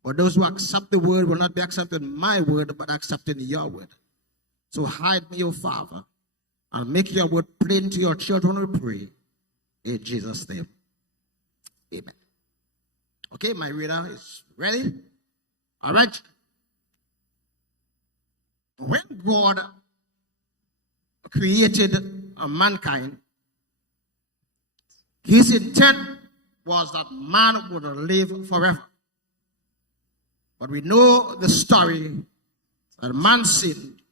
But those who accept the word will not be accepting my word, but accepting your word. So hide me, O Father, and make your word plain to your children, we pray. In Jesus' name. Amen. Okay, my reader is ready. All right. When God created mankind, his intent was that man would live forever. But we know the story that man sinned,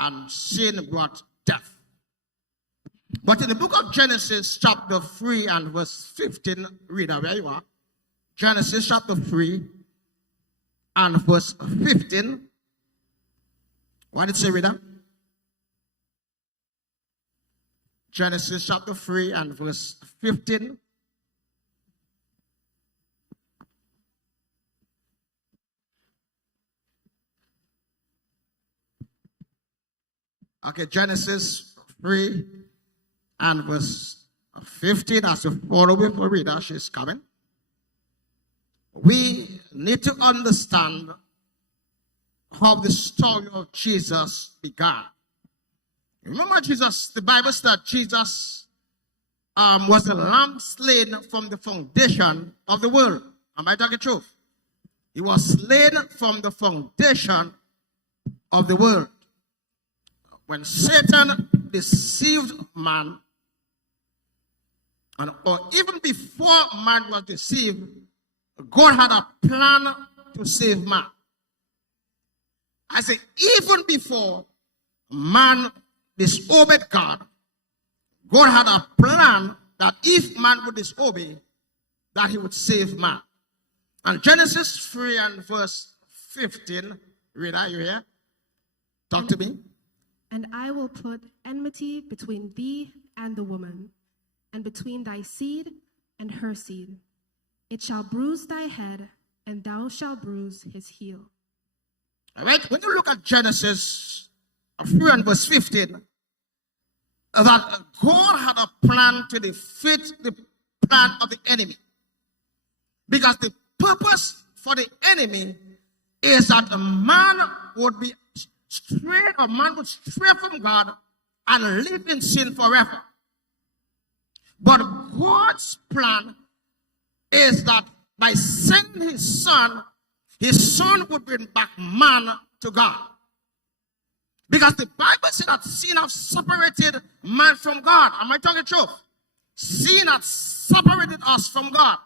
and sin brought death. But in the book of Genesis, chapter 3 and verse 15, read where you are. Genesis chapter 3 and verse 15. What did it say, reader? Genesis chapter 3 and verse 15. Okay, Genesis 3 and verse 15. As you follow with the reader, she's coming. We need to understand how the story of Jesus began. Remember Jesus, the Bible said Jesus was a lamb slain from the foundation of the world. Am I talking truth? He was slain from the foundation of the world. When Satan deceived man, or even before man was deceived, God had a plan to save man. I say, even before man disobeyed God, God had a plan that if man would disobey, that he would save man. And Genesis 3 and verse 15, read, are you here? Talk to me. And I will put enmity between thee and the woman, and between thy seed and her seed. It shall bruise thy head, and thou shalt bruise his heel. All right, when you look at Genesis 3 and verse 15, that God had a plan to defeat the plan of the enemy. Because the purpose for the enemy is that a man would be straight, a man would stray from God and live in sin forever. But God's plan is that by sending his son would bring back man to God. Because the Bible said that sin has separated man from God. Am I talking truth? Sin has separated us from God.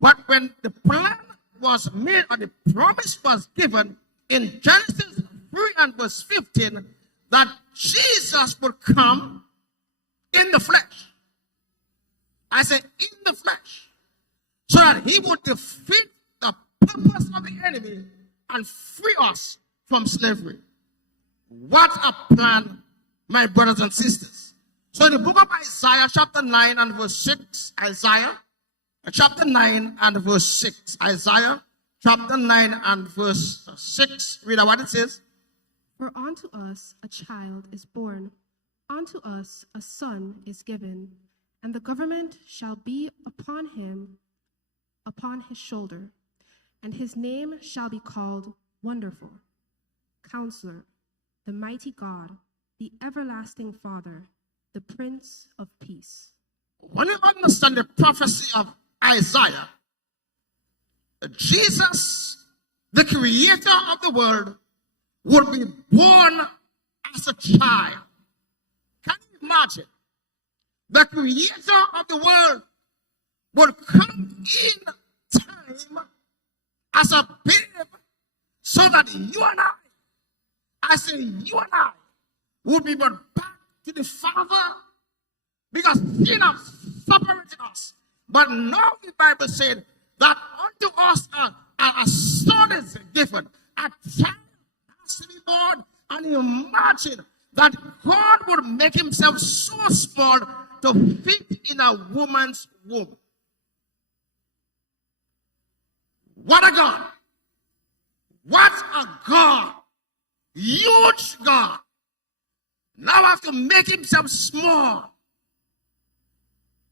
But when the plan was made or the promise was given in Genesis 3 and verse 15, that Jesus would come in the flesh. I say in the flesh. So that he would defeat the purpose of the enemy and free us from slavery. What a plan, my brothers and sisters. So in the book of Isaiah, chapter 9 and verse 6, Isaiah, chapter 9 and verse 6, Isaiah, chapter 9 and verse 6, read out what it says. For unto us a child is born, unto us a son is given, and the government shall be upon him, upon his shoulder, and his name shall be called Wonderful, Counselor, the Mighty God, the Everlasting Father, the Prince of Peace. When you understand the prophecy of Isaiah, Jesus, the creator of the world, would be born as a child. Can you imagine? The creator of the world would come in time as a babe so that you and I say you and I, would be brought back to the Father because sin has separated us. But now the Bible said that unto us a son is given, a child has to be born, and imagine that God would make himself so small to fit in a woman's womb. What a God! What a God! Huge God! Now have to make himself small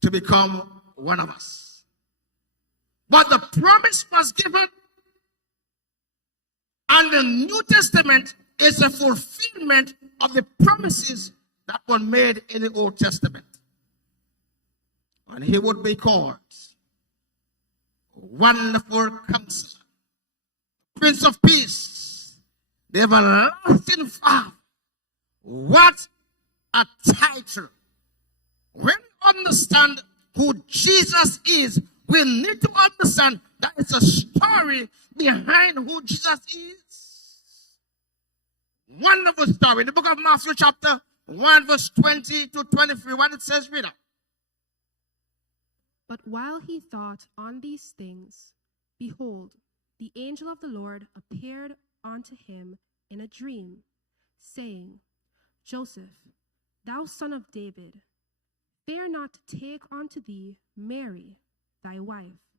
to become one of us. But the promise was given, and the New Testament is a fulfillment of the promises that were made in the Old Testament. And he would be called Wonderful Counselor, Prince of Peace, the Everlasting Father. What a title. When we understand who Jesus is, we need to understand that it's a story behind who Jesus is. Wonderful story. In the book of Matthew chapter 1 verse 20 to 23, what it says, read it. But while he thought on these things, behold, the angel of the Lord appeared unto him in a dream, saying, Joseph, thou son of David, fear not to take unto thee Mary, thy wife,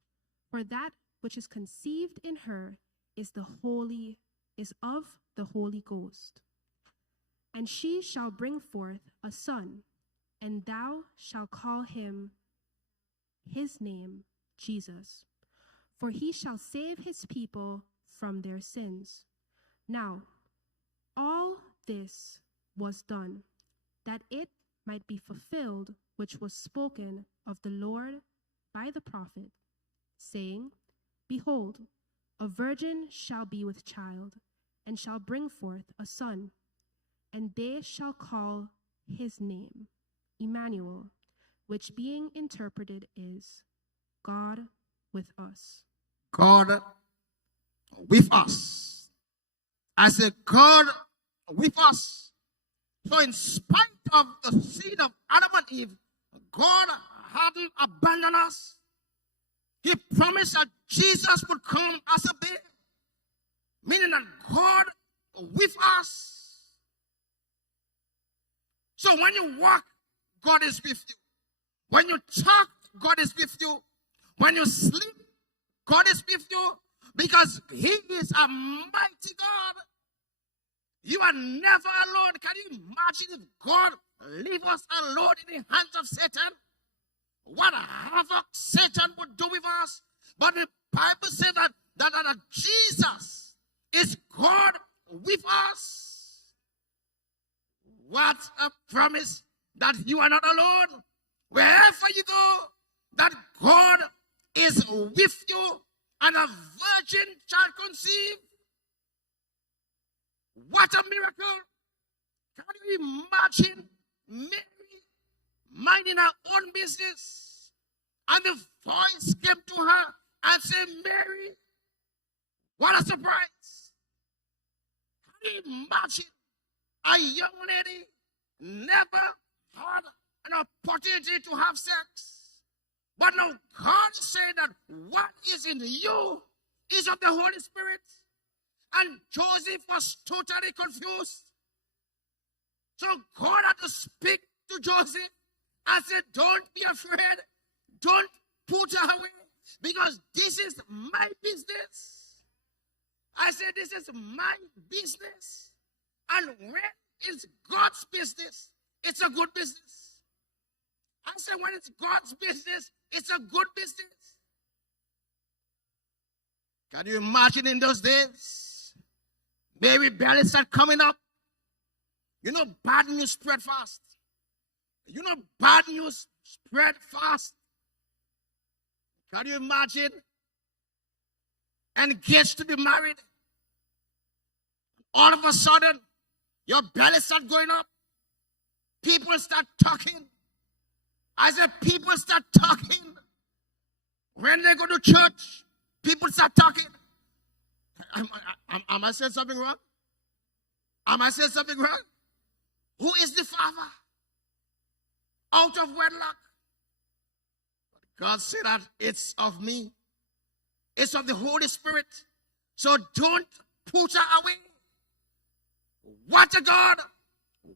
for that which is conceived in her is of the Holy Ghost. And she shall bring forth a son, and thou shalt call him his name Jesus, for he shall save his people from their sins. Now, all this was done, that it might be fulfilled which was spoken of the Lord by the prophet, saying, Behold, a virgin shall be with child, and shall bring forth a son, and they shall call his name Emmanuel, which being interpreted is God with us. God with us. I said, God with us. So in spite of the seed of Adam and Eve, God hadn't abandoned us. He promised that Jesus would come as a babe, meaning that God with us. So when you walk God is with you. When you talk, God is with you. When you sleep, God is with you, because He is a mighty God. You are never alone. Can you imagine if God leave us alone in the hands of Satan? What havoc Satan would do with us. But the Bible says that Jesus is God with us. What a promise that you are not alone. Wherever you go, that God is with you, and a virgin shall conceive. What a miracle. Can you imagine Mary minding her own business, and the voice came to her and said, Mary, what a surprise. Can you imagine a young lady never had an opportunity to have sex? But now God is saying that what is in you is of the Holy Spirit. And Joseph was totally confused. So God had to speak to Joseph and said, don't be afraid. Don't put her away, because this is my business. I said, this is my business. And when it's God's business, it's a good business. I said, when it's God's business, it's a good business. Can you imagine in those days? Baby belly start coming up. You know, bad news spread fast. You know, bad news spread fast. Can you imagine? Engaged to be married. All of a sudden, your belly start going up. People start talking. I said, people start talking. When they go to church, people start talking. Am I saying something wrong? Am I saying something wrong? Who is the father? Out of wedlock. God said that it's of me. It's of the Holy Spirit. So don't put her away. What a God.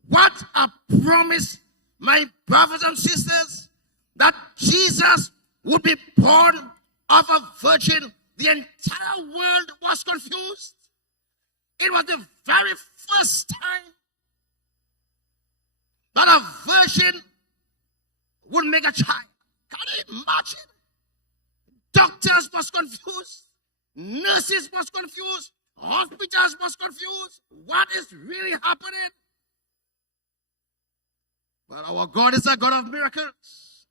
What a promise, my brothers and sisters, that Jesus would be born of a virgin. The entire world was confused. It was the very first time that a virgin would make a child. Can you imagine? Doctors was confused. Nurses was confused. Hospitals was confused. What is really happening? But our God is a God of miracles.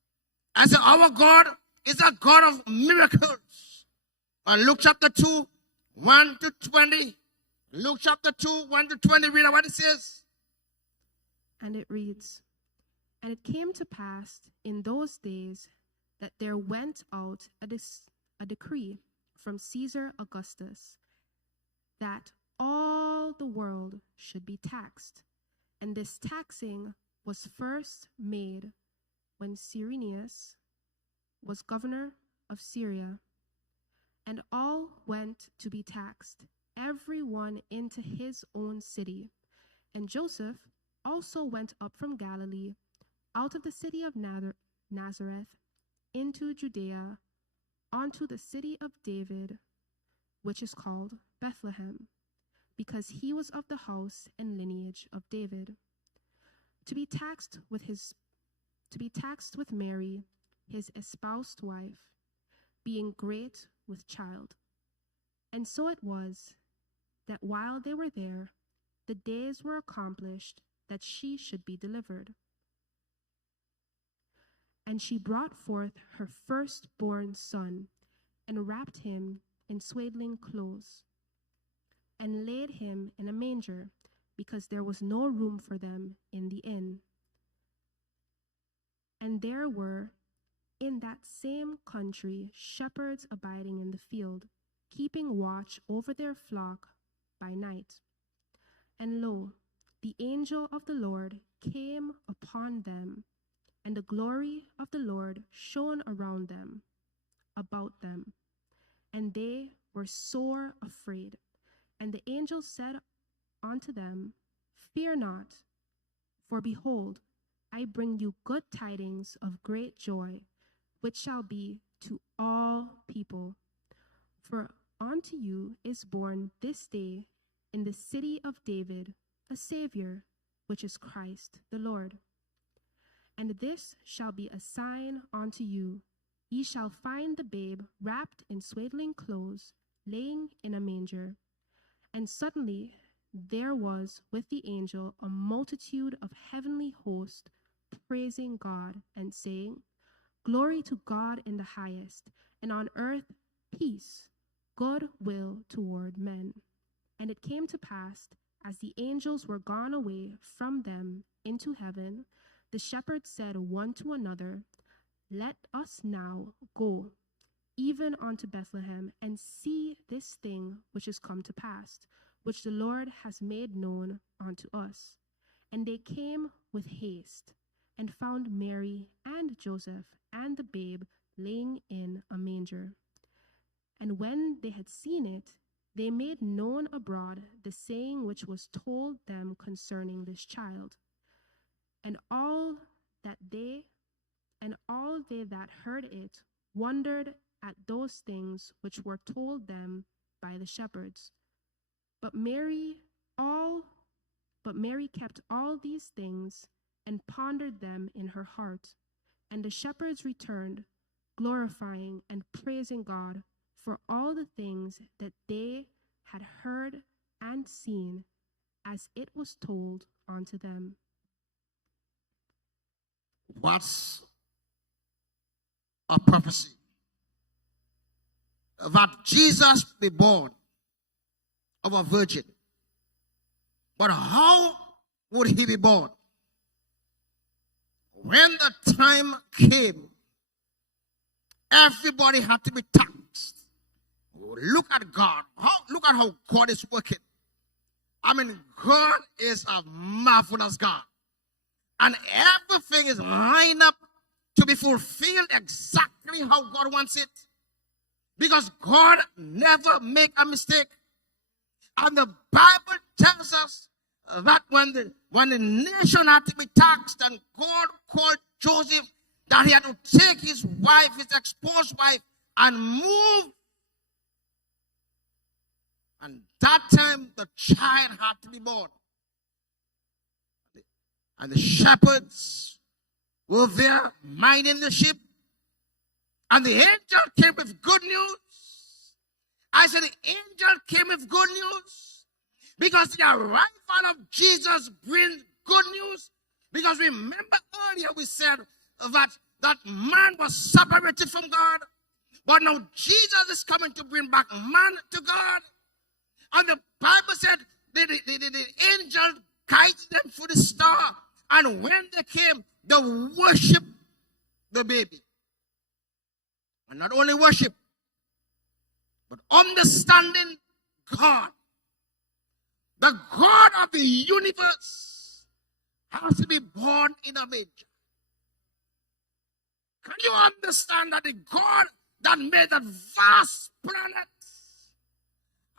I said, our God is a God of miracles. Luke chapter 2, 1 to 20. Luke chapter 2, 1 to 20. Read what it says. And it reads, And it came to pass in those days that there went out a decree from Caesar Augustus that all the world should be taxed. And this taxing was first made when Cyrenius was governor of Syria. And all went to be taxed, every one into his own city. And Joseph also went up from Galilee, out of the city of Nazareth, into Judea, unto the city of David, which is called Bethlehem, because he was of the house and lineage of David, to be taxed with Mary, his espoused wife, being great with child. And so it was that while they were there, the days were accomplished that she should be delivered. And she brought forth her firstborn son, and wrapped him in swaddling clothes, and laid him in a manger, because there was no room for them in the inn. And there were in that same country shepherds abiding in the field, keeping watch over their flock by night. And lo, the angel of the Lord came upon them, and the glory of the Lord shone around them, about them. And they were sore afraid. And the angel said unto them, Fear not, for behold, I bring you good tidings of great joy, which shall be to all people. For unto you is born this day in the city of David a Savior, which is Christ the Lord. And this shall be a sign unto you. Ye shall find the babe wrapped in swaddling clothes, laying in a manger. And suddenly there was with the angel a multitude of heavenly hosts, praising God and saying, Glory to God in the highest, and on earth peace, good will toward men. And it came to pass, as the angels were gone away from them into heaven, the shepherds said one to another, Let us now go, even unto Bethlehem, and see this thing which is come to pass, which the Lord has made known unto us. And they came with haste, and found Mary and Joseph and the babe laying in a manger. And when they had seen it, they made known abroad the saying which was told them concerning this child. And all they that heard it wondered at those things which were told them by the shepherds. But Mary kept all these things and pondered them in her heart. And the shepherds returned, glorifying and praising God for all the things that they had heard and seen, as it was told unto them. What's a prophecy? That Jesus be born of a virgin. But how would he be born? When the time came, everybody had to be taxed. Look at God. Look at how God is working. I mean, God is a marvelous God. And everything is lined up to be fulfilled exactly how God wants it. Because God never make a mistake. And the Bible tells us that when the nation had to be taxed, and God called Joseph, that he had to take his wife, his exposed wife, and move. And that time the child had to be born. And the shepherds were there minding the sheep. And the angel came with good news. I said the angel came with good news because the arrival of Jesus brings good news. Because remember earlier we said that man was separated from God. But now Jesus is coming to bring back man to God. And the Bible said the angel guided them through the star. And when they came, they worshiped the baby. And not only worship, but understanding God. The God of the universe has to be born in a manger. Can you understand that the God that made that vast planet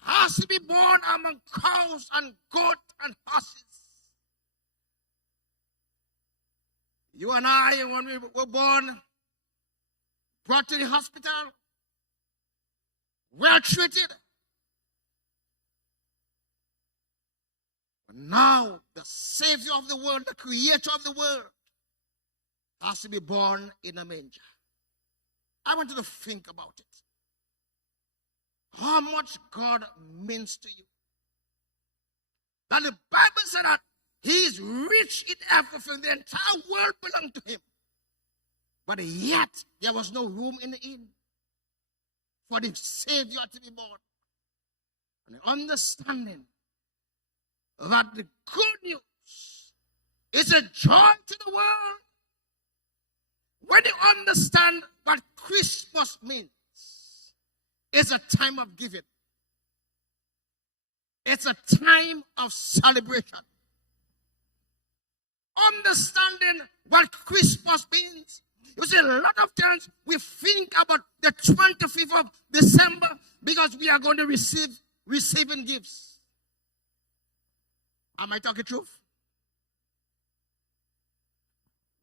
has to be born among cows and goats and horses? You and I, when we were born, brought to the hospital, well treated. But now, the Savior of the world, the Creator of the world, has to be born in a manger. I want you to think about it. How much God means to you. That the Bible said that he is rich in everything. The entire world belonged to him. But yet, there was no room in the inn for the Savior to be born. And the understanding that the good news is a joy to the world. When you understand what Christmas means, it's a time of giving. It's a time of celebration. Understanding what Christmas means. You see, a lot of times we think about the 25th of December because we are going to receiving gifts. Am I talking truth?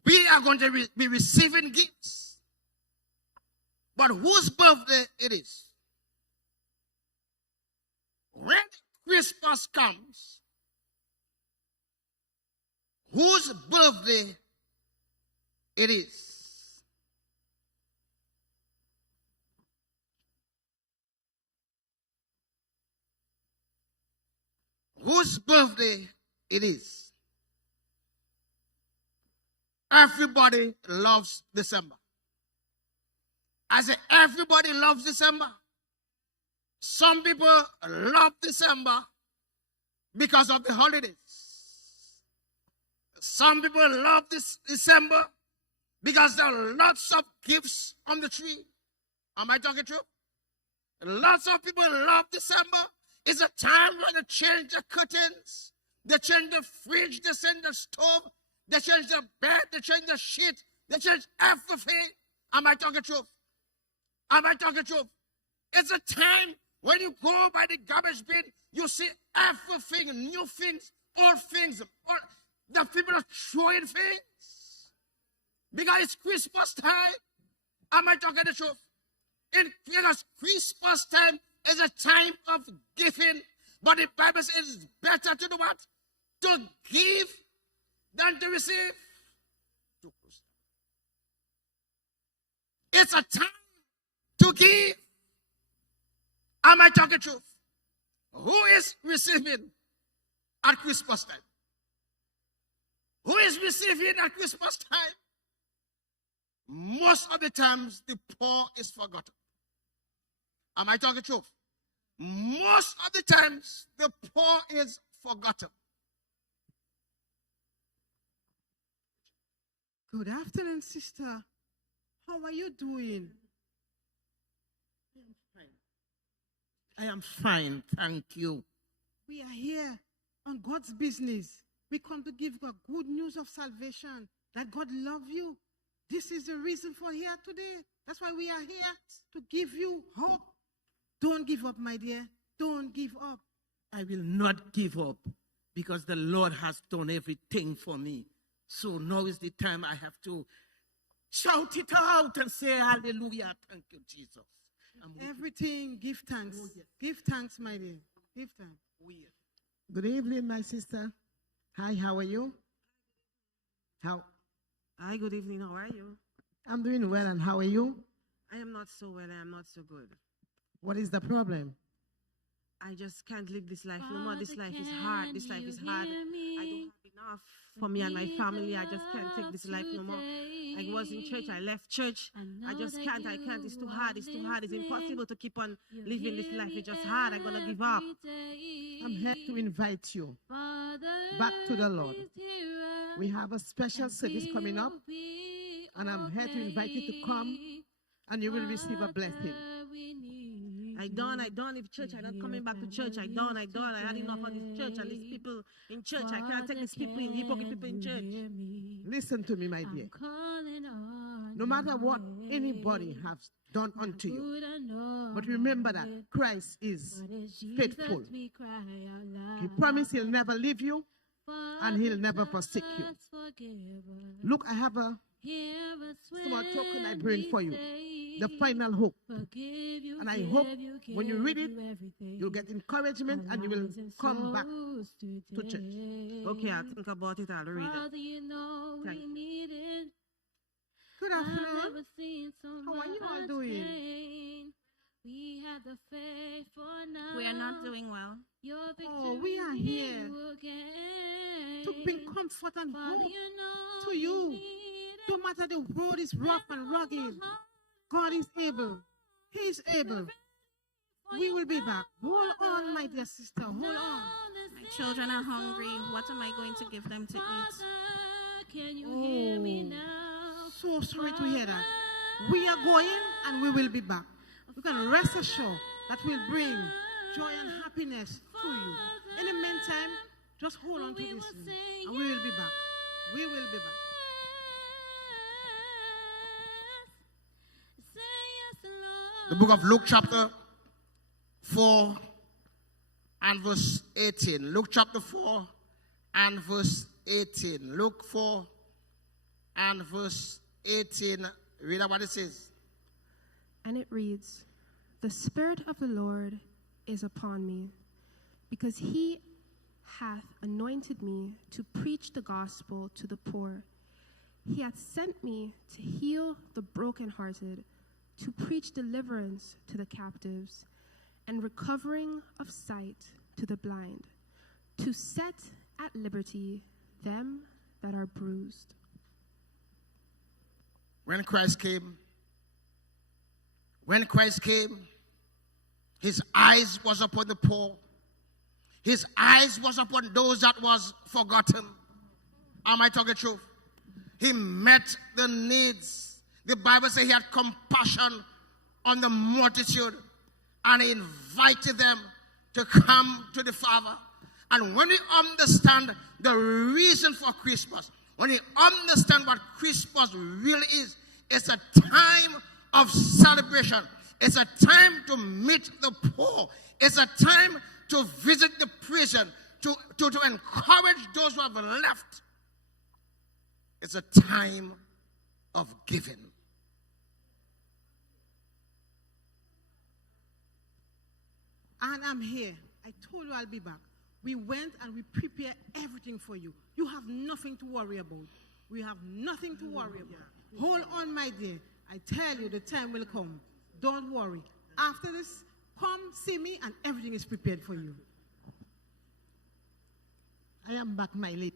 We are going to be receiving gifts. But whose birthday it is? When Christmas comes, whose birthday it is? Whose birthday it is? Everybody loves December. I say everybody loves December. Some people love December because of the holidays. Some people love this December because there are lots of gifts on the tree. Am I talking true? Lots of people love December. It's a time when they change the curtains, they change the fridge, they change the stove, they change the bed, they change the sheet, they change everything. Am I talking truth? Am I talking truth? It's a time when you go by the garbage bin, you see everything, new things, old things, the people are throwing things. Because it's Christmas time. Am I talking the truth? Because Christmas time is a time of giving. But the Bible says it's better to do what? To give than to receive. It's a time to give. Am I talking truth? Who is receiving at Christmas time? Who is receiving at Christmas time? Most of the times, the poor is forgotten. Am I talking truth? Most of the times, the poor is forgotten. Good afternoon, sister. How are you doing? I am fine, thank you. We are here on God's business. We come to give God good news of salvation, that God loves you. This is the reason for here today. That's why we are here, to give you hope. Don't give up, my dear. Don't give up. I will not give up because the Lord has done everything for me. So now is the time I have to shout it out and say hallelujah. Thank you, Jesus. Everything, give thanks. Oh, yes. Give thanks, my dear. Give thanks. Oh, yes. Good evening, my sister. Hi, how are you? Hi, good evening. How are you? I'm doing well, and how are you? I am not so well. I am not so good. What is the problem? I just can't live this life no more. This life is hard. This life is hard. I don't have enough for me and my family. I just can't take this life no more. I was in church. I left church. I just can't. I can't. It's too hard. It's too hard. It's impossible to keep on living this life. It's just hard. I'm going to give up. I'm here to invite you back to the Lord. We have a special service coming up, and I'm here to invite you to come, and you will receive a blessing. I done. If church, I'm not coming back to church. I done. I had enough of this church and these people in church. I can't take these people in, hypocrite people in church. Listen to me, my dear. No matter what anybody has done unto you, but remember that Christ is faithful. He promised he'll never leave you and he'll never forsake you. Look, I have a small token I bring for you. The final hope. And I hope when you read it, you'll get encouragement and you will come back to church. Okay, I'll think about it. I'll read it. Thank you. Good afternoon. How are you all doing? We are not doing well. Oh, we are here to bring comfort and hope to you. No matter the road is rough and rugged, God is able. He is able. We will be back. Hold on, my dear sister. Hold on. My children are hungry. What am I going to give them to eat? Oh, so sorry to hear that. We are going and we will be back. You can rest assured that we'll bring joy and happiness to you. In the meantime, just hold on to this and we will be back. We will be back. The book of Luke chapter 4 and verse 18. Luke chapter 4 and verse 18. Luke 4 and verse 18. Read out what it says. And it reads, "The Spirit of the Lord is upon me, because he hath anointed me to preach the gospel to the poor. He hath sent me to heal the brokenhearted, to preach deliverance to the captives, and recovering of sight to the blind, to set at liberty them that are bruised." When Christ came, his eyes was upon the poor. His eyes was upon those that was forgotten. Am I talking truth? He met the needs. The Bible says he had compassion on the multitude, and he invited them to come to the Father. And when we understand the reason for Christmas, when you understand what Christmas really is, it's a time of celebration. It's a time to meet the poor. It's a time to visit the prison, to encourage those who have left. It's a time of giving. And I'm here. I told you I'll be back. We went and we prepared everything for you. You have nothing to worry about. We have nothing to worry about. Hold on, my dear. I tell you, the time will come. Don't worry. After this, come see me and everything is prepared for you. I am back, my lady.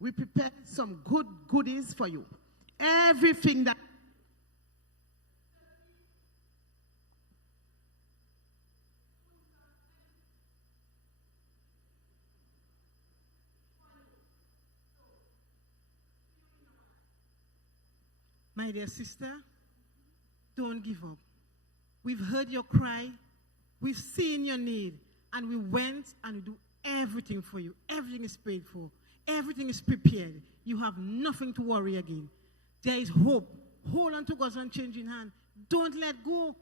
We prepared some good goodies for you. Everything that my dear sister, don't give up. We've heard your cry. We've seen your need. And we went and we do everything for you. Everything is paid for. Everything is prepared. You have nothing to worry again. There is hope. Hold on to God's unchanging hand. Don't let go.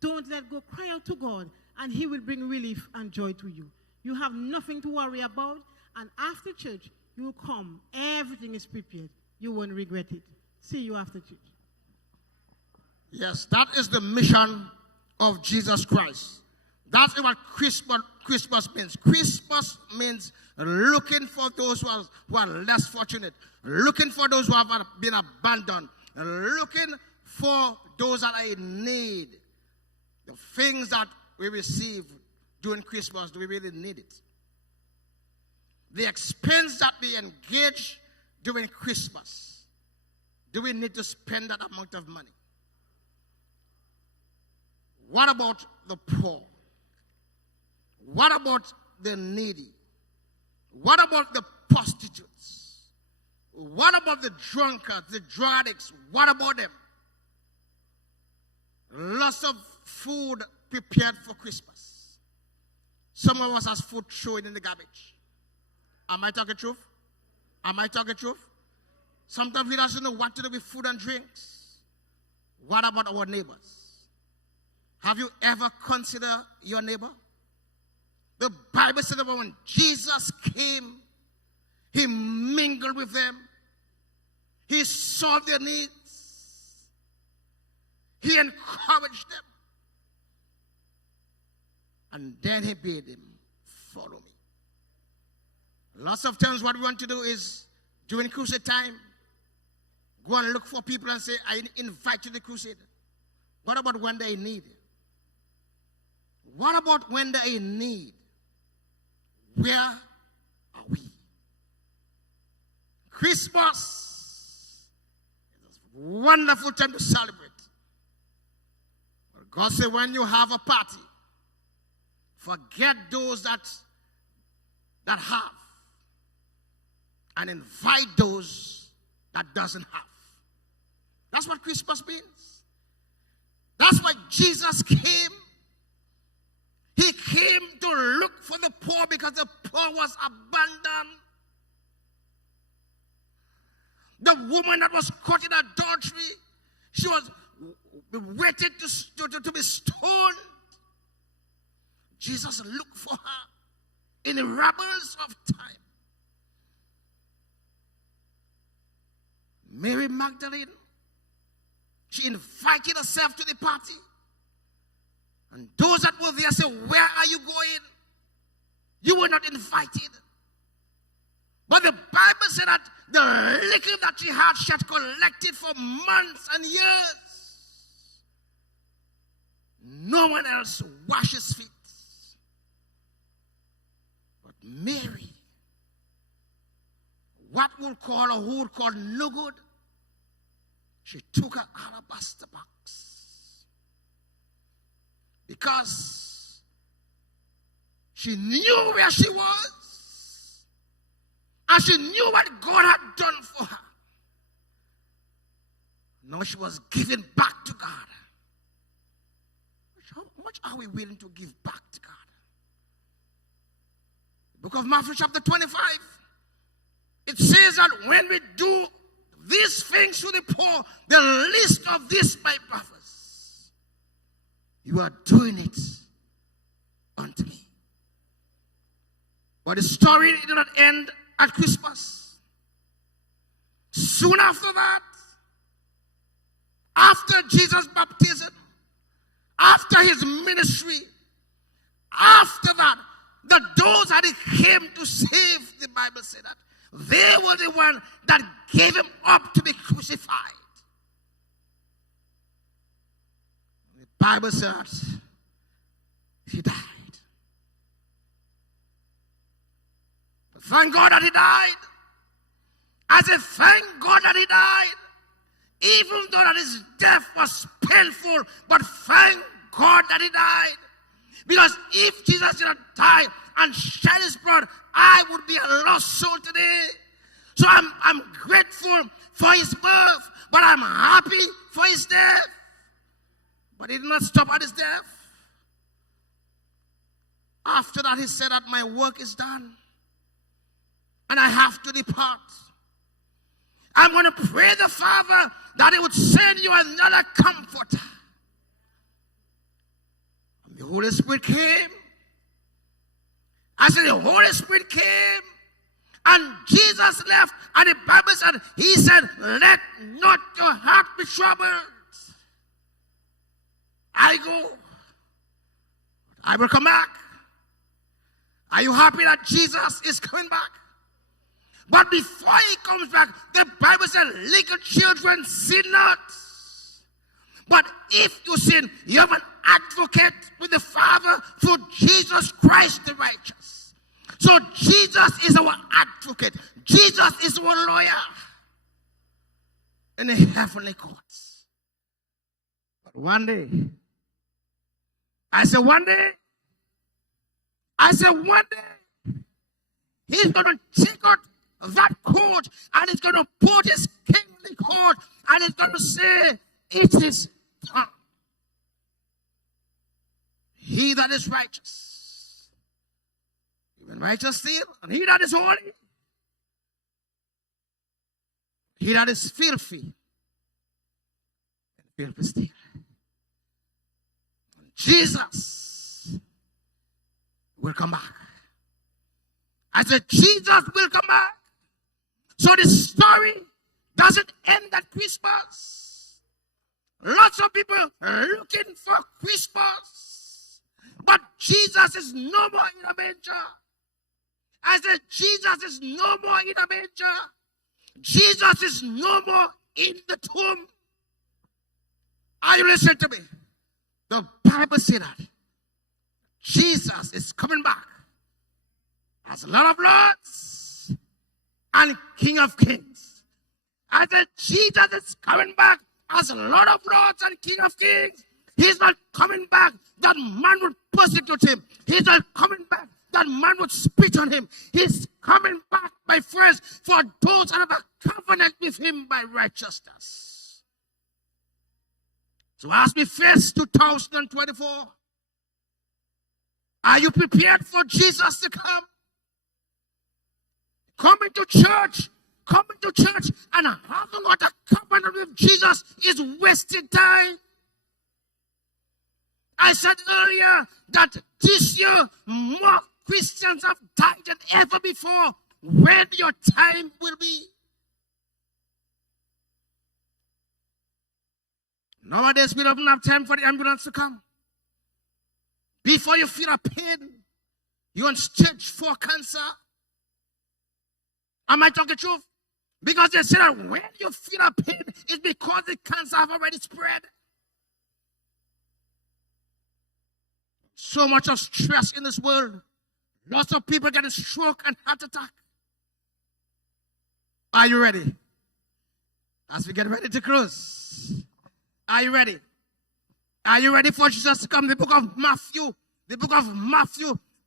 Don't let go. Cry out to God, and he will bring relief and joy to you. You have nothing to worry about, and after church, you will come. Everything is prepared. You won't regret it. See you after church. Yes, that is the mission of Jesus Christ. That's what Christmas means. Christmas means looking for those who are less fortunate, looking for those who have been abandoned, looking for those that are in need. The things that we receive during Christmas, do we really need it? The expense that we engage during Christmas, do we need to spend that amount of money? What about the poor? What about the needy? What about the prostitutes? What about the drunkards, the drug addicts? What about them? Lots of food prepared for Christmas. Some of us has food thrown in the garbage. Am I talking truth? Am I talking truth? Sometimes we don't know what to do with food and drinks. What about our neighbors? Have you ever considered your neighbor? The Bible said that when Jesus came, he mingled with them. He solved their needs. He encouraged them. And then he bade them, follow me. Lots of times what we want to do is, during crusade time, go and look for people and say, I invite you to the crusade. What about when they need? What about when they are in need? Where are we? Christmas is a wonderful time to celebrate. But God said, when you have a party, forget those that have, and invite those that doesn't have. That's what Christmas means. That's why Jesus came. He He came to look for the poor because the poor was abandoned. The woman that was caught in adultery, she was waited to be stoned. Jesus looked for her in the rubbles of time. Mary Magdalene, she invited herself to the party. And those that were there said, where are you going? You were not invited. But the Bible said that the liquor that she had collected for months and years. No one else washes feet. But Mary, what we'll call or who would call no good, she took her alabaster box. Because she knew where she was. And she knew what God had done for her. Now she was giving back to God. How much are we willing to give back to God? The book of Matthew chapter 25. It says that when we do these things to the poor, the least of these, my brothers, you are doing it unto me. But the story did not end at Christmas. Soon after that, after Jesus' baptism, after his ministry, after that, those that he came to save, the Bible said that they were the one that gave him up to be crucified. The Bible said he died. But thank God that he died. I said, thank God that he died. Even though that his death was painful, but thank God that he died. Because if Jesus did not die and shed his blood, I would be a lost soul today. So I'm grateful for his birth, but I'm happy for his death. But he did not stop at his death. After that, he said that my work is done and I have to depart. I'm going to pray the Father that he would send you another comforter. And the Holy Spirit came. I said the Holy Spirit came and Jesus left, and the Bible said, he said, let not your heart be troubled. I go. I will come back. Are you happy that Jesus is coming back? But before he comes back, the Bible said, little children, sin not. But if you sin, you have an advocate with the Father through Jesus Christ the righteous. So Jesus is our advocate. Jesus is our lawyer in the heavenly courts. But one day, I said one day, he's going to take out that court and he's going to put his kingly court and he's going to say, it is done. He that is righteous, even righteous still, and he that is holy, he that is filthy, filthy still. Jesus will come back. I said, Jesus will come back. So the story doesn't end at Christmas. Lots of people are looking for Christmas. But Jesus is no more in a manger. I said, Jesus is no more in a manger. Jesus is no more in the tomb. Are you listening to me? The Bible said that Jesus is coming back as Lord of Lords and King of Kings. I said, Jesus is coming back as Lord of Lords and King of Kings. He's not coming back that man would persecute him. He's not coming back that man would spit on him. He's coming back, my friends, for those that have a covenant with him by righteousness. So as we face 2024, Are you prepared for Jesus to come? Coming to church and having got a covenant with Jesus is wasting time. I said earlier that this year more Christians have died than ever before. When your time will be? Nowadays we don't have time for the ambulance to come. Before you feel a pain, you're on stage 4 cancer. Am I talking truth? Because they say that when you feel a pain, it's because the cancer have already spread. So much of stress in this world. Lots of people getting stroke and heart attack. Are you ready? As we get ready to close. Are you ready? Are you ready for Jesus to come? The book of Matthew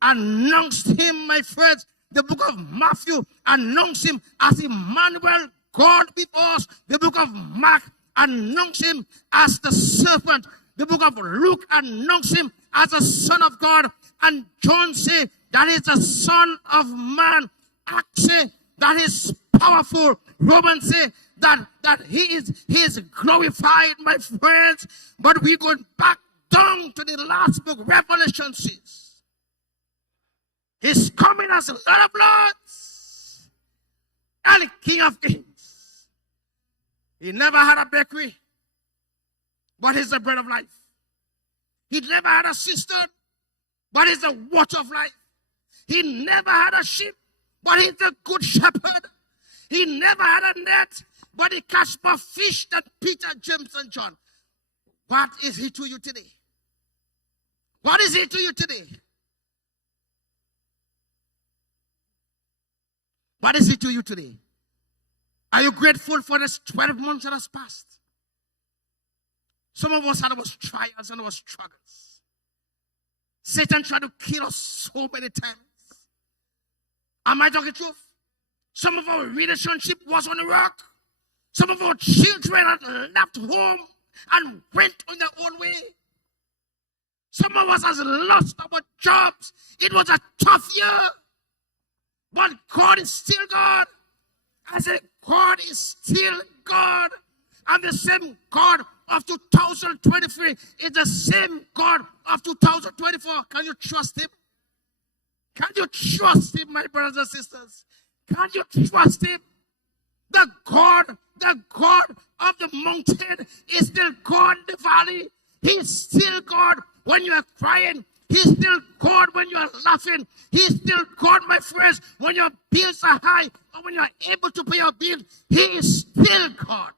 announced him, my friends. The book of Matthew announced him as Emmanuel, God with us. The book of Mark announced him as the serpent. The book of Luke announced him as the Son of God. And John said that is the Son of Man. Acts say that is powerful. Romans say that he is glorified, my friends. But we go back down to the last book, Revelation says. He's coming as Lord of Lords and King of Kings. He never had a bakery, but he's the bread of life. He never had a cistern, but he's the water of life. He never had a sheep, but he's the good shepherd. He never had a net, but he catch more fish than Peter, James, and John. What is he to you today? What is he to you today? What is it to you today? Are you grateful for this 12 months that has passed? Some of us had our trials and our struggles. Satan tried to kill us so many times. Am I talking truth? Some of our relationship was on the rock. Some of our children had left home and went on their own way. Some of us has lost our jobs. It was a tough year. But God is still God. I said, God is still God. And the same God of 2023 is the same God of 2024. Can you trust him? Can you trust him, my brothers and sisters? Can you trust him? The God of the mountain is still God in the valley. He's still God when you are crying. He's still God when you are laughing. He's still God, my friends, when your bills are high or when you are able to pay your bills. He is still God.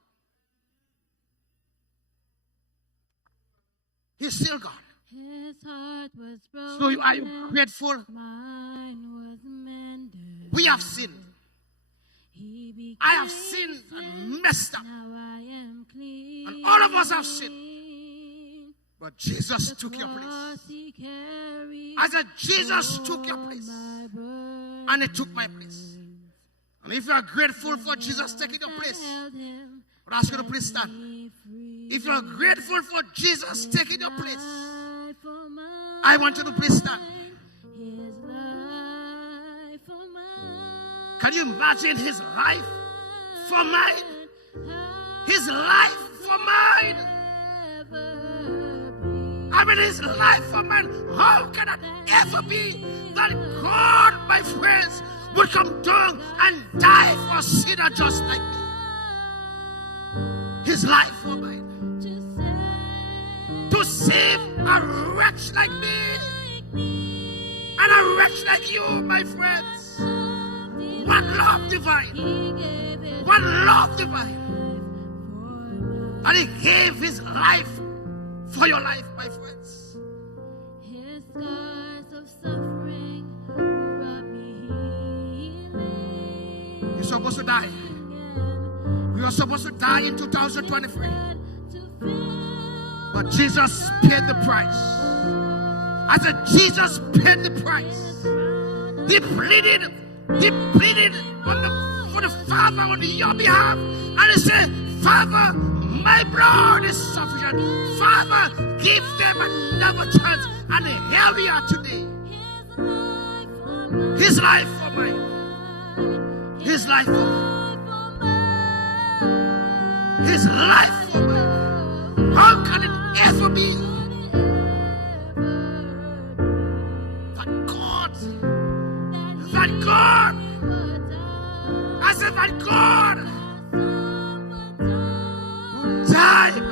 He's still God. His heart was broken. So are you grateful? Mine was mended. We have sinned. I have sinned and messed up. Now I am clean. And all of us have sinned. But Jesus took your place. I said, Jesus took your place. And he took my place. And if you are grateful for Jesus taking your place, I would ask you to please stand. If you are grateful for Jesus taking your place, I want you to please stand. Can you imagine his life for mine? His life for mine. I mean, his life for mine. How can it ever be that God, my friends, would come down and die for a sinner just like me? His life for mine. To save a wretch like me and a wretch like you, my friends. One love divine. One love divine. And he gave his life for your life, my friends. His scars of suffering brought me healing. You're supposed to die. We were supposed to die in 2023. But Jesus paid the price. I said, Jesus paid the price. He pleaded for the Father on your behalf. And he said, Father, my blood is sufficient. Father, give them another chance. And here we are today. His life for mine. His life for mine. His life for mine. How can it ever be that God, I said that God died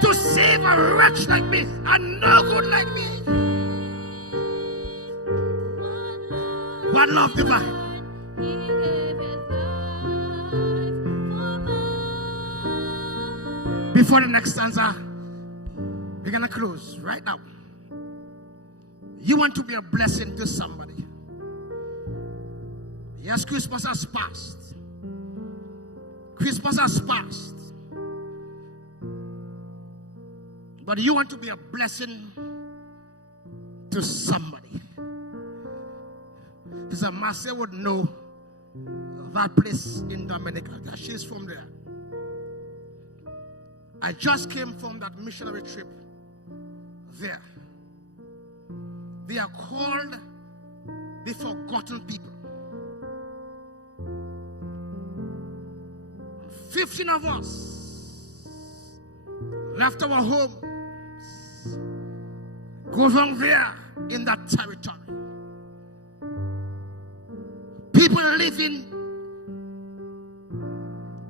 to save a wretch like me and no good like me? What love divine. Before the next stanza, we're going to close right now. You want to be a blessing to somebody. Yes, Christmas has passed. Christmas has passed. But you want to be a blessing to somebody. Because Marcia would know that place in Dominica. She's from there. I just came from that missionary trip there. They are called the forgotten people. 15 of us left our homes, go down there in that territory. People living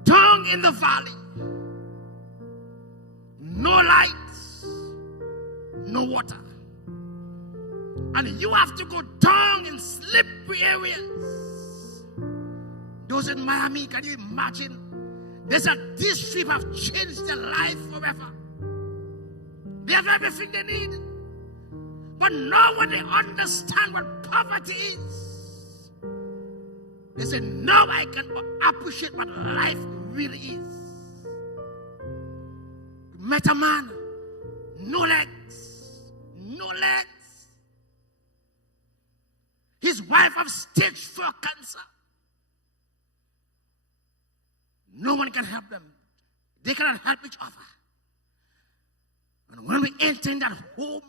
down in the valley. No lights, no water. And you have to go down in slippery areas. Those in Miami, can you imagine? They said this trip have changed their life forever. They have everything they need. But now when they understand what poverty is, they say, now I can appreciate what life really is. Met a man, no legs, no legs. His wife has stage 4 cancer. No one can help them. They cannot help each other. And when we enter in that home,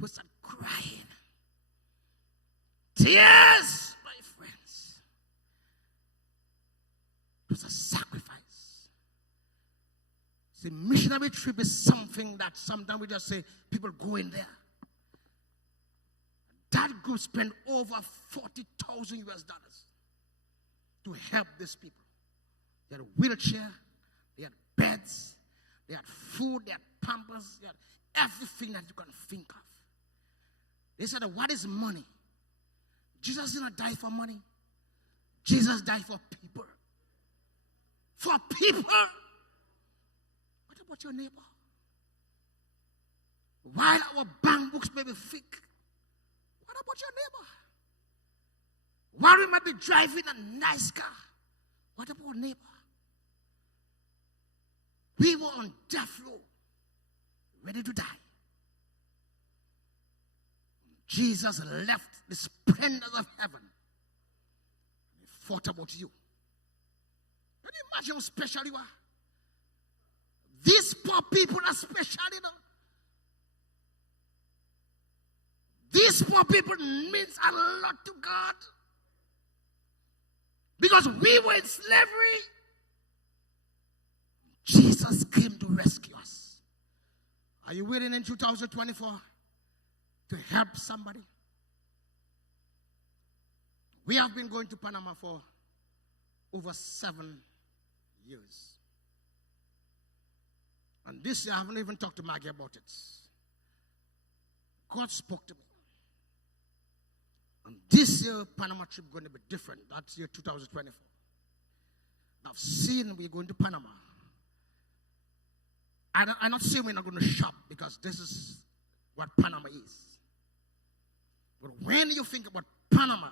we start crying. Tears, my friends. It was a sacrifice. The missionary trip is something that sometimes we just say, people go in there. That group spent over $40,000 to help these people. They had a wheelchair, they had beds, they had food, they had pampers, they had everything that you can think of. They said, what is money? Jesus didn't die for money. Jesus died for people. For people. What about your neighbor? While our bank books may be thick, what about your neighbor? While we might be driving a nice car, what about our neighbor? We were on death row, ready to die. Jesus left the splendors of heaven. He thought about you. Can you imagine how special you are? These poor people are special, you know. These poor people means a lot to God. Because we were in slavery. Jesus came to rescue us. Are you willing in 2024 to help somebody? We have been going to Panama for over 7 years. And this year, I haven't even talked to Maggie about it. God spoke to me. And this year, Panama trip is going to be different. That's year 2024. I've seen we're going to Panama. I'm not saying we're not going to shop because this is what Panama is. But when you think about Panama,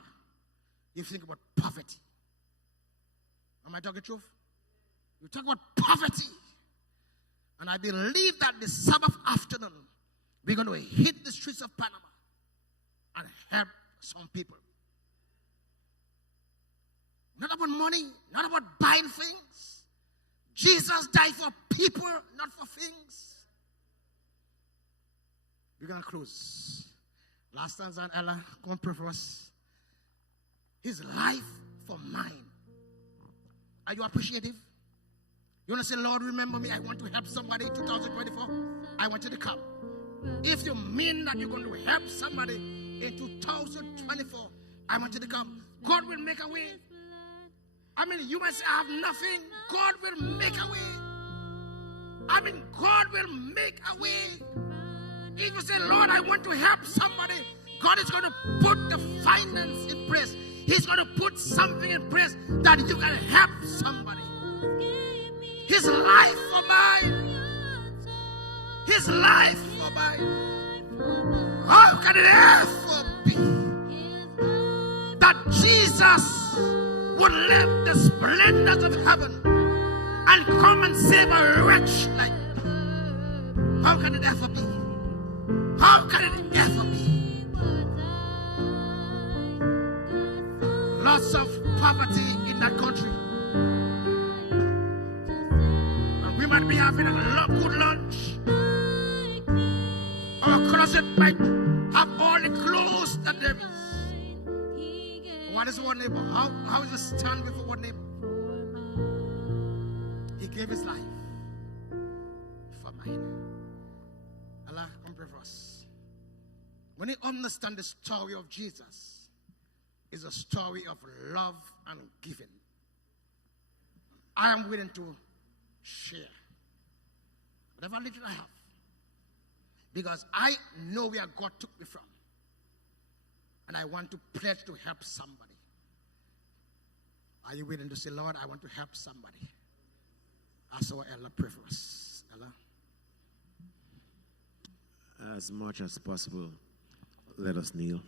you think about poverty. Am I talking truth? You talk about poverty. And I believe that the Sabbath afternoon, we're going to hit the streets of Panama and help some people. Not about money, not about buying things. Jesus died for people, not for things. We're going to close. Last stanza, and Ella, come pray for us. His life for mine. Are you appreciative? You want to say, Lord, remember me. I want to help somebody in 2024. I want you to come. If you mean that you're going to help somebody in 2024, I want you to come. God will make a way. I mean, you might say, I have nothing. God will make a way. I mean, God will make a way. If you say, Lord, I want to help somebody, God is going to put the finance in place. He's going to put something in place that you can help somebody. His life for mine. His life for mine. How can it ever be that Jesus would leave the splendors of heaven and come and save a wretch like me? How can it ever be? How can it ever be? Lots of poverty in that country. And we might be having a good lunch. Our closet might have all the clothes that there is. What is one neighbor? How is it stand before one neighbor? He gave his life for mine. Allah, come pray for us. When you understand the story of Jesus, it's a story of love and giving. I am willing to share whatever little I have, because I know where God took me from, and I want to pledge to help somebody. Are you willing to say, Lord, I want to help somebody? Ask our Ella, pray for us. Ella? As much as possible, let us kneel.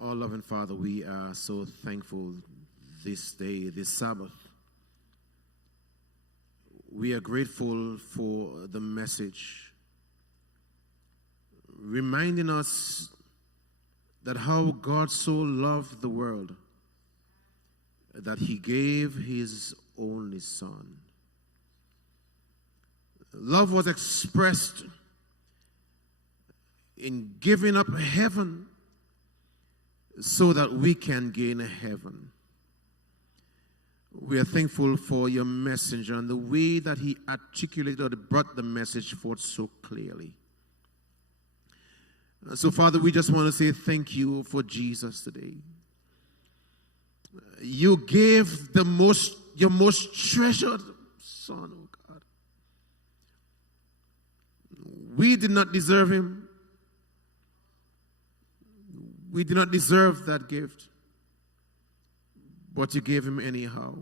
Our loving Father, we are so thankful this day, this Sabbath. We are grateful for the message, reminding us that how God so loved the world that he gave his only Son. Love was expressed in giving up heaven so that we can gain heaven. We are thankful for your messenger and the way that he articulated or brought the message forth so clearly. So, Father, we just want to say thank you for Jesus today. You gave your most treasured Son, oh God. We did not deserve him. We did not deserve that gift, but you gave him anyhow.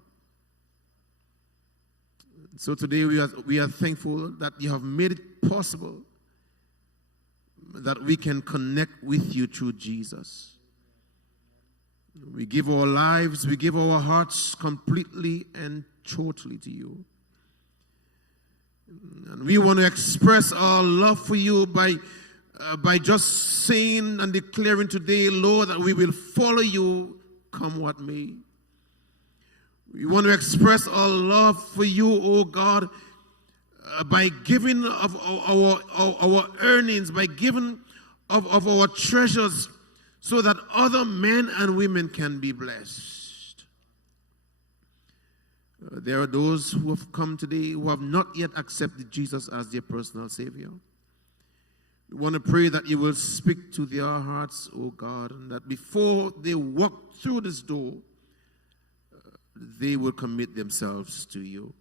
So today we are thankful that you have made it possible that we can connect with you through Jesus. We give our lives, we give our hearts completely and totally to you. And we want to express our love for you by just saying and declaring today, Lord, that we will follow you come what may. We want to express our love for you, oh God, by giving of our earnings, by giving of our treasures, so that other men and women can be blessed. There are those who have come today who have not yet accepted Jesus as their personal Savior. We want to pray that you will speak to their hearts, oh God, and that before they walk through this door, they will commit themselves to you.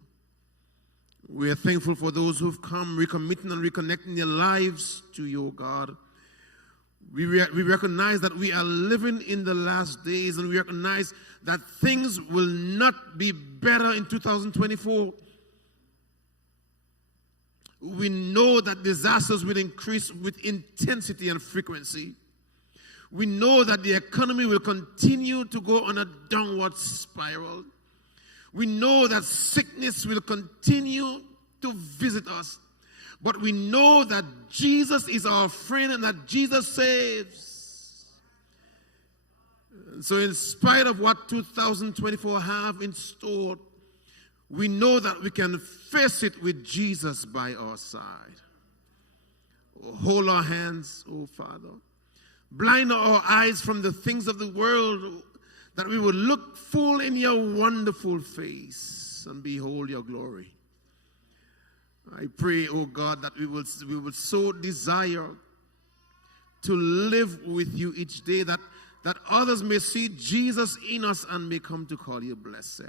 We are thankful for those who have come recommitting and reconnecting their lives to you, oh God. We recognize that we are living in the last days, and we recognize that things will not be better in 2024. We know that disasters will increase with intensity and frequency. We know that the economy will continue to go on a downward spiral. We know that sickness will continue to visit us. But we know that Jesus is our friend and that Jesus saves. So in spite of what 2024 have in store, we know that we can face it with Jesus by our side. Hold our hands, oh Father. Blind our eyes from the things of the world, that we will look full in your wonderful face and behold your glory. I pray, oh God, that we will so desire to live with you each day, that others may see Jesus in us and may come to call you blessed.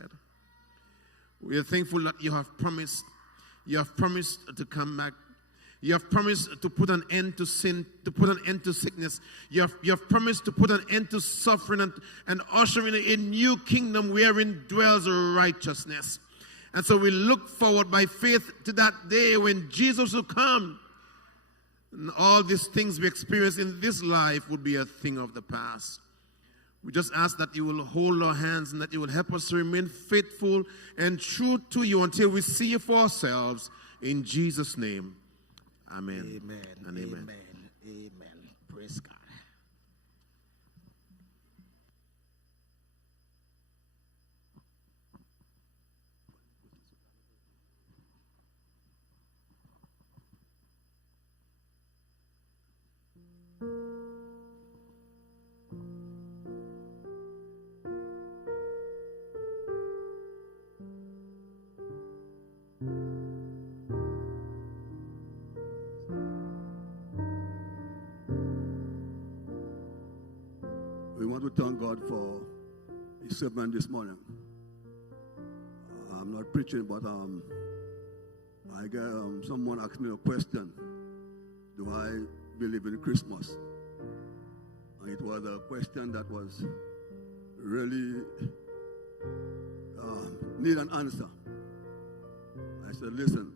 We are thankful that you have promised to come back. You have promised to put an end to sin, to put an end to sickness. You have promised to put an end to suffering and usher in a new kingdom wherein dwells righteousness. And so we look forward by faith to that day when Jesus will come. And all these things we experience in this life would be a thing of the past. We just ask that you will hold our hands and that you will help us to remain faithful and true to you until we see you for ourselves. In Jesus' name, amen. Amen. And amen. Amen. Praise God. We want to thank God for his servant this morning. I'm not preaching, but I get someone asked me a question. Do I believe in Christmas? And it was a question that was really need an answer. I said, listen,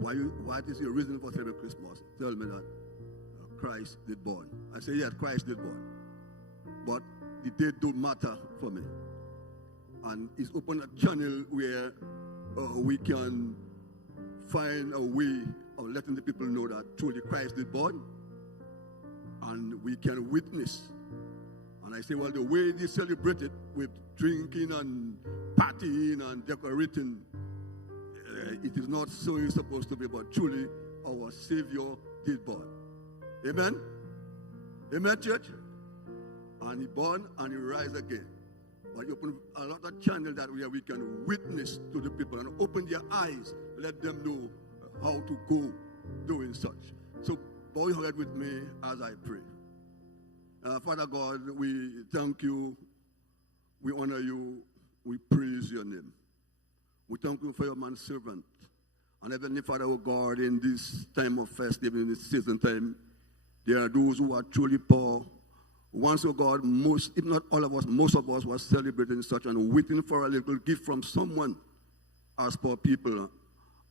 what is your reason for celebrating Christmas? Tell me that Christ did born. I said, yes, Christ did born. But the date don't matter for me. And it's opened a channel where we can find a way of letting the people know that truly Christ is born, and we can witness. And I say, well, the way they celebrate it with drinking and partying and decorating, it is not so it's supposed to be, but truly our Savior did born. Amen? Amen, church? And he born and he rise again. But you open a lot of channels that we can witness to the people and open their eyes, let them know how to go doing such. So bow your head with me as I pray. Father God, we thank you, we honor you, we praise your name. We thank you for your manservant. And Heavenly Father, oh God, in this time of festive, in this season time, there are those who are truly poor. Once, oh God, most, if not all of us, most of us were celebrating such and waiting for a little gift from someone as poor people.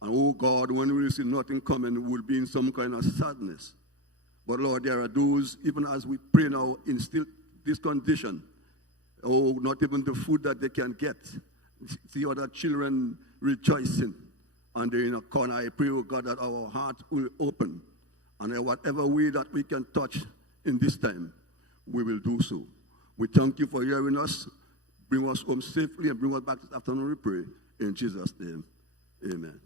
And oh God, when we see nothing coming, we'll be in some kind of sadness. But Lord, there are those, even as we pray now, in still this condition, oh, not even the food that they can get. See other children rejoicing, and they're in a corner. I pray, oh God, that our heart will open, and in whatever way that we can touch in this time, we will do so. We thank you for hearing us. Bring us home safely and bring us back this afternoon, we pray. In Jesus' name, amen.